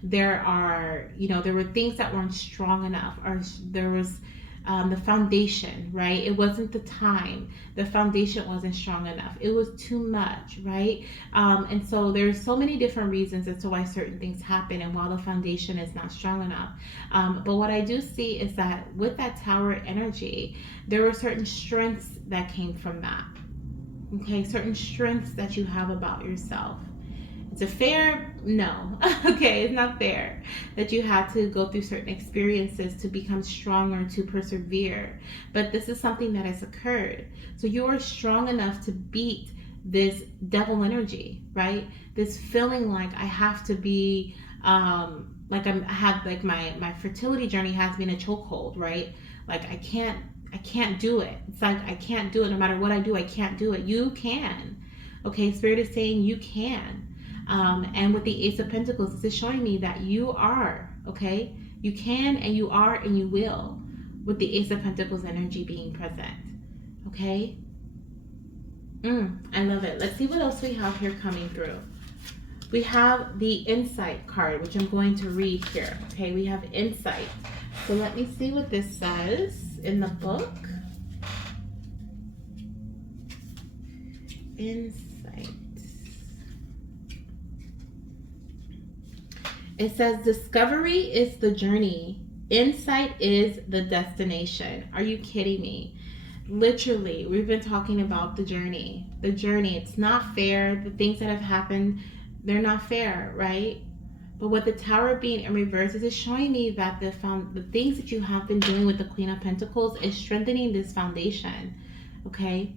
there were things that weren't strong enough, or there was the foundation, right? It wasn't the time. The foundation wasn't strong enough. It was too much, right? And so there's so many different reasons as to why certain things happen and why the foundation is not strong enough. But what I do see is that with that Tower energy, there were certain strengths that came from that. Okay, certain strengths that you have about yourself. Is it fair? No. Okay, it's not fair that you had to go through certain experiences to become stronger, to persevere. But this is something that has occurred. So you are strong enough to beat this devil energy, right? This feeling like I have to be, my fertility journey has been a chokehold, right? Like I can't do it. It's like I can't do it. No matter what I do, I can't do it. You can. Okay, Spirit is saying you can. And with the Ace of Pentacles, this is showing me that you are, okay? You can, and you are, and you will, with the Ace of Pentacles energy being present, okay? I love it. Let's see what else we have here coming through. We have the Insight card, which I'm going to read here, okay? We have Insight. So let me see what this says in the book. Insight. It says, discovery is the journey. Insight is the destination. Are you kidding me? Literally, we've been talking about the journey. The journey, it's not fair. The things that have happened, they're not fair, right? But with the Tower being in reverse, is showing me that the things that you have been doing with the Queen of Pentacles is strengthening this foundation, okay?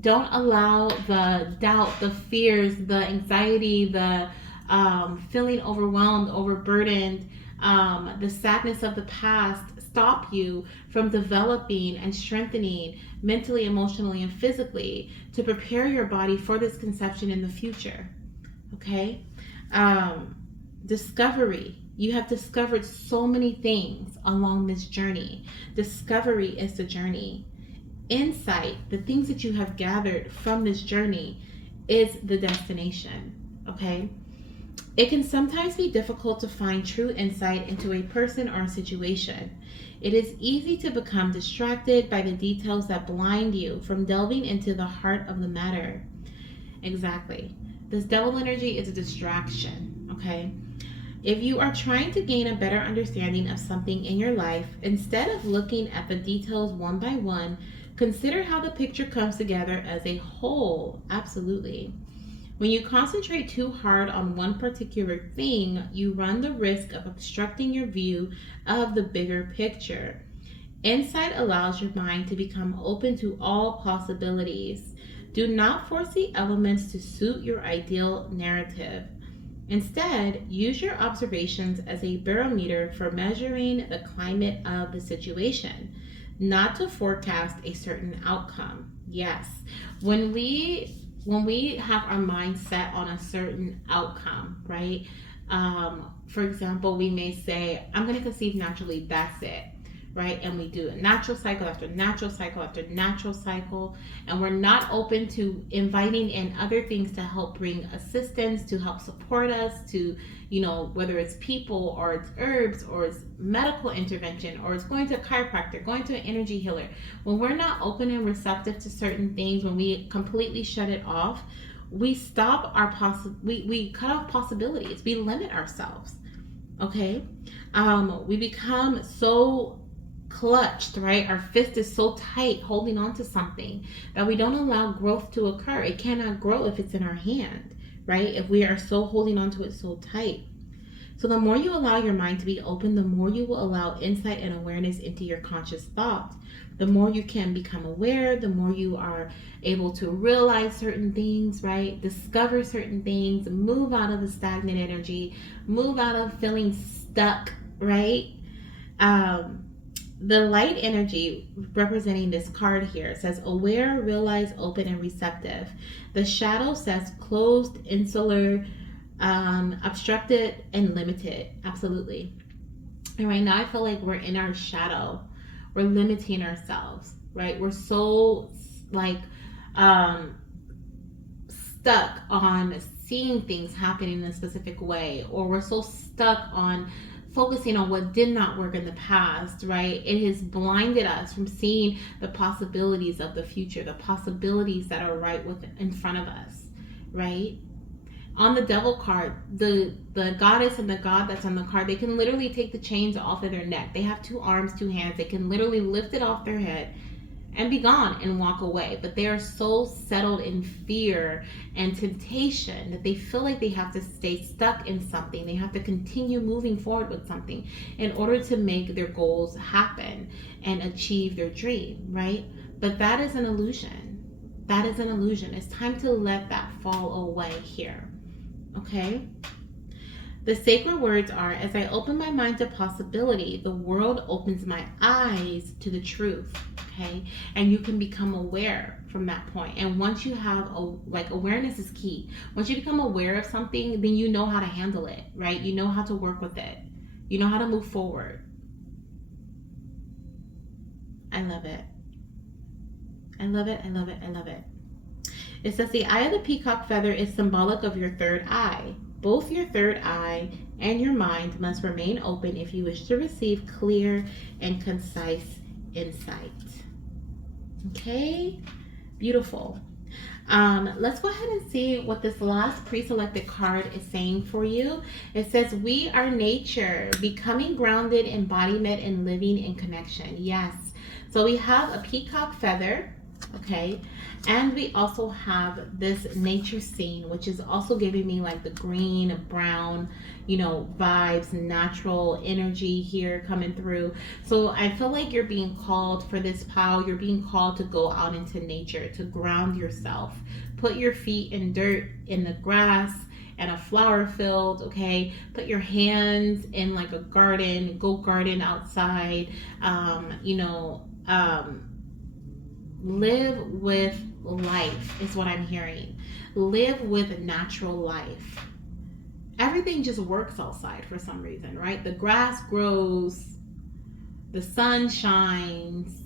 Don't allow the doubt, the fears, the anxiety, the feeling overwhelmed, overburdened, the sadness of the past stop you from developing and strengthening mentally, emotionally, and physically to prepare your body for this conception in the future. Okay? Discovery. You have discovered so many things along this journey. Discovery is the journey. Insight, the things that you have gathered from this journey, is the destination. Okay? It can sometimes be difficult to find true insight into a person or a situation. It is easy to become distracted by the details that blind you from delving into the heart of the matter. Exactly. This devil energy is a distraction, okay? If you are trying to gain a better understanding of something in your life, instead of looking at the details one by one, consider how the picture comes together as a whole. Absolutely. When you concentrate too hard on one particular thing, you run the risk of obstructing your view of the bigger picture. Insight allows your mind to become open to all possibilities. Do not force the elements to suit your ideal narrative. Instead, use your observations as a barometer for measuring the climate of the situation, not to forecast a certain outcome. Yes, when we have our mind set on a certain outcome, right? For example, we may say, "I'm going to conceive naturally. That's it." Right? And we do a natural cycle after natural cycle after natural cycle, and we're not open to inviting in other things to help bring assistance, to help support us, to, whether it's people or it's herbs or it's medical intervention or it's going to a chiropractor, going to an energy healer. When we're not open and receptive to certain things, when we completely shut it off, we stop our we cut off possibilities. We limit ourselves. Okay? We become so clutched, right? Our fist is so tight holding on to something that we don't allow growth to occur. It cannot grow if it's in our hand, right? If we are so holding on to it so tight. So the more you allow your mind to be open, the more you will allow insight and awareness into your conscious thought. The more you can become aware, the more you are able to realize certain things, right? Discover certain things, move out of the stagnant energy, move out of feeling stuck, right? The light energy representing this card here says aware, realize, open, and receptive. The shadow says closed, insular, obstructed, and limited. Absolutely. And right now I feel like we're in our shadow. We're limiting ourselves, right? We're so stuck on seeing things happening in a specific way, or we're so stuck on focusing on what did not work in the past, right? It has blinded us from seeing the possibilities of the future, the possibilities that are right in front of us, right? On the devil card, the goddess and the god that's on the card, they can literally take the chains off of their neck. They have 2 arms, 2 hands. They can literally lift it off their head and be gone and walk away. But they are so settled in fear and temptation that they feel like they have to stay stuck in something. They have to continue moving forward with something in order to make their goals happen and achieve their dream, right? But that is an illusion. That is an illusion. It's time to let that fall away here. Okay? The sacred words are, as I open my mind to possibility, the world opens my eyes to the truth. Okay? And you can become aware from that point. And once you have, awareness is key. Once you become aware of something, then you know how to handle it, right? You know how to work with it. You know how to move forward. I love it. I love it. I love it. I love it. It says the eye of the peacock feather is symbolic of your third eye. Both your third eye and your mind must remain open if you wish to receive clear and concise insight. Okay, beautiful. Let's go ahead and see what this last pre-selected card is saying for you. It says, we are nature, becoming grounded, embodiment, and living in connection. Yes. So we have a peacock feather, okay, and we also have this nature scene, which is also giving me like the green, brown, vibes, natural energy here coming through. So I feel like you're being called for this power. You're being called to go out into nature, to ground yourself, put your feet in dirt, in the grass, and a flower field, okay? Put your hands in like a garden, go garden outside, live with life is what I'm hearing. Live with natural life. Everything just works outside for some reason, right? The grass grows, the sun shines,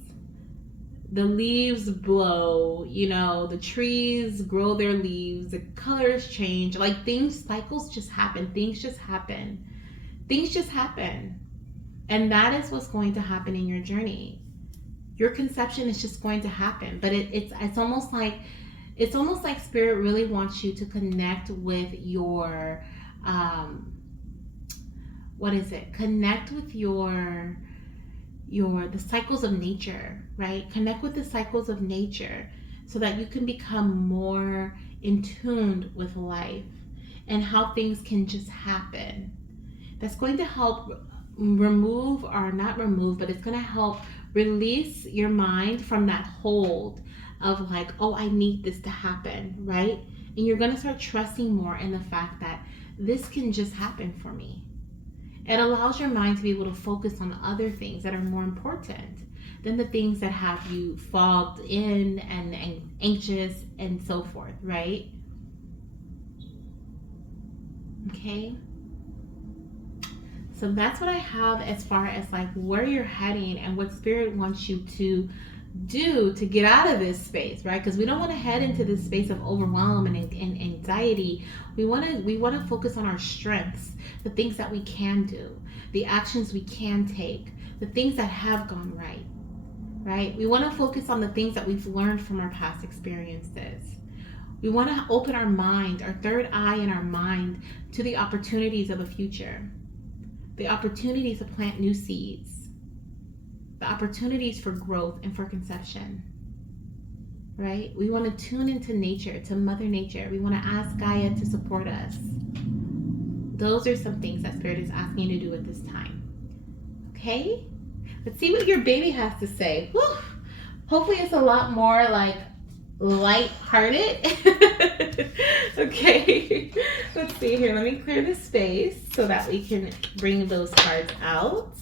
the leaves blow, the trees grow their leaves, the colors change, cycles just happen, things just happen. And that is what's going to happen in your journey. Your conception is just going to happen, but it's almost like It's almost like Spirit really wants you to connect with your, connect with the cycles of nature, right? Connect with the cycles of nature so that you can become more in tune with life and how things can just happen. That's going to help remove, or not remove, but it's going to help release your mind from that hold of like, oh, I need this to happen, right? And you're going to start trusting more in the fact that this can just happen for me. It allows your mind to be able to focus on other things that are more important than the things that have you fogged in and anxious and so forth, right? Okay. So that's what I have as far as like where you're heading and what Spirit wants you to do to get out of this space, right? Because we don't want to head into this space of overwhelm and anxiety. We want to focus on our strengths, the things that we can do, the actions we can take, the things that have gone right, right? We want to focus on the things that we've learned from our past experiences. We want to open our mind, our third eye in our mind, to the opportunities of the future, the opportunities to plant new seeds, the opportunities for growth and for conception, right? We want to tune into nature, to Mother Nature. We want to ask Gaia to support us. Those are some things that Spirit is asking you to do at this time. Okay? Let's see what your baby has to say. Whew. Hopefully it's a lot more like light-hearted. Okay. Let's see here. Let me clear the space so that we can bring those cards out.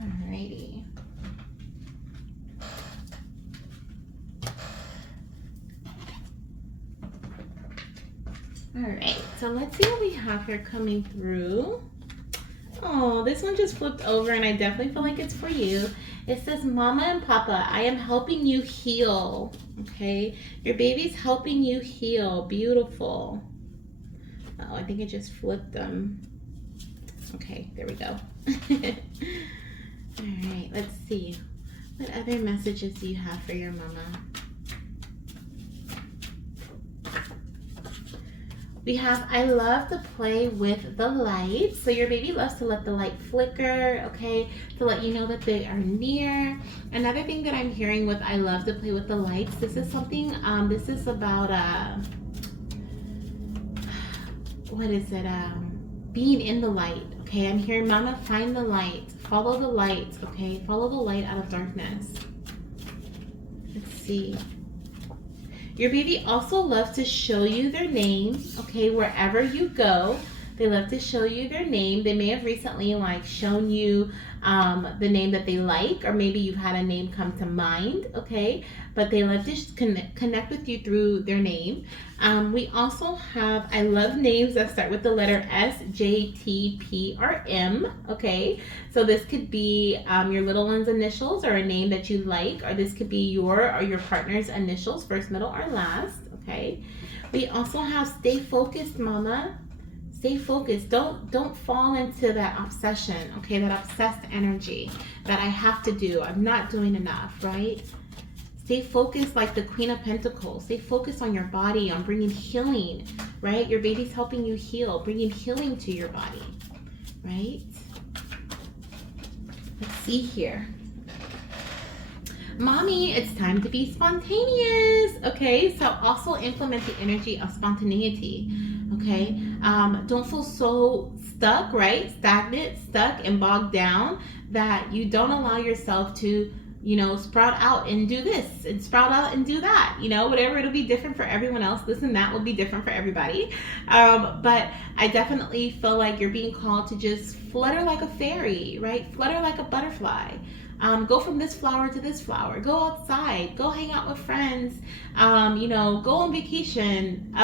Alrighty. Alright, so let's see what we have here coming through. Oh, this one just flipped over and I definitely feel like it's for you. It says, Mama and Papa, I am helping you heal. Okay, your baby's helping you heal. Beautiful. Oh, I think it just flipped them. Okay, there we go. Alright, let's see. What other messages do you have for your mama? We have, I love to play with the light. So your baby loves to let the light flicker, okay, to let you know that they are near. Another thing that I'm hearing with I love to play with the lights, this is something, this is about, what is it, being in the light, okay? I'm hearing, Mama, find the light, follow the light, okay? Follow the light out of darkness. Let's see. Your baby also loves to show you their name, okay, wherever you go. They love to show you their name. They may have recently like shown you the name that they like, or maybe you've had a name come to mind, okay? But they love to connect with you through their name. We also have, I love names that start with the letter S, J, T, P, or M, okay? So this could be your little one's initials or a name that you like, or this could be your or your partner's initials, first, middle, or last, okay? We also have stay focused, Mama. Stay focused. Don't fall into that obsession, okay? That obsessed energy that I have to do. I'm not doing enough, right? Stay focused like the Queen of Pentacles. Stay focused on your body, on bringing healing, right? Your baby's helping you heal, bringing healing to your body, right? Let's see here. Mommy, it's time to be spontaneous, okay? So also implement the energy of spontaneity, okay? Don't feel so stuck, right? Stagnant, stuck, and bogged down that you don't allow yourself to, you know, sprout out and do this and sprout out and do that, you know, whatever. It'll be different for everyone else. This and that will be different for everybody. But I definitely feel like you're being called to just flutter like a fairy, right? Flutter like a butterfly. Go from this flower to this flower. Go outside. Go hang out with friends. You know, go on vacation.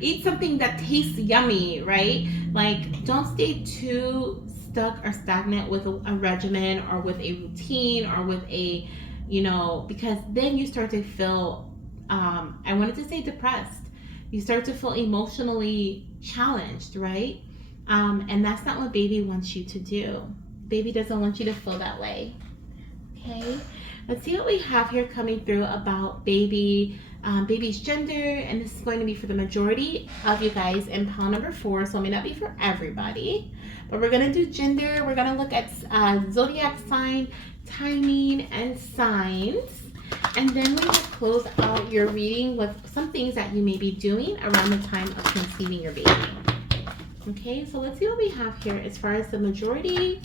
Eat something that tastes yummy, right? Like, don't stay too stuck or stagnant with a regimen or with a routine or with a, you know, because then you start to feel, I wanted to say depressed. You start to feel emotionally challenged, right? And that's not what baby wants you to do. Baby doesn't want you to feel that way. Okay, let's see what we have here coming through about baby's gender, and this is going to be for the majority of you guys in pile number 4, so it may not be for everybody, but we're going to do gender. We're going to look at zodiac sign, timing, and signs, and then we're going to close out your reading with some things that you may be doing around the time of conceiving your baby. Okay, so let's see what we have here as far as the majority.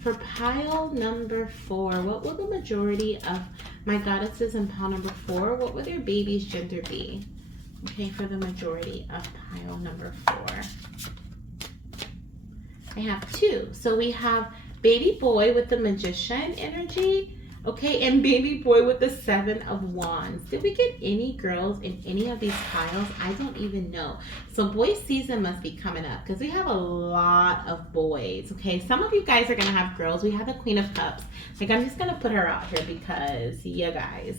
For pile number 4, what will the majority of my goddesses in pile number 4, what will their baby's gender be? Okay, for the majority of pile number 4. I have 2. So we have baby boy with the magician energy. Okay, and baby boy with the 7 of wands. Did we get any girls in any of these piles? I don't even know. So boy season must be coming up because we have a lot of boys. Okay, some of you guys are going to have girls. We have the Queen of Cups. Like, I'm just going to put her out here because, yeah, guys,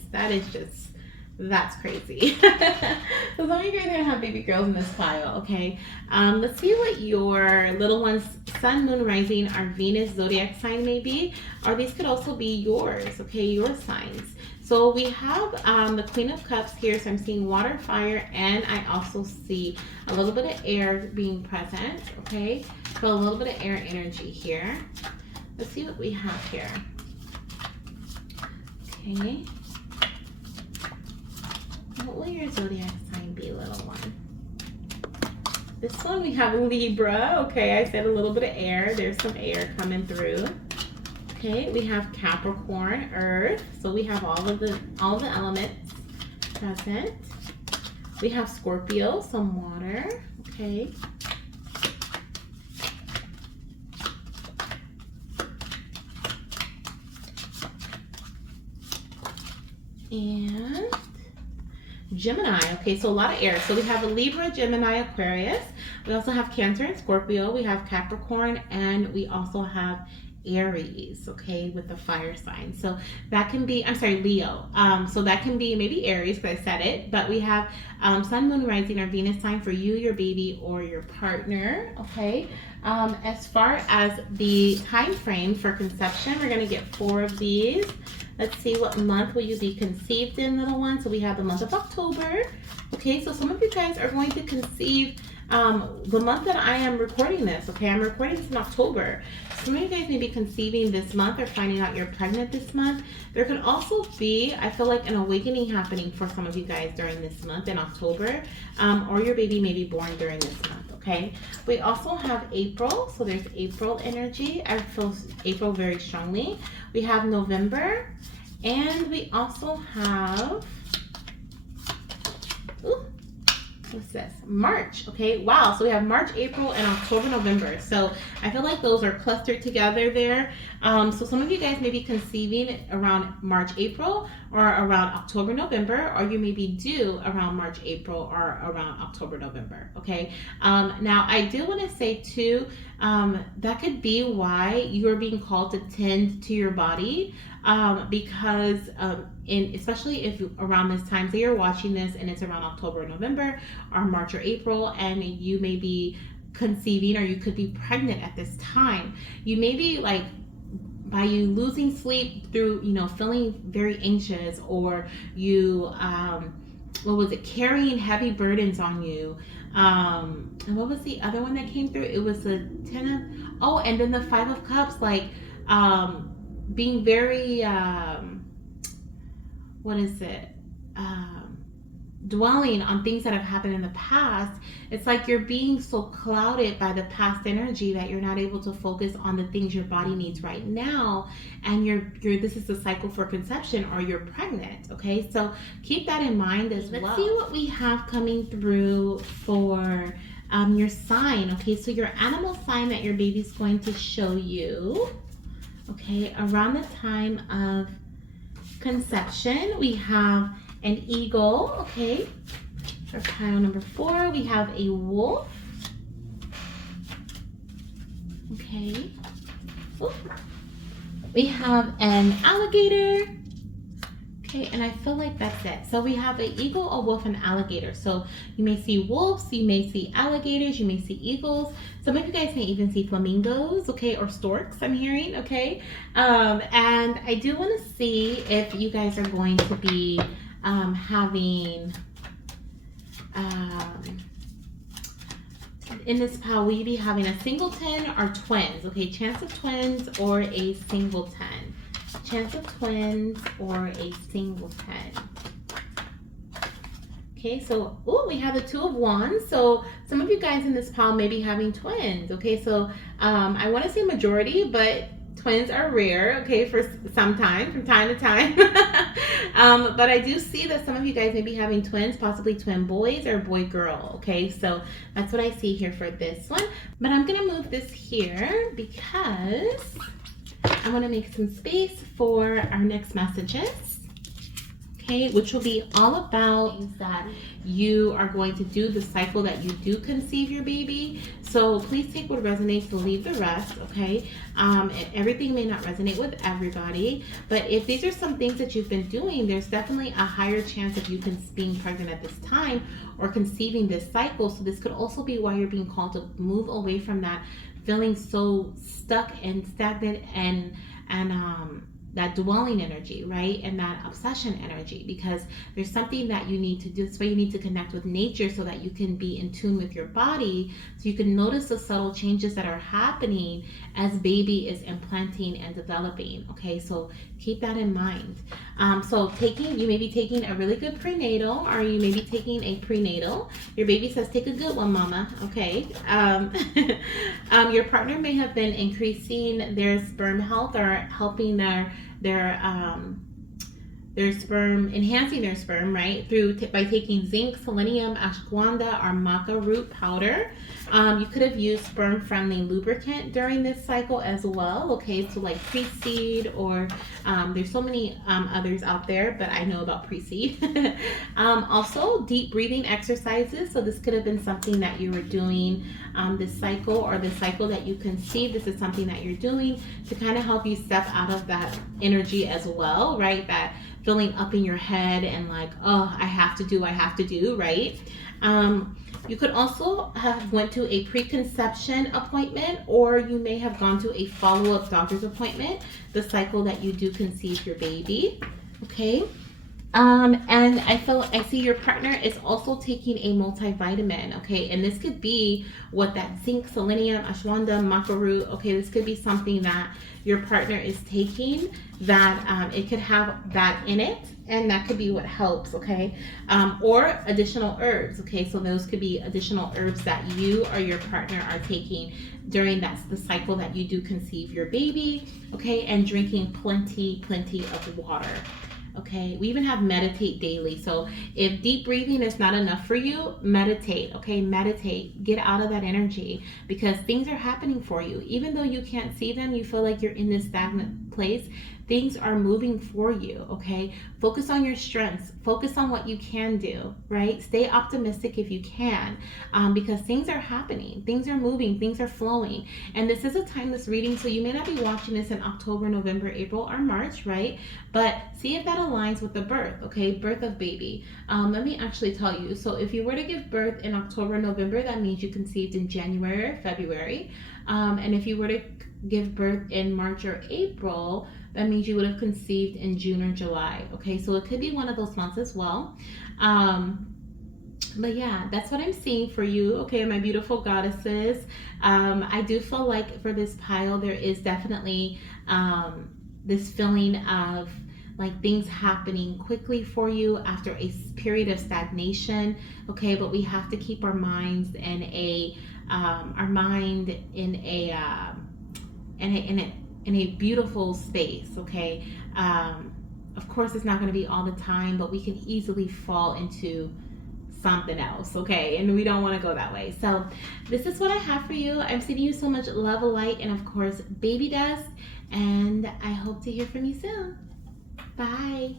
that's crazy. So some of you guys are going to have baby girls in this pile, okay? Let's see what your little one's sun, moon, rising, or Venus zodiac sign may be. Or these could also be yours, okay? Your signs. So we have the Queen of Cups here. So I'm seeing water, fire, and I also see a little bit of air being present, okay? So a little bit of air energy here. Let's see what we have here. Okay. What will your zodiac sign be, little one? This one we have Libra. Okay, I said a little bit of air. There's some air coming through. Okay, we have Capricorn, Earth. So we have all of the elements present. We have Scorpio, some water. Okay. And Gemini. Okay, so a lot of air. So we have a Libra, Gemini, Aquarius. We also have Cancer and Scorpio. We have Capricorn, and we also have Aries, okay, with the fire sign. So that can be, I'm sorry, Leo. So that can be maybe Aries, because I said it, but we have sun, moon, rising, or Venus sign for you, your baby, or your partner, okay? As far as the time frame for conception, we're going to get 4 of these. Let's see, what month will you be conceived in, little one? So we have the month of October. Okay, so some of you guys are going to conceive the month that I am recording this. Okay, I'm recording this in October. Some of you guys may be conceiving this month or finding out you're pregnant this month. There could also be, I feel like, an awakening happening for some of you guys during this month in October, or your baby may be born during this month. Okay, we also have April. So there's April energy. I feel April very strongly. We have November, and we also have, what's this? March. Okay, wow. So we have March, April, and October, November. So I feel like those are clustered together there. So some of you guys may be conceiving around March, April, or around October, November, or you may be due around March, April, or around October, November. Okay. Now I do want to say too, that could be why you're being called to tend to your body, because especially if around this time, say you're watching this and it's around October or November or March or April, and you may be conceiving or you could be pregnant at this time, you may be like, by you losing sleep through, feeling very anxious, or you, carrying heavy burdens on you. And what was the other one that came through? It was the 10 of, and then the 5 of Cups, like, being very, dwelling on things that have happened in the past. It's like you're being so clouded by the past energy that you're not able to focus on the things your body needs right now, and this is the cycle for conception, or you're pregnant. Okay, so keep that in mind as well. Let's see what we have coming through for your sign. Okay, so your animal sign that your baby's going to show you, okay, around the time of conception, we have an eagle. Okay, for pile number 4, we have a wolf. Okay, we have an alligator. Okay, Okay, and I feel like that's it. So we have an eagle, a wolf, and alligator. So you may see wolves, you may see alligators, you may see eagles. Some of you guys may even see flamingos, okay, or storks, I'm hearing, okay? And I do want to see if you guys are going to be having, in this pile, will you be having a singleton or twins? Okay, chance of twins or a singleton. Chance of twins or a singleton. Okay, so we have the Two of Wands. So some of you guys in this pile may be having twins. Okay, so I want to say majority, but twins are rare. Okay, for some time, from time to time. But I do see that some of you guys may be having twins, possibly twin boys or boy girl. Okay, so that's what I see here for this one. But I'm gonna move this here because I want to make some space for our next messages, okay, which will be all about things that you are going to do, the cycle that you do conceive your baby. So please take what resonates, leave the rest, okay? Everything may not resonate with everybody, but if these are some things that you've been doing, there's definitely a higher chance of you being pregnant at this time or conceiving this cycle. So this could also be why you're being called to move away from that feeling so stuck and stagnant and that dwelling energy, right? And that obsession energy, because there's something that you need to do. That's why you need to connect with nature so that you can be in tune with your body, so you can notice the subtle changes that are happening as baby is implanting and developing. Okay, so keep that in mind. So you may be taking a really good prenatal, or you may be taking a prenatal. Your baby says, take a good one, mama. Okay. Your partner may have been increasing their sperm health or helping their sperm, enhancing their sperm, right, by taking zinc, selenium, ashwagandha, or maca root powder. You could have used sperm-friendly lubricant during this cycle as well. Okay, so like pre-seed, or there's so many others out there, but I know about pre-seed. Also, deep breathing exercises. So this could have been something that you were doing this cycle, or the cycle that you conceived. This is something that you're doing to kind of help you step out of that energy as well, right? That feeling up in your head and like, oh, I have to do, right? You could also have went to a preconception appointment, or you may have gone to a follow-up doctor's appointment the cycle that you do conceive your baby. Okay. And I see your partner is also taking a multivitamin, okay? And this could be what that zinc, selenium, ashwagandha, maca root, okay? This could be something that your partner is taking that it could have that in it, and that could be what helps, okay? Or additional herbs, okay? So those could be additional herbs that you or your partner are taking during the cycle that you do conceive your baby, okay? And drinking plenty of water. Okay, we even have meditate daily. So if deep breathing is not enough for you, meditate. Okay, meditate. Get out of that energy, because things are happening for you. Even though you can't see them, you feel like you're in this stagnant place. Things are moving for you. Okay, focus on your strengths. Focus on what you can do, right? Stay optimistic if you can, because things are happening. Things are moving. Things are flowing. And this is a timeless reading, so you may not be watching this in October, November, April, or March, right? But see if that aligns with the birth, okay? Birth of baby. Let me actually tell you. So if you were to give birth in October, November, that means you conceived in January or February. And if you were to give birth in March or April, that means you would have conceived in June or July. Okay, so it could be one of those months as well. But yeah, that's what I'm seeing for you, okay, my beautiful goddesses. I do feel like for this pile, there is definitely this feeling of like things happening quickly for you after a period of stagnation, okay? But we have to keep our minds in a beautiful space, okay? Of course, it's not going to be all the time, but we can easily fall into something else, okay? And we don't want to go that way. So this is what I have for you. I'm sending you so much love, light, and of course, baby dust. And I hope to hear from you soon. Bye.